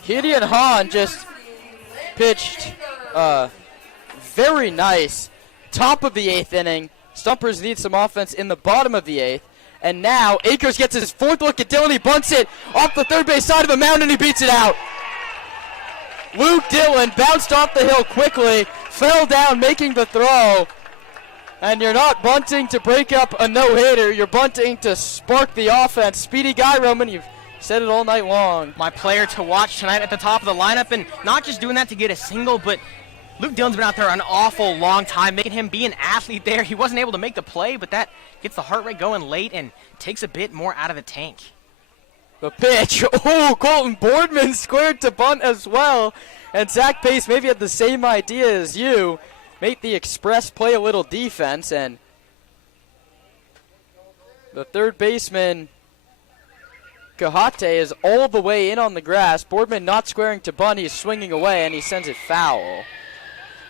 Gideon Hahn just pitched very nice top of the 8th inning. Stompers need some offense in the bottom of the 8th. And now Akers gets his 4th look at Dillon. He bunts it off the third base side of the mound and he beats it out. Luke Dillon bounced off the hill quickly, fell down making the throw. And you're not bunting to break up a no-hitter. You're bunting to spark the offense. Speedy guy, Roman. You've said it all night long. My player to watch tonight at the top of the lineup, and not just doing that to get a single, but Luke Dillon's been out there an awful long time, making him be an athlete there. He wasn't able to make the play, but that gets the heart rate going late and takes a bit more out of the tank. The pitch. Oh, Colton Boardman squared to bunt as well. And Zach Pace maybe had the same idea as you. Make the Express play a little defense, and the third baseman, Kahate, is all the way in on the grass. Boardman not squaring to bunt. He's swinging away, and he sends it foul.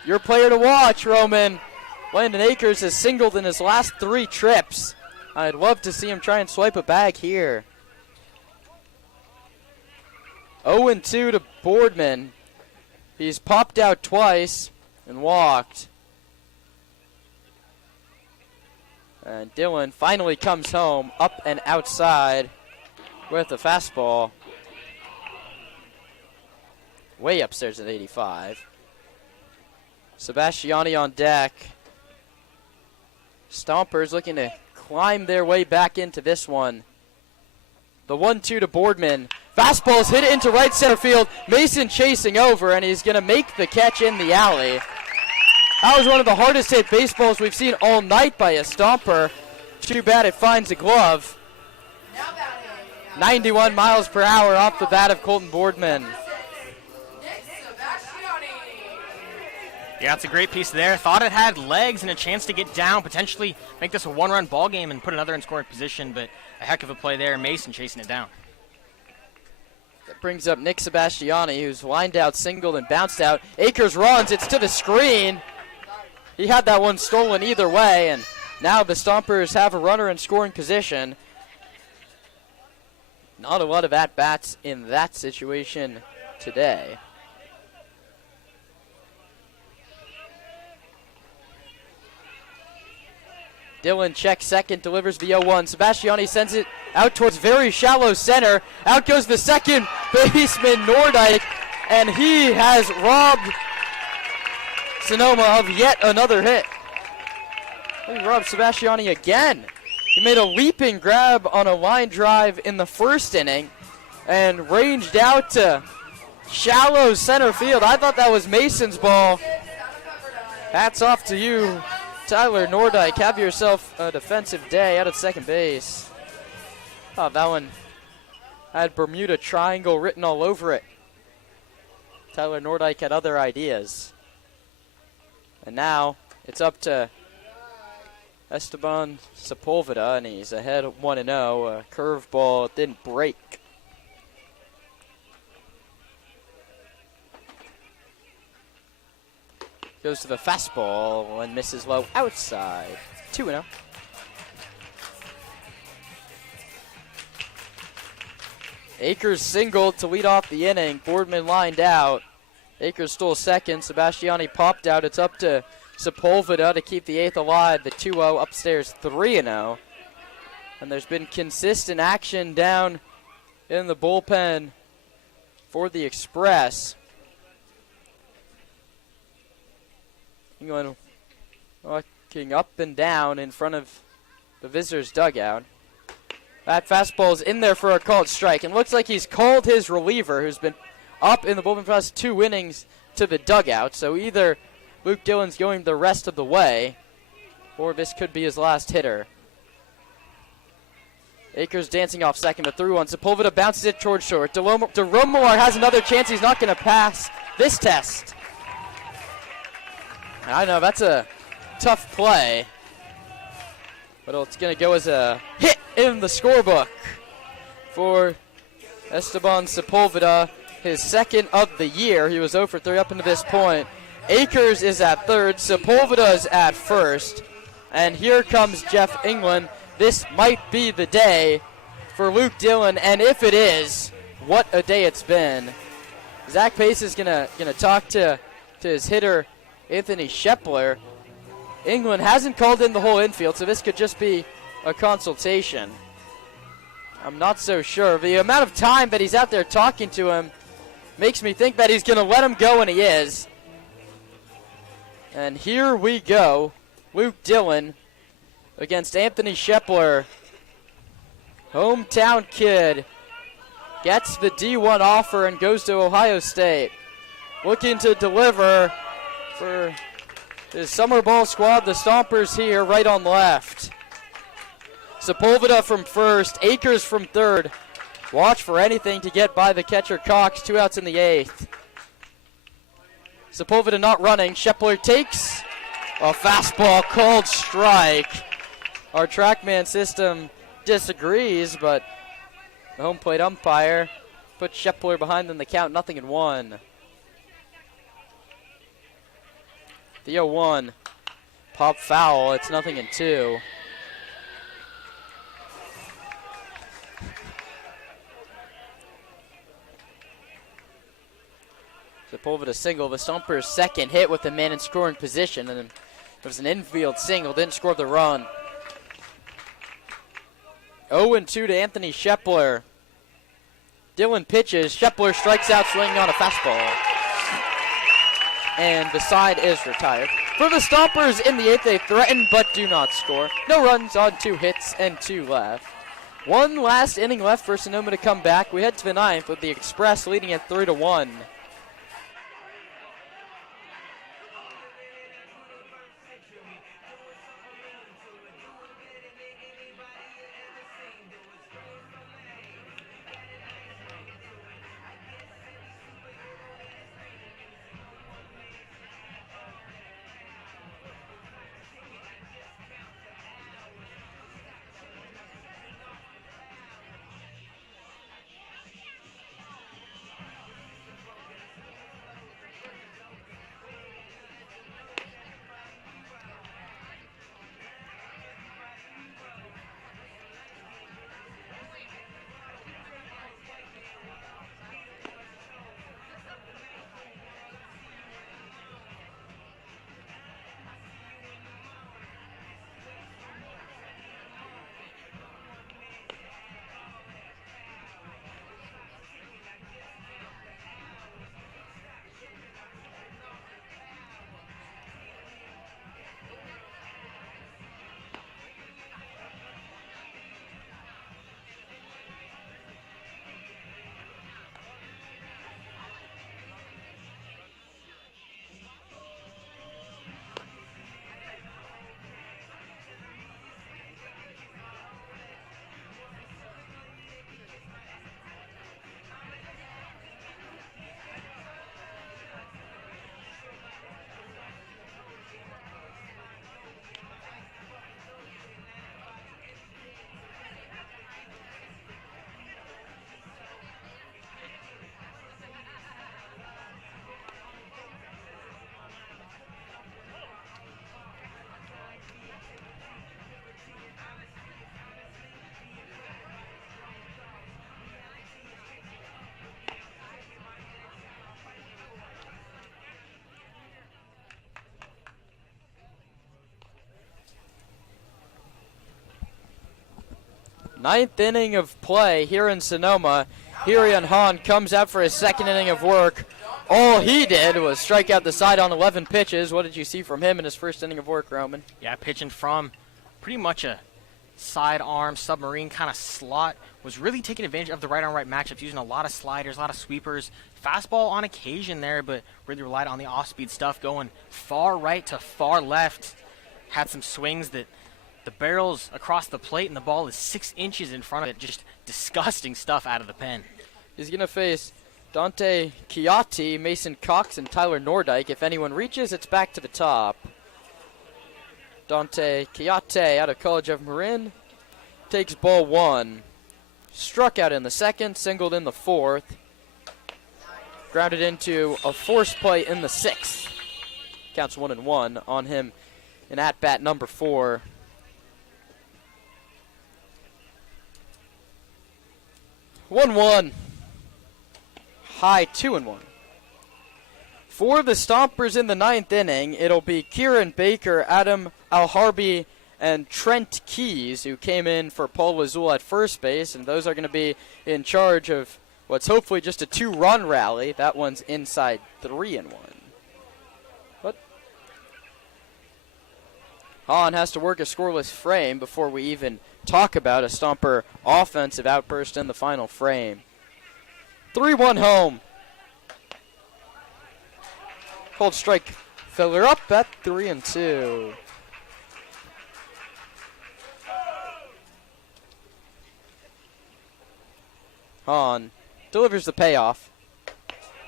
Your player to watch, Roman. Landon Akers has singled in his last 3 trips. I'd love to see him try and swipe a bag here. 0-2 to Boardman. He's popped out twice and walked. And Dillon finally comes home up and outside with a fastball. Way upstairs at 85. Sebastiani on deck. Stompers looking to climb their way back into this one. The 1-2 to Boardman. Fastball's hit it into right center field. Mason chasing over, and he's going to make the catch in the alley. That was one of the hardest hit baseballs we've seen all night by a Stomper. Too bad it finds a glove. 91 miles per hour off the bat of Colton Boardman. Yeah, it's a great piece there. Thought it had legs and a chance to get down, potentially make this a one-run ball game and put another in scoring position, but a heck of a play there. Mason chasing it down. That brings up Nick Sebastiani, who's lined out, singled, and bounced out. Akers runs. It's to the screen. He had that one stolen either way, and now the Stompers have a runner in scoring position. Not a lot of at-bats in that situation today. Dillon checks second, delivers the 0-1. Sebastiani sends it out towards very shallow center. Out goes the second baseman, Nordyke, and he has robbed Sonoma of yet another hit. He robbed Sebastiani again. He made a leaping grab on a line drive in the first inning and ranged out to shallow center field. I thought that was Mason's ball. Hats off to you, Tyler Nordyke. Have yourself a defensive day out at second base. Oh, that one had Bermuda Triangle written all over it. Tyler Nordyke had other ideas. And now it's up to Esteban Sepulveda, and he's ahead 1-0. A curveball didn't break. Goes to the fastball and misses low outside. 2-0. Akers singled to lead off the inning. Boardman lined out. Akers stole second. Sebastiani popped out. It's up to Sepulveda to keep the 8th alive. The 2-0 upstairs 3-0. And there's been consistent action down in the bullpen for the Express. England walking up and down in front of the visitors' dugout. That fastball's in there for a called strike. And looks like he's called his reliever, who's been up in the bullpen for the last 2 innings, to the dugout. So either Luke Dillon's going the rest of the way, or this could be his last hitter. Akers dancing off second, the 3-1. Sepulveda bounces it towards short. DeRomar has another chance. He's not going to pass this test. I know, that's a tough play. But it's going to go as a hit in the scorebook for Esteban Sepulveda, his second of the year. He was 0 for 3 up until this point. Akers is at third. Sepulveda is at first. And here comes Jeff England. This might be the day for Luke Dillon, and if it is, what a day it's been. Zach Pace is gonna talk to his hitter, Anthony Shepler. England hasn't called in the whole infield, so this could just be a consultation. I'm not so sure. The amount of time that he's out there talking to him makes me think that he's going to let him go, and he is. And here we go. Luke Dillon against Anthony Shepler. Hometown kid gets the D1 offer and goes to Ohio State. Looking to deliver for his summer ball squad, the Stompers here, right on left. Sepulveda from first, Akers from third. Watch for anything to get by the catcher Cox. 2 outs in the 8th. Sepulveda not running. Shepler takes a fastball, called strike. Our TrackMan system disagrees, but the home plate umpire put Shepler behind in the count, 0-1. The 0-1. Pop foul, it's 0-2. Sepulveda single, the Stompers' second hit with the man in scoring position, and it was an infield single, didn't score the run. 0-2 to Anthony Shepler. Dillon pitches, Shepler strikes out swinging on a fastball. And the side is retired. For the Stompers in the 8th, they threaten but do not score. No runs on 2 hits and 2 left. One last inning left for Sonoma to come back. We head to the 9th with the Express leading at 3-1. Ninth inning of play here in Sonoma. Hirion Hahn comes out for his second inning of work. All he did was strike out the side on 11 pitches. What did you see from him in his first inning of work, Roman? Yeah, pitching from pretty much a sidearm, submarine kind of slot. Was really taking advantage of the right-on right matchups, using a lot of sliders, a lot of sweepers. Fastball on occasion there, but really relied on the off-speed stuff, going far right to far left. Had some swings that the barrel's across the plate and the ball is 6 inches in front of it. Just disgusting stuff out of the pen. He's going to face Dante Chiatti, Mason Cox, and Tyler Nordyke. If anyone reaches, it's back to the top. Dante Chiatti out of College of Marin takes ball 1. Struck out in the second, singled in the fourth. Grounded into a forced play in the 6th. Counts 1-1 on him in at-bat number 4. One. High 2-1. For the Stompers in the 9th inning, it'll be Kieran Baker, Adam Alharbi, and Trent Keys, who came in for Paul Lazul at first base, and those are going to be in charge of what's hopefully just a 2-run rally. That one's inside 3-1. But Hahn has to work a scoreless frame before we even talk about a Stomper offensive outburst in the final frame. 3-1 home. Cold strike filler up at 3-2. Hahn delivers the payoff.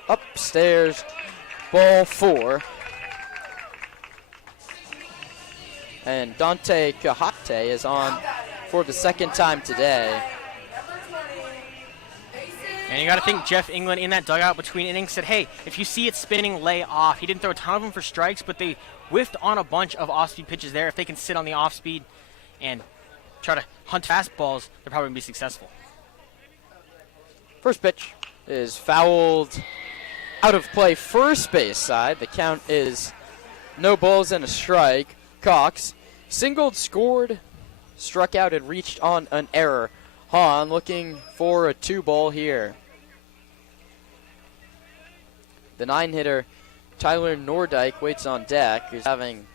Upstairs, ball 4. And Dante Cajate is on for the second time today. And you got to think Jeff England in that dugout between innings said, hey, if you see it spinning, lay off. He didn't throw a ton of them for strikes, but they whiffed on a bunch of off-speed pitches there. If they can sit on the off-speed and try to hunt fastballs, they're probably going to be successful. First pitch is fouled out of play first base side. The count is no balls and a strike. Cox singled, scored, struck out, and reached on an error. Hahn looking for a 2-ball here. The 9-hitter Tyler Nordyke waits on deck. He's having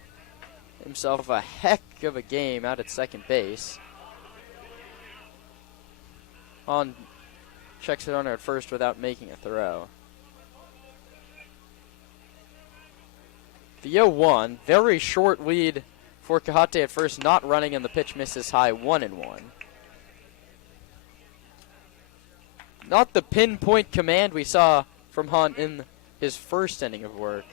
himself a heck of a game out at second base. Hahn checks it on at first without making a throw. The 0-1, very short lead for Cajate at first, not running, and the pitch misses high 1-1. Not the pinpoint command we saw from Hahn in his first inning of work.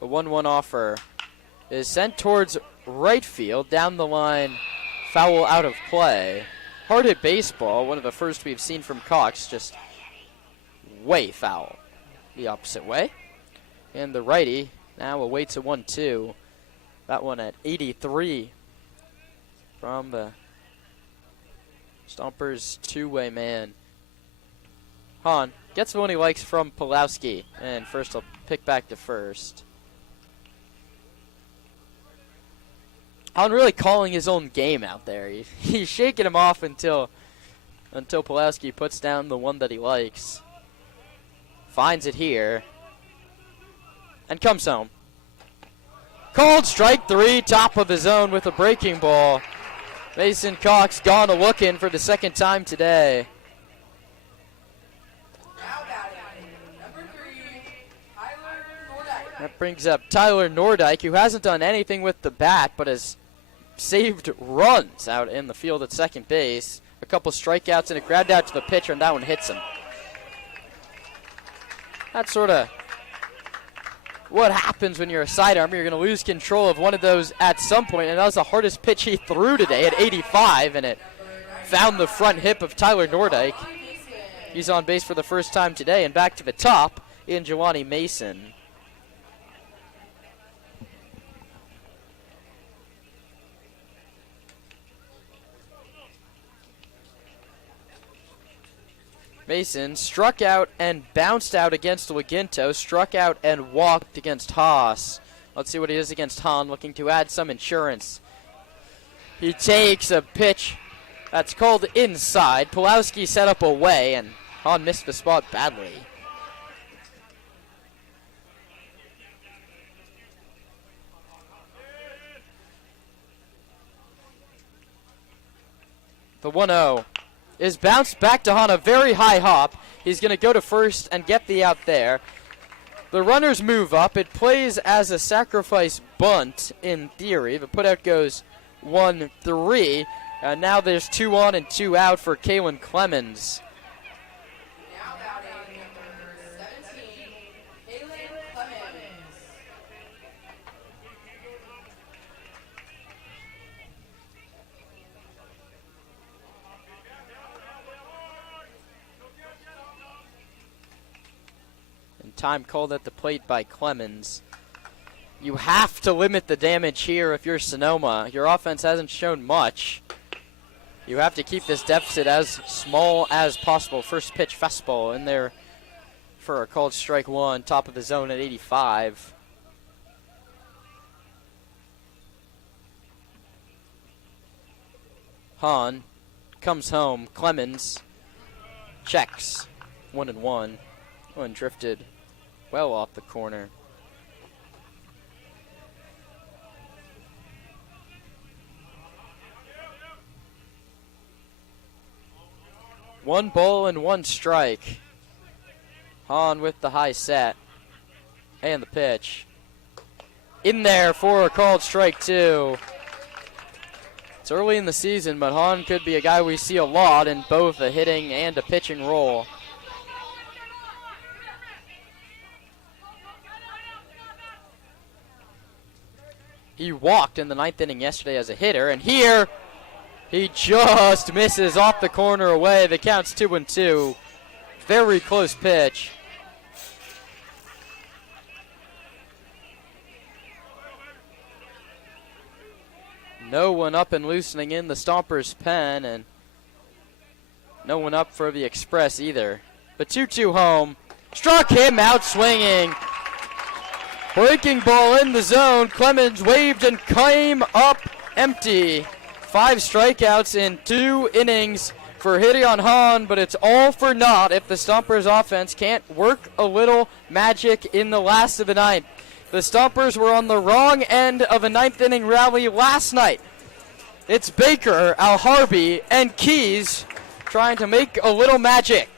A 1-1 offer is sent towards right field, down the line, foul out of play. Hard hit baseball, one of the first we've seen from Cox, just way foul the opposite way. And the righty now awaits a 1-2. That one at 83 from the Stompers two-way man. Hahn gets the one he likes from Pulowski, and first will pick back to first. Hahn really calling his own game out there. He's shaking him off until Pulowski puts down the one that he likes. Finds it here. And comes home. Called strike 3, top of the zone with a breaking ball. Mason Cox gone a-looking for the second time today. That brings up Tyler Nordyke, who hasn't done anything with the bat, but has saved runs out in the field at second base. A couple strikeouts and a ground out to the pitcher, and that one hits him. That's sort of what happens when you're a sidearmer. You're going to lose control of one of those at some point, and that was the hardest pitch he threw today at 85, and it found the front hip of Tyler Nordyke. He's on base for the first time today, and back to the top in Jelani Mason. Mason struck out and bounced out against Laginto, struck out and walked against Haas. Let's see what he is against Hahn, looking to add some insurance. He takes a pitch that's called inside. Pulowski set up away, and Hahn missed the spot badly. The 1-0 is bounced back to Hahn, a very high hop. He's going to go to first and get the out there. The runners move up. It plays as a sacrifice bunt in theory. The putout goes 1-3. Now there's 2 on and 2 out for Kalen Clemens. Now batting number 17, Kaylin Clemens. And time called at the plate by Clemens. You have to limit the damage here if you're Sonoma. Your offense hasn't shown much. You have to keep this deficit as small as possible. First pitch fastball in there for a called strike 1, top of the zone at 85. Hahn comes home. Clemens checks 1-1. One drifted well off the corner. One ball and 1 strike. Hahn with the high set. And the pitch. In there for a called strike 2. It's early in the season, but Hahn could be a guy we see a lot in both a hitting and a pitching role. He walked in the 9th inning yesterday as a hitter, and here he just misses off the corner away. The count's 2-2. Very close pitch. No one up and loosening in the Stompers' pen, and no one up for the Express either. But 2-2 home. Struck him out swinging. Breaking ball in the zone. Clemens waved and came up empty. 5 strikeouts in 2 innings for Hirion Hahn, but it's all for naught if the Stompers offense can't work a little magic in the last of the 9th. The Stompers were on the wrong end of a 9th inning rally last night. It's Baker, Al-Harbi, and Keys trying to make a little magic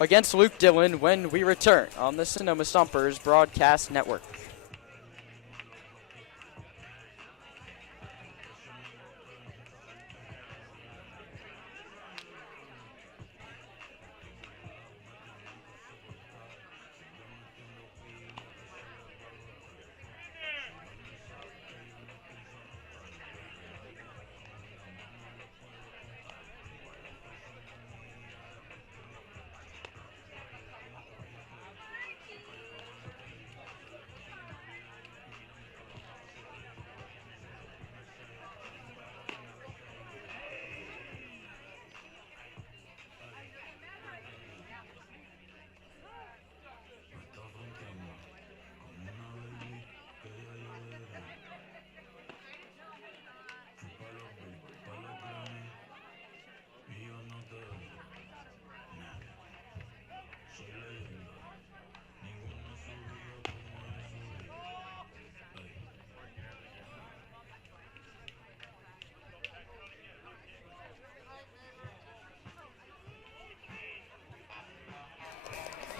against Luke Dillon when we return on the Sonoma Stompers Broadcast Network.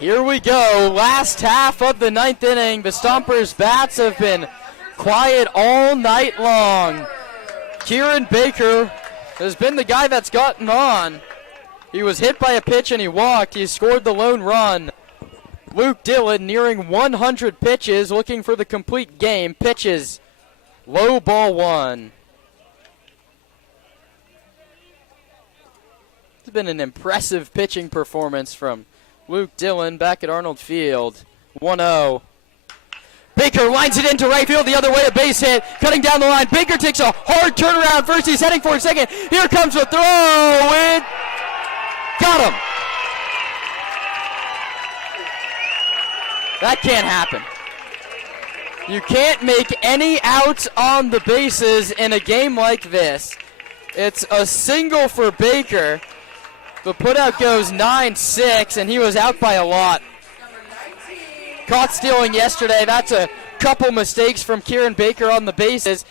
Here we go, last half of the 9th inning. The Stompers' bats have been quiet all night long. Kieran Baker has been the guy that's gotten on. He was hit by a pitch and he walked. He scored the lone run. Luke Dillon nearing 100 pitches, looking for the complete game. Pitches, low ball 1. It's been an impressive pitching performance from Luke Dillon back at Arnold Field. 1-0. Baker lines it into right field the other way, a base hit, cutting down the line. Baker takes a hard turnaround first. He's heading for second. Here comes the throw. It got him. That can't happen. You can't make any outs on the bases in a game like this. It's a single for Baker. The putout goes 9-6, and he was out by a lot. Caught stealing yesterday. That's a couple mistakes from Kieran Baker on the bases.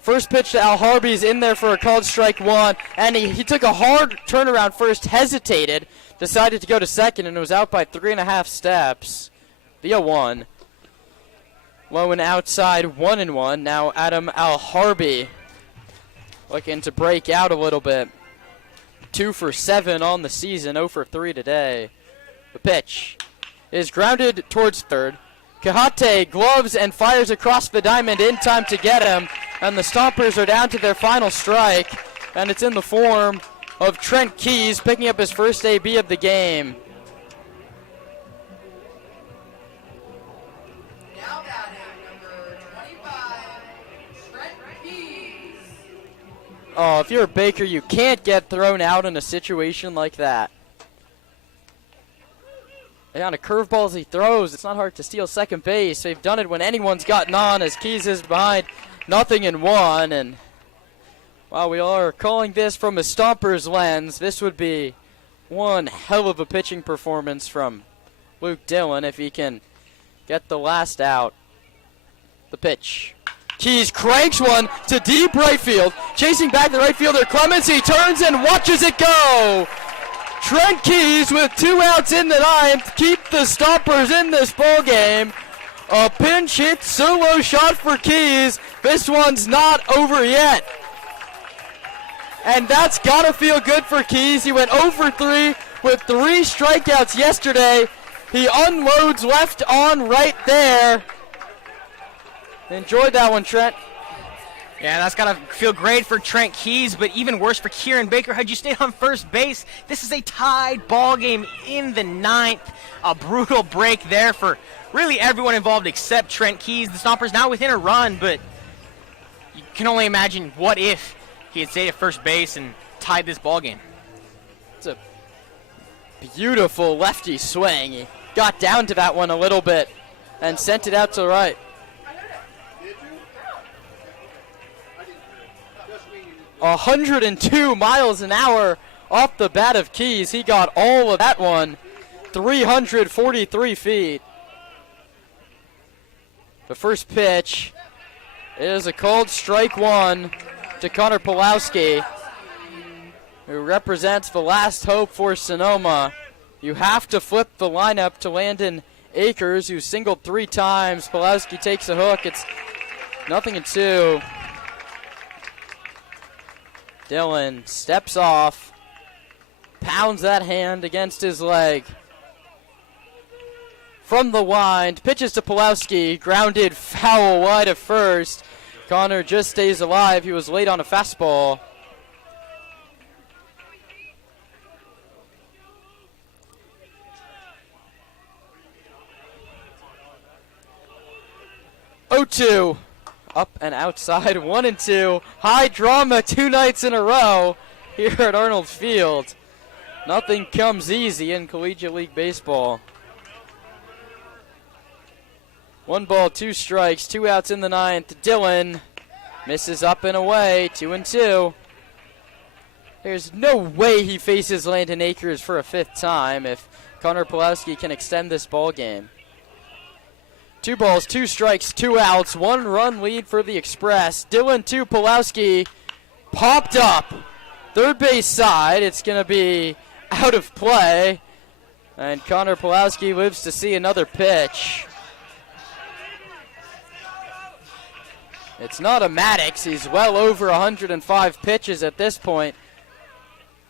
First pitch to Al Harvey's in there for a called strike one, and he took a hard turnaround first, hesitated, decided to go to second, and was out by 3.5 steps via one. Low and outside, 1-1. Now Adam Al Harvey looking to break out a little bit. 2 for 7 on the season, 0 for 3 today. The pitch is grounded towards third. Kahate gloves and fires across the diamond in time to get him, and the Stompers are down to their final strike, and it's in the form of Trent Keys picking up his first AB of the game. Now batting number 25, Trent Keys. Oh, if you're a Baker, you can't get thrown out in a situation like that. And on a curveball as he throws, it's not hard to steal second base. They've done it when anyone's gotten on, as Keys is behind 0-1. And while we are calling this from a Stompers lens, this would be one hell of a pitching performance from Luke Dillon if he can get the last out. The pitch. Keys cranks one to deep right field. Chasing back the right fielder, Clemens. He turns and watches it go. Trent Keys with 2 outs in the ninth keep the Stompers in this ball game. A pinch hit solo shot for Keys. This one's not over yet. And that's got to feel good for Keys. He went 0 for 3 with 3 strikeouts yesterday. He unloads left on right there. Enjoyed that one, Trent. Yeah, that's got to feel great for Trent Keys, but even worse for Kieran Baker. Had you stayed on first base, this is a tied ball game in the ninth. A brutal break there for really everyone involved except Trent Keys. The Stompers now within a run, but you can only imagine what if he had stayed at first base and tied this ball game. It's a beautiful lefty swing. He got down to that one a little bit and sent it out to the right. 102 miles an hour off the bat of Keys. He got all of that one. 343 feet. The first pitch is a called strike one to Connor Pulowski, who represents the last hope for Sonoma. You have to flip the lineup to Landon Akers, who singled 3 times. Pulowski takes a hook. It's 0-2. Dillon steps off, pounds that hand against his leg. From the wind, pitches to Pulowski, grounded foul wide of first. Connor just stays alive. He was late on a fastball. Oh-2. Up and outside, 1-2. High drama 2 nights in a row here at Arnold Field. Nothing comes easy in Collegiate League Baseball. 1 ball, 2 strikes, 2 outs in the ninth. Dillon misses up and away, 2-2. There's no way he faces Landon Akers for a 5th time if Connor Pulowski can extend this ball game. 2 balls, 2 strikes, 2 outs, 1 run lead for the Express. Dillon to Pulowski, popped up, third base side. It's going to be out of play, and Connor Pulowski lives to see another pitch. It's not a Maddox. He's well over 105 pitches at this point,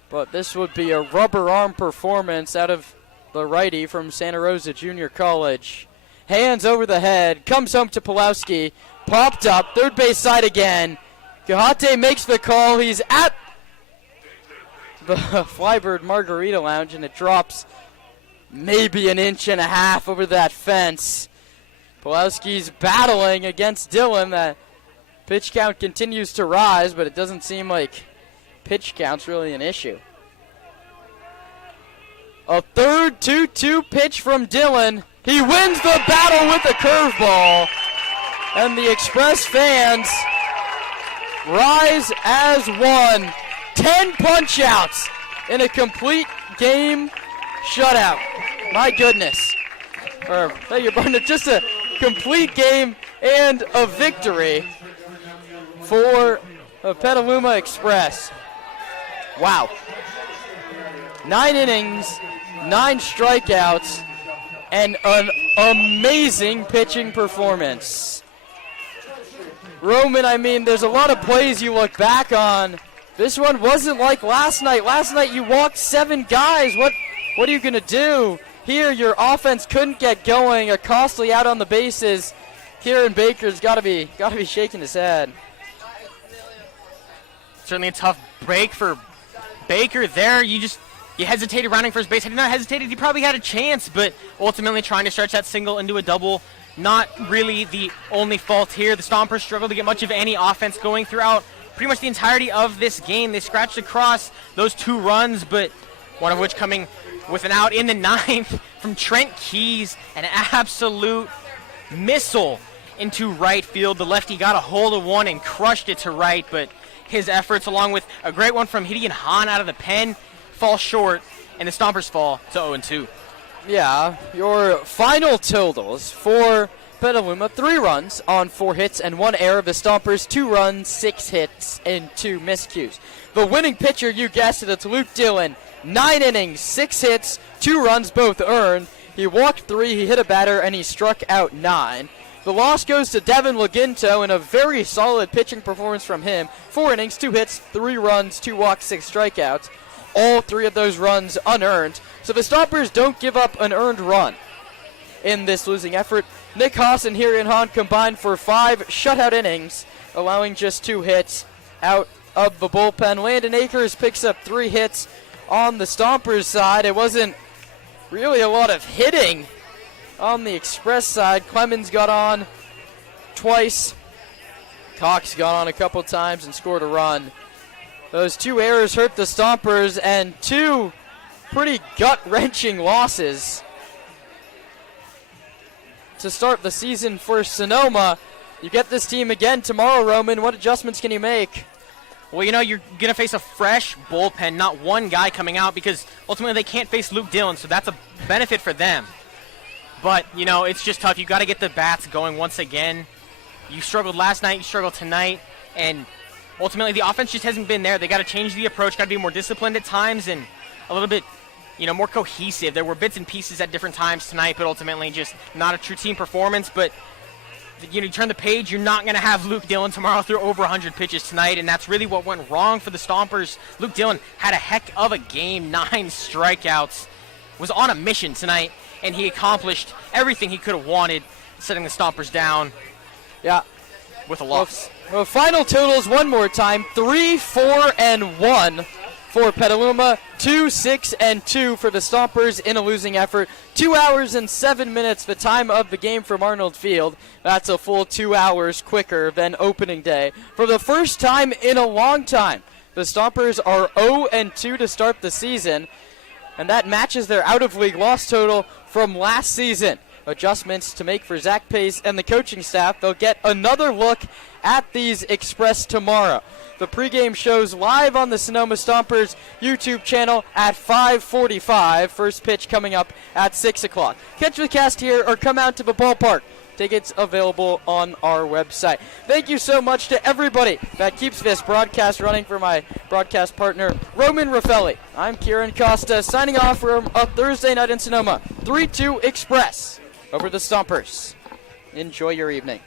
but this would be a rubber arm performance out of the righty from Santa Rosa Junior College. Hands over the head, comes home to Pulowski, popped up, third base side again. Kahate makes the call. He's at the Flybird Margarita Lounge, and it drops maybe 1.5 inches over that fence. Pulowski's battling against Dillon. That pitch count continues to rise, but it doesn't seem like pitch count's really an issue. A third 2-2 pitch from Dillon. He wins the battle with a curveball. and the Express fans rise as one. 10 punch-outs in a complete game shutout. My goodness. Or, beg your pardon, just a complete game and a victory for the Petaluma Express. Wow. 9 innings, 9 strikeouts, and an amazing pitching performance. Roman, I mean, there's a lot of plays you look back on. This one wasn't like last night. Last night you walked 7 guys. What are you going to do? Here, your offense couldn't get going. A costly out on the bases. Kieran Baker's got to be shaking his head. Certainly a tough break for Baker there. You hesitated rounding first base. Had he not hesitated, he probably had a chance, but ultimately trying to stretch that single into a double. Not really the only fault here. The Stompers struggled to get much of any offense going throughout pretty much the entirety of this game. They scratched across those 2 runs, but one of which coming with an out in the 9th from Trent Keys, an absolute missile into right field. The lefty got a hold of one and crushed it to right, but his efforts, along with a great one from Gideon Hahn out of the pen, fall short, and the Stompers fall to 0-2. Yeah, your final totals for Petaluma: 3 runs on 4 hits and 1 error. The Stompers: 2 runs, 6 hits, and 2 miscues. The winning pitcher, you guessed it, it's Luke Dillon. 9 innings, 6 hits, 2 runs, both earned. He walked 3, he hit a batter, and he struck out 9. The loss goes to Devin Laginto, and a very solid pitching performance from him. 4 innings, 2 hits, 3 runs, 2 walks, 6 strikeouts. All 3 of those runs unearned. So the Stompers don't give up an earned run in this losing effort. Nick Haas and Gideon Hahn combined for 5 shutout innings, allowing just 2 hits out of the bullpen. Landon Akers picks up 3 hits on the Stompers side. It wasn't really a lot of hitting on the Express side. Clemens got on twice. Cox got on a couple times and scored a run. Those 2 errors hurt the Stompers, and 2 pretty gut-wrenching losses to start the season for Sonoma. You get this team again tomorrow, Roman. What adjustments can you make? Well, you're going to face a fresh bullpen, not one guy coming out, because ultimately they can't face Luke Dillon, so that's a benefit for them. But, it's just tough. You got to get the bats going once again. You struggled last night, you struggled tonight, and ultimately the offense just hasn't been there. They got to change the approach, got to be more disciplined at times and a little bit, more cohesive. There were bits and pieces at different times tonight, but ultimately just not a true team performance. But you turn the page, you're not going to have Luke Dillon tomorrow through over 100 pitches tonight, and that's really what went wrong for the Stompers. Luke Dillon had a heck of a game, 9 strikeouts, was on a mission tonight, and he accomplished everything he could have wanted, setting the Stompers down with a loss. Well, final totals one more time: 3, 4, and 1 for Petaluma, 2, 6, and 2 for the Stompers in a losing effort. 2 hours and 7 minutes the time of the game from Arnold Field. That's a full 2 hours quicker than opening day. For the first time in a long time, the Stompers are 0-2 to start the season, and that matches their out-of-league loss total from last season. Adjustments to make for Zach Pace and the coaching staff. They'll get another look at these Express tomorrow. The pregame show's live on the Sonoma Stompers YouTube channel at 5:45. First pitch coming up at 6 o'clock. Catch the cast here or come out to the ballpark. Tickets available on our website. Thank you so much to everybody that keeps this broadcast running. For my broadcast partner, Roman Raffelli, I'm Kieran Costa, signing off from a Thursday night in Sonoma. 3-2 Express over the Stompers. Enjoy your evening.